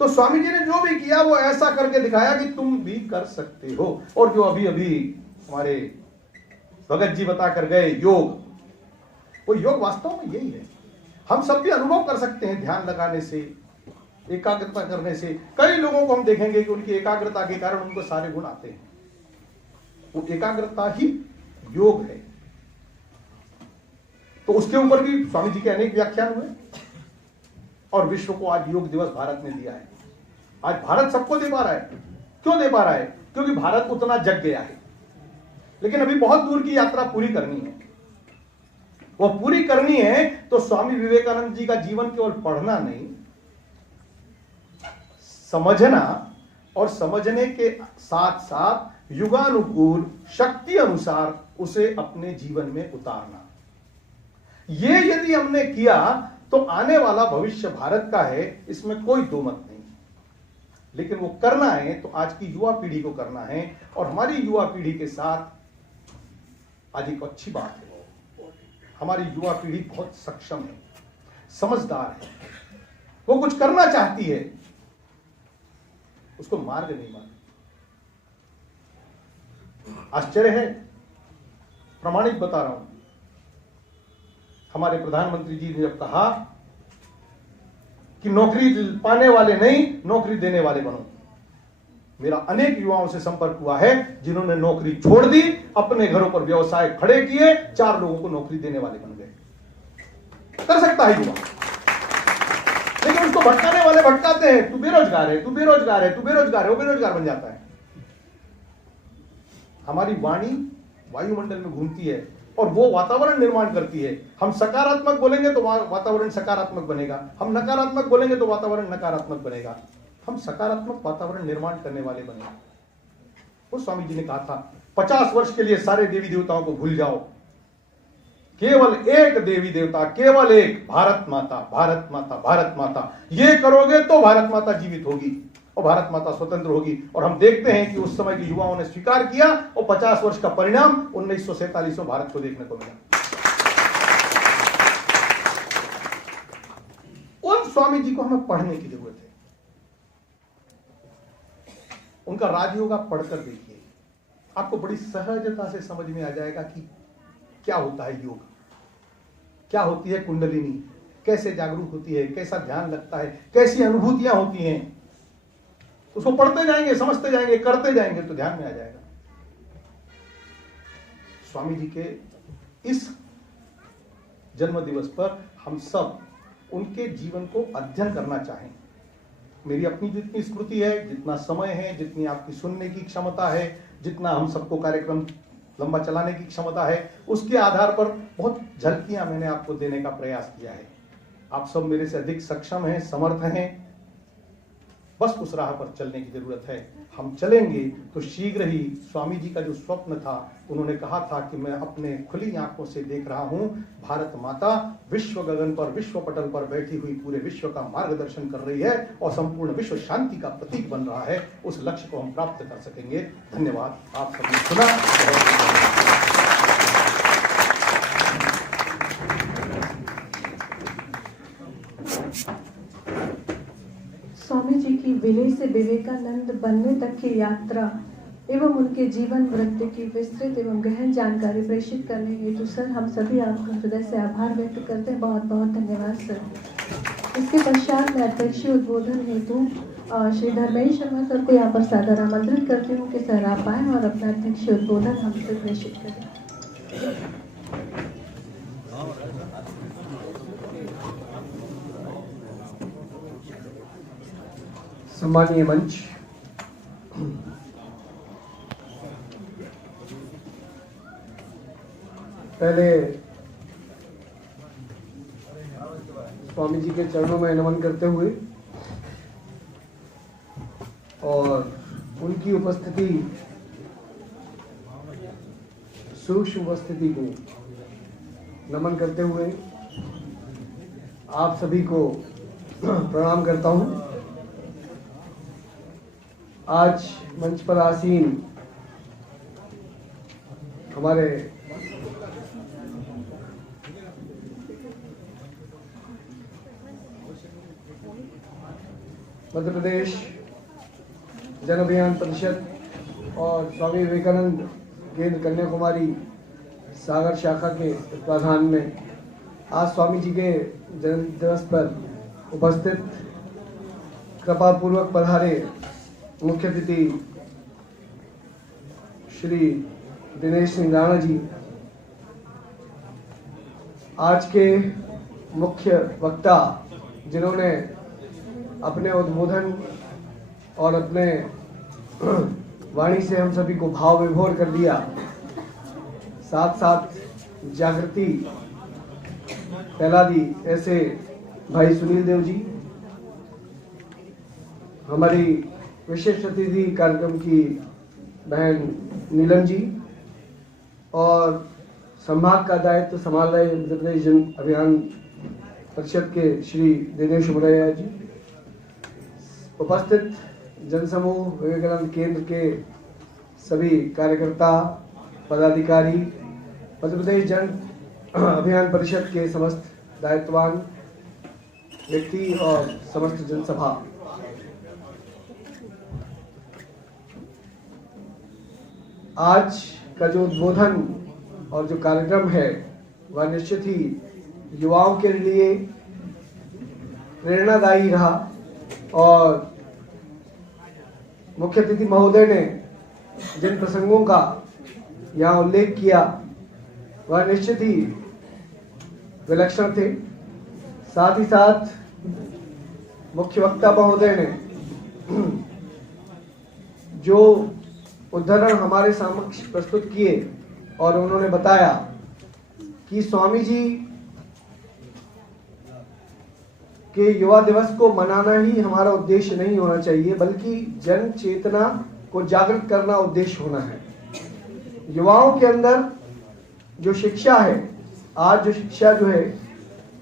तो स्वामी जी ने जो भी किया वो ऐसा करके दिखाया कि तुम भी कर सकते हो। और जो अभी अभी हमारे भगत जी बता कर गए योग, वो योग वास्तव में यही है। हम सब भी अनुभव कर सकते हैं ध्यान लगाने से, एकाग्रता करने से। कई लोगों को हम देखेंगे कि उनकी एकाग्रता के कारण उनको सारे गुण आते हैं। वो एकाग्रता ही योग है। तो उसके ऊपर भी स्वामी जी के अनेक व्याख्यान हुए और विश्व को आज योग दिवस भारत ने दिया है। आज भारत सबको दे पा रहा है। क्यों दे पा रहा है? क्योंकि भारत उतना जग गया है। लेकिन अभी बहुत दूर की यात्रा पूरी करनी है। वो पूरी करनी है तो स्वामी विवेकानंद जी का जीवन केवल पढ़ना नहीं, समझना, और समझने के साथ साथ युगानुकूल शक्ति अनुसार उसे अपने जीवन में उतारना। ये यदि हमने किया तो आने वाला भविष्य भारत का है, इसमें कोई दो मत नहीं। लेकिन वो करना है तो आज की युवा पीढ़ी को करना है। और हमारी युवा पीढ़ी के साथ आज एक अच्छी बात है, हमारी युवा पीढ़ी बहुत सक्षम है, समझदार है, वो कुछ करना चाहती है, उसको मार्ग नहीं मालूम। आश्चर्य है, प्रमाणिक बता रहा हूं। हमारे प्रधानमंत्री जी ने जब कहा कि नौकरी पाने वाले नहीं, नौकरी देने वाले बनो, मेरा अनेक युवाओं से संपर्क हुआ है जिन्होंने नौकरी छोड़ दी, अपने घरों पर व्यवसाय खड़े किए, 4 लोगों को नौकरी देने वाले बन गए। कर सकता है युवा, लेकिन उसको भटकाने वाले भटकाते हैं। तू बेरोजगार है, तू बेरोजगार है, तू बेरोजगार है, वो बेरोजगार बन जाता है। हमारी वाणी वायुमंडल में घूमती है और वो वातावरण निर्माण करती है। हम सकारात्मक बोलेंगे तो वातावरण सकारात्मक बनेगा, हम नकारात्मक बोलेंगे तो वातावरण नकारात्मक बनेगा। हम सकारात्मक वातावरण निर्माण करने वाले बने। वो स्वामी जी ने कहा था 50 वर्ष के लिए सारे देवी देवताओं को भूल जाओ, केवल एक देवी देवता, केवल एक, भारत माता, भारत माता, भारत माता। ये करोगे तो भारत माता जीवित होगी और भारत माता स्वतंत्र होगी। और हम देखते हैं कि उस समय के युवाओं ने स्वीकार किया और 50 वर्ष का परिणाम 1947 में भारत को देखने को मिला। उन स्वामी जी को हमें पढ़ने की जरूरत है। उनका राजयोग आप पढ़कर देखिए, आपको बड़ी सहजता से समझ में आ जाएगा कि क्या होता है योग, क्या होती है कुंडलिनी, कैसे जागरूक होती है, कैसा ध्यान लगता है, कैसी अनुभूतियां होती हैं। उसको पढ़ते जाएंगे, समझते जाएंगे, करते जाएंगे तो ध्यान में आ जाएगा। स्वामी जी के इस जन्म दिवस पर हम सब उनके जीवन को अध्ययन करना चाहें। मेरी अपनी जितनी स्मृति है, जितना समय है, जितनी आपकी सुनने की क्षमता है, जितना हम सबको कार्यक्रम लंबा चलाने की क्षमता है, उसके आधार पर बहुत झलकियां मैंने आपको देने का प्रयास किया है। आप सब मेरे से अधिक सक्षम हैं, समर्थ हैं, बस उस राह पर चलने की जरूरत है। हम चलेंगे तो शीघ्र ही स्वामी जी का जो स्वप्न था, उन्होंने कहा था कि मैं अपने खुली आंखों से देख रहा हूं भारत माता विश्व गगन पर, विश्व पटल पर बैठी हुई पूरे विश्व का मार्गदर्शन कर रही है और संपूर्ण विश्व शांति का प्रतीक बन रहा है। उस लक्ष्य को हम प्राप्त कर सकेंगे। धन्यवाद। आप सबने सुना। स्वामी जी की विलय से विवेकानंद बनने तक की यात्रा एवं उनके जीवन वृत्ति की विस्तृत एवं गहन जानकारी प्रेषित करने हेतु सर हम सभी आपका हृदय से आभार व्यक्त करते हैं। बहुत बहुत धन्यवाद सर। इसके पश्चात मैं अध्यक्षीय उद्बोधन हेतु श्री धर्मेश शर्मा सर को यहाँ पर सादर आमंत्रित करती हूँ कि सर आप आएँ और अपना अध्यक्ष उद्बोधन हमसे प्रेषित करें। सम्मानीय मंच, पहले स्वामी जी के चरणों में नमन करते हुए और उनकी उपस्थिति, सूक्ष्म उपस्थिति को नमन करते हुए आप सभी को प्रणाम करता हूं। आज मंच पर आसीन हमारे मध्य प्रदेश जन अभियान परिषद और स्वामी विवेकानंद केंद्र कन्याकुमारी सागर शाखा के तत्वाधान में आज स्वामी जी के जन्म दिवस पर उपस्थित कृपापूर्वक पधारे मुख्य अतिथि श्री दिनेश सिंह राणा जी, आज के मुख्य वक्ता जिन्होंने अपने उद्बोधन और अपने वाणी से हम सभी को भाव विभोर कर दिया, साथ साथ जागृति फैला दी, ऐसे भाई सुनील देव जी, हमारी विशेष अतिथि कार्यक्रम की बहन नीलम जी और संभाग का दायित्व संभाल रहे मध्य प्रदेश जन अभियान परिषद के श्री दिनेश उमरैया जी, उपस्थित जनसमूह विवेकानंद केंद्र के सभी कार्यकर्ता पदाधिकारी, मध्य प्रदेश जन अभियान परिषद के समस्त दायित्ववान व्यक्ति और समस्त जनसभा, आज का जो उद्बोधन और जो कार्यक्रम है वह निश्चित ही युवाओं के लिए प्रेरणादायी रहा और मुख्य अतिथि महोदय ने जिन प्रसंगों का यहाँ उल्लेख किया वह निश्चित ही विलक्षण थे। साथ ही साथ मुख्य वक्ता महोदय ने जो उदाहरण हमारे समक्ष प्रस्तुत किए और उन्होंने बताया कि स्वामी जी के युवा दिवस को मनाना ही हमारा उद्देश्य नहीं होना चाहिए, बल्कि जन चेतना को जागृत करना उद्देश्य होना है। युवाओं के अंदर जो शिक्षा है, आज जो शिक्षा जो है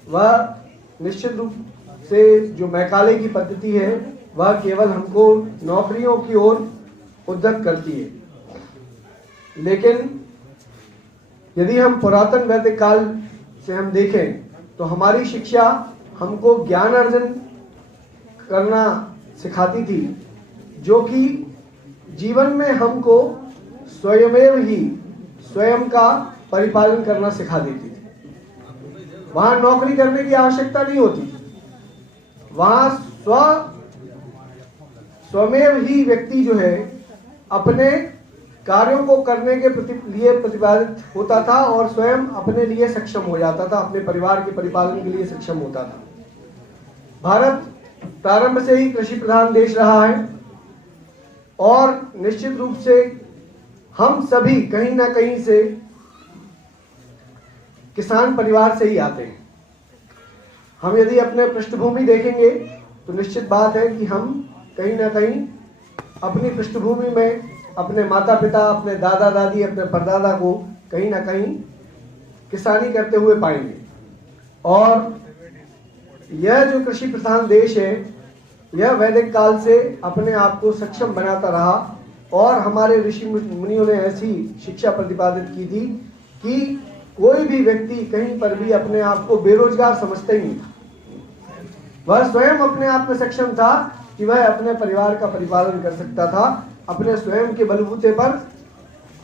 वह निश्चित रूप से जो मैकाले की पद्धति है वह केवल हमको नौकरियों की ओर उद्धत करती है। लेकिन यदि हम पुरातन वैदिक काल से हम देखें तो हमारी शिक्षा हमको ज्ञान अर्जन करना सिखाती थी, जो कि जीवन में हमको स्वयमेव ही स्वयं का परिपालन करना सिखा देती थी। वहां नौकरी करने की आवश्यकता नहीं होती, वहां स्वमेव ही व्यक्ति जो है अपने कार्यों को करने के लिए प्रतिपादित होता था और स्वयं अपने लिए सक्षम हो जाता था, अपने परिवार के परिपालन के लिए सक्षम होता था। भारत प्रारंभ से ही कृषि प्रधान देश रहा है और निश्चित रूप से हम सभी कहीं ना कहीं से किसान परिवार से ही आते हैं। हम यदि अपने पृष्ठभूमि देखेंगे तो निश्चित बात है कि हम कहीं ना कहीं अपनी पृष्ठभूमि में अपने माता पिता, अपने दादा दादी, अपने परदादा को कहीं ना कहीं किसानी करते हुए पाएंगे। और यह जो कृषि प्रधान देश है यह वैदिक काल से अपने आप को सक्षम बनाता रहा और हमारे ऋषि मुनियों ने ऐसी शिक्षा प्रतिपादित की थी कि कोई भी व्यक्ति कहीं पर भी अपने आप को बेरोजगार समझता ही नहीं था। वह स्वयं अपने आप में सक्षम था कि वह अपने परिवार का परिपालन कर सकता था, अपने स्वयं के बलबूते पर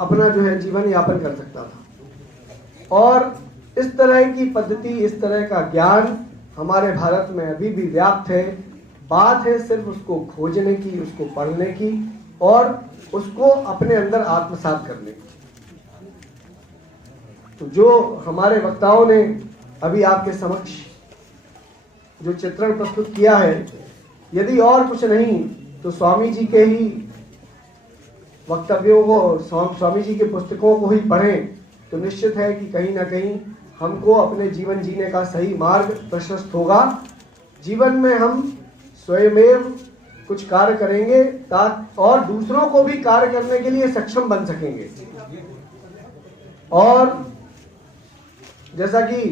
अपना जो है जीवन यापन कर सकता था। और इस तरह की पद्धति, इस तरह का ज्ञान हमारे भारत में अभी भी व्याप्त है, बात है सिर्फ उसको खोजने की, उसको पढ़ने की और उसको अपने अंदर आत्मसात करने की। तो जो हमारे वक्ताओं ने अभी आपके समक्ष जो चित्रण प्रस्तुत किया है, यदि और कुछ नहीं तो स्वामी जी के ही वक्तव्यों को, स्वामी जी के पुस्तकों को ही पढ़ें तो निश्चित है कि कहीं ना कहीं हमको अपने जीवन जीने का सही मार्ग प्रशस्त होगा। जीवन में हम स्वयमेव कुछ कार्य करेंगे और दूसरों को भी कार्य करने के लिए सक्षम बन सकेंगे। और जैसा कि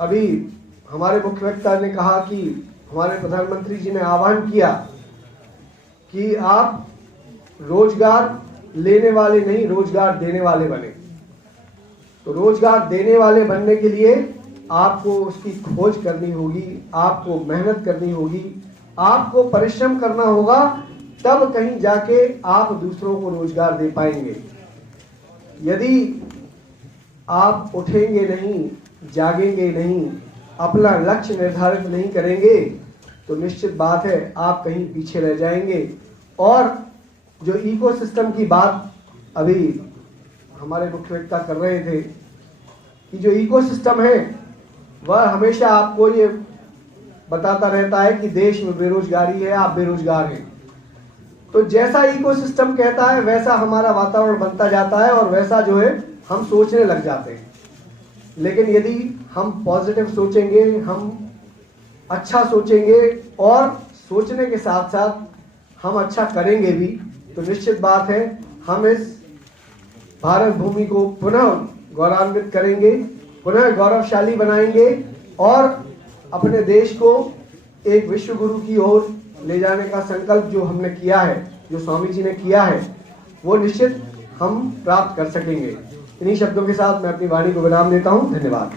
अभी हमारे मुख्य वक्ता ने कहा कि हमारे प्रधानमंत्री जी ने आह्वान किया कि आप रोजगार लेने वाले नहीं, रोजगार देने वाले बने। तो रोजगार देने वाले बनने के लिए आपको उसकी खोज करनी होगी, आपको मेहनत करनी होगी, आपको परिश्रम करना होगा, तब कहीं जाके आप दूसरों को रोजगार दे पाएंगे। यदि आप उठेंगे नहीं, जागेंगे नहीं, अपना लक्ष्य निर्धारित नहीं करेंगे तो निश्चित बात है आप कहीं पीछे रह जाएंगे। और जो इकोसिस्टम की बात अभी हमारे मुख्य वक्ता कर रहे थे कि जो इकोसिस्टम है वह हमेशा आपको ये बताता रहता है कि देश में बेरोजगारी है, आप बेरोजगार हैं। तो जैसा इकोसिस्टम कहता है वैसा हमारा वातावरण बनता जाता है और वैसा जो है हम सोचने लग जाते हैं। लेकिन यदि हम पॉजिटिव सोचेंगे, हम अच्छा सोचेंगे और सोचने के साथ साथ हम अच्छा करेंगे भी, तो निश्चित बात है हम इस भारत भूमि को पुनः गौरवान्वित करेंगे, पुनः गौरवशाली बनाएंगे और अपने देश को एक विश्व गुरु की ओर ले जाने का संकल्प जो हमने किया है, जो स्वामी जी ने किया है, वो निश्चित हम प्राप्त कर सकेंगे। इन्हीं शब्दों के साथ मैं अपनी वाणी को विराम देता हूँ। धन्यवाद।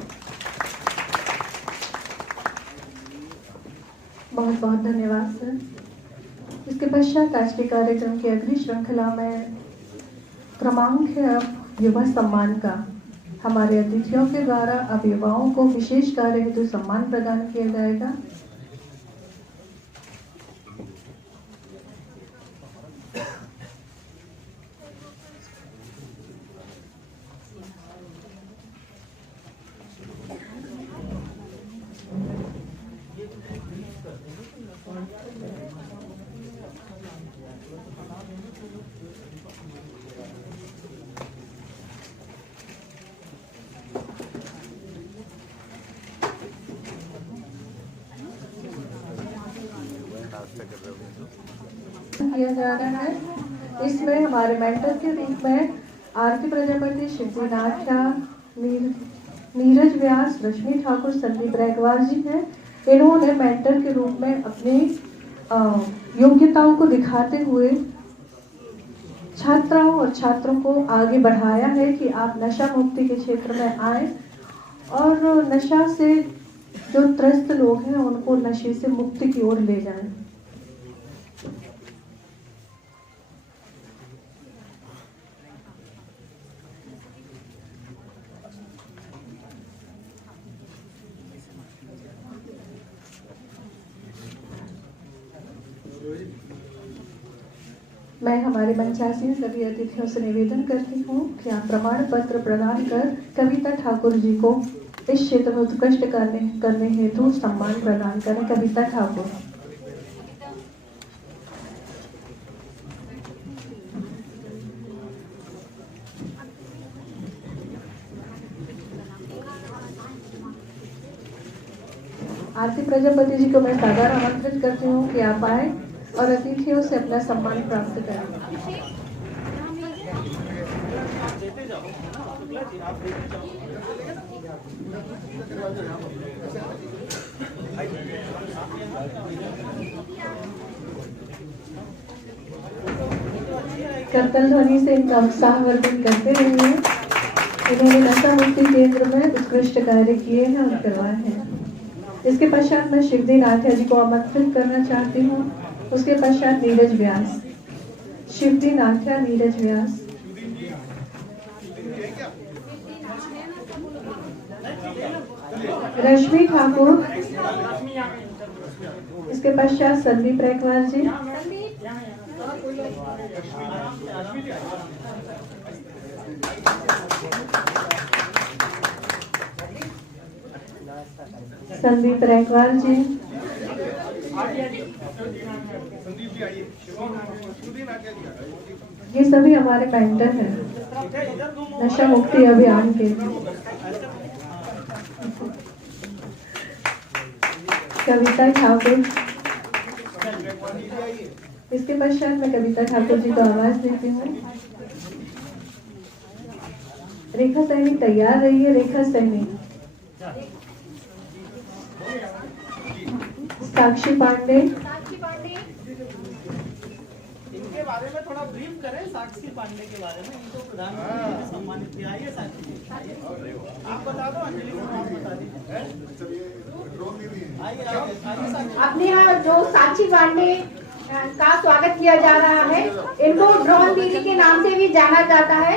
बहुत बहुत धन्यवाद सर। इसके पश्चात आज के कार्यक्रम की अगली श्रृंखला में क्रमांक है अब युवा सम्मान का। हमारे अतिथियों के द्वारा अब युवाओं को विशेष कार्य हेतु सम्मान प्रदान किया जाएगा। किया जा रहा है। इसमें हमारे मेंटर के रूप में आरती प्रजापति, शिवजी नाथ्या, नीरज व्यास, रश्मि ठाकुर, संदीप रैगवार जी हैं। इन्होंने मेंटर के रूप में अपनी योग्यताओं को दिखाते हुए छात्राओं और छात्रों को आगे बढ़ाया है कि आप नशा मुक्ति के क्षेत्र में आए और नशा से जो त्रस्त लोग हैं उनको नशे से मुक्ति की ओर ले जाएं। मैं हमारे मंचासीन सभी अतिथियों से निवेदन करती हूँ कि आप प्रमाण पत्र प्रदान कर कविता ठाकुर जी को इस क्षेत्र में उत्कृष्ट करने हेतु सम्मान प्रदान करें। कविता ठाकुर। आरती प्रजापति जी को मैं सादर आमंत्रित करती हूँ कि आप आए और अतिथियों से अपना सम्मान प्राप्त करें। करतल ध्वनि से इनका उत्साहवर्धन करते रहिए। इन्होंने नशा मुक्ति केंद्र में उत्कृष्ट कार्य किए हैं और करवाए हैं। इसके पश्चात मैं शिवजी नाथ्या जी को आमंत्रित करना चाहती हूँ। उसके पश्चात नीरज व्यास, शिवजी नाथ्या, नीरज व्यास। रश्मि ठाकुर। इसके इसके पश्चात संदीप रैकवार जी, संदीप रैकवार जी, ये सभी हमारे मेंटर हैं नशा मुक्ति अभियान के। कविता ठाकुर, इसके पश्चात मैं कविता ठाकुर जी को आवाज देती हूँ। रेखा सैनी तैयार रहिए। रेखा सैनी, साक्षी पांडे, इनके बारे में थोड़ा ब्रीफ करें। साक्षी पांडे के बारे में, इनको प्रधानमंत्री ने सम्मानित किया है। साक्षी आप बता दो, अंजलि को आप बता दीजिए। अपने यहाँ जो साक्षी पांडे का स्वागत किया जा रहा है, इनको ड्रोन दीदी के नाम से भी जाना जाता है।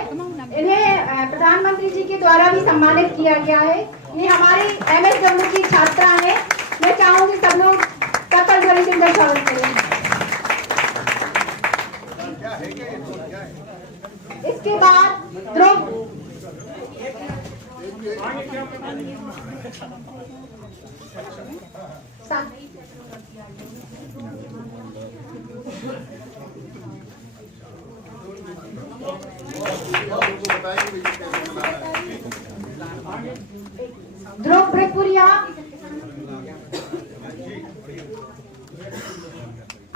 इन्हें प्रधानमंत्री जी के द्वारा भी सम्मानित किया गया है। ये हमारी MSW की छात्रा है। मैं चाहूंगी सब लोग कपल ध्वनि से इनका स्वागत करें। इसके बाद ध्रुव, ध्रुव ब्रिकपुरिया,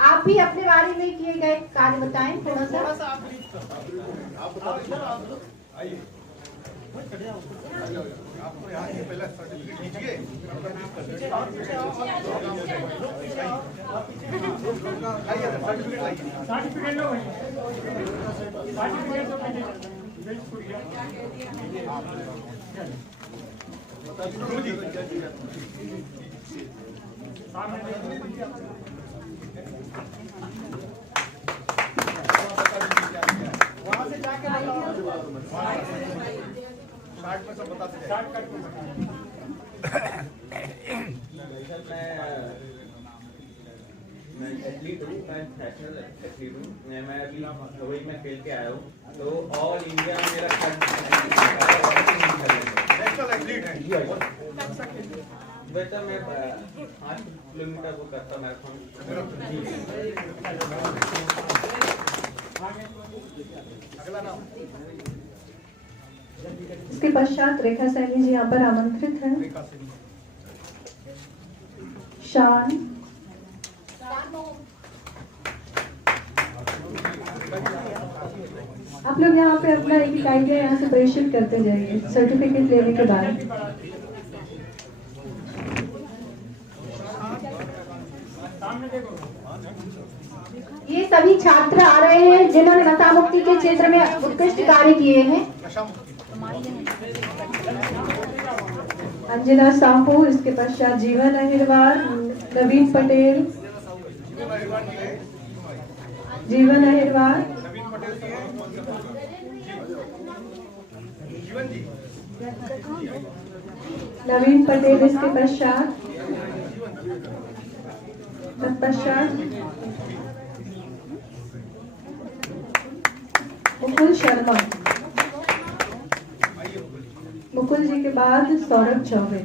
आप भी अपने बारे में किए गए कार्य बताएं थोड़ा सा। वहां से जाके मैं एथलीट हूँ, मैं नेशनल एथलीट हूँ। मैं अभी दुबई में खेल के आया हूँ, तो ऑल इंडिया में मेरा नेशनल एथलीट है। वैसे मैं 5 किलोमीटर वो करता मैराथन। इसके पश्चात रेखा सैनी जी यहाँ पर आमंत्रित हैं। शान, आप लोग यहाँ पे अपना एक आइडिया यहाँ से प्रेषित करते जाइए सर्टिफिकेट लेने के बाद। ये सभी छात्र आ रहे हैं जिन्होंने नशा मुक्ति के क्षेत्र में उत्कृष्ट कार्य किए हैं। अंजना साहू, इसके पश्चात जीवन अहिरवार, नवीन पटेल, जीवन अहिरवार, नवीन पटेल, इसके पश्चात मुकुल शर्मा, मुकुल जी के बाद सौरभ चौबे।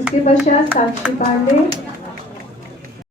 इसके पश्चात साक्षी पांडे,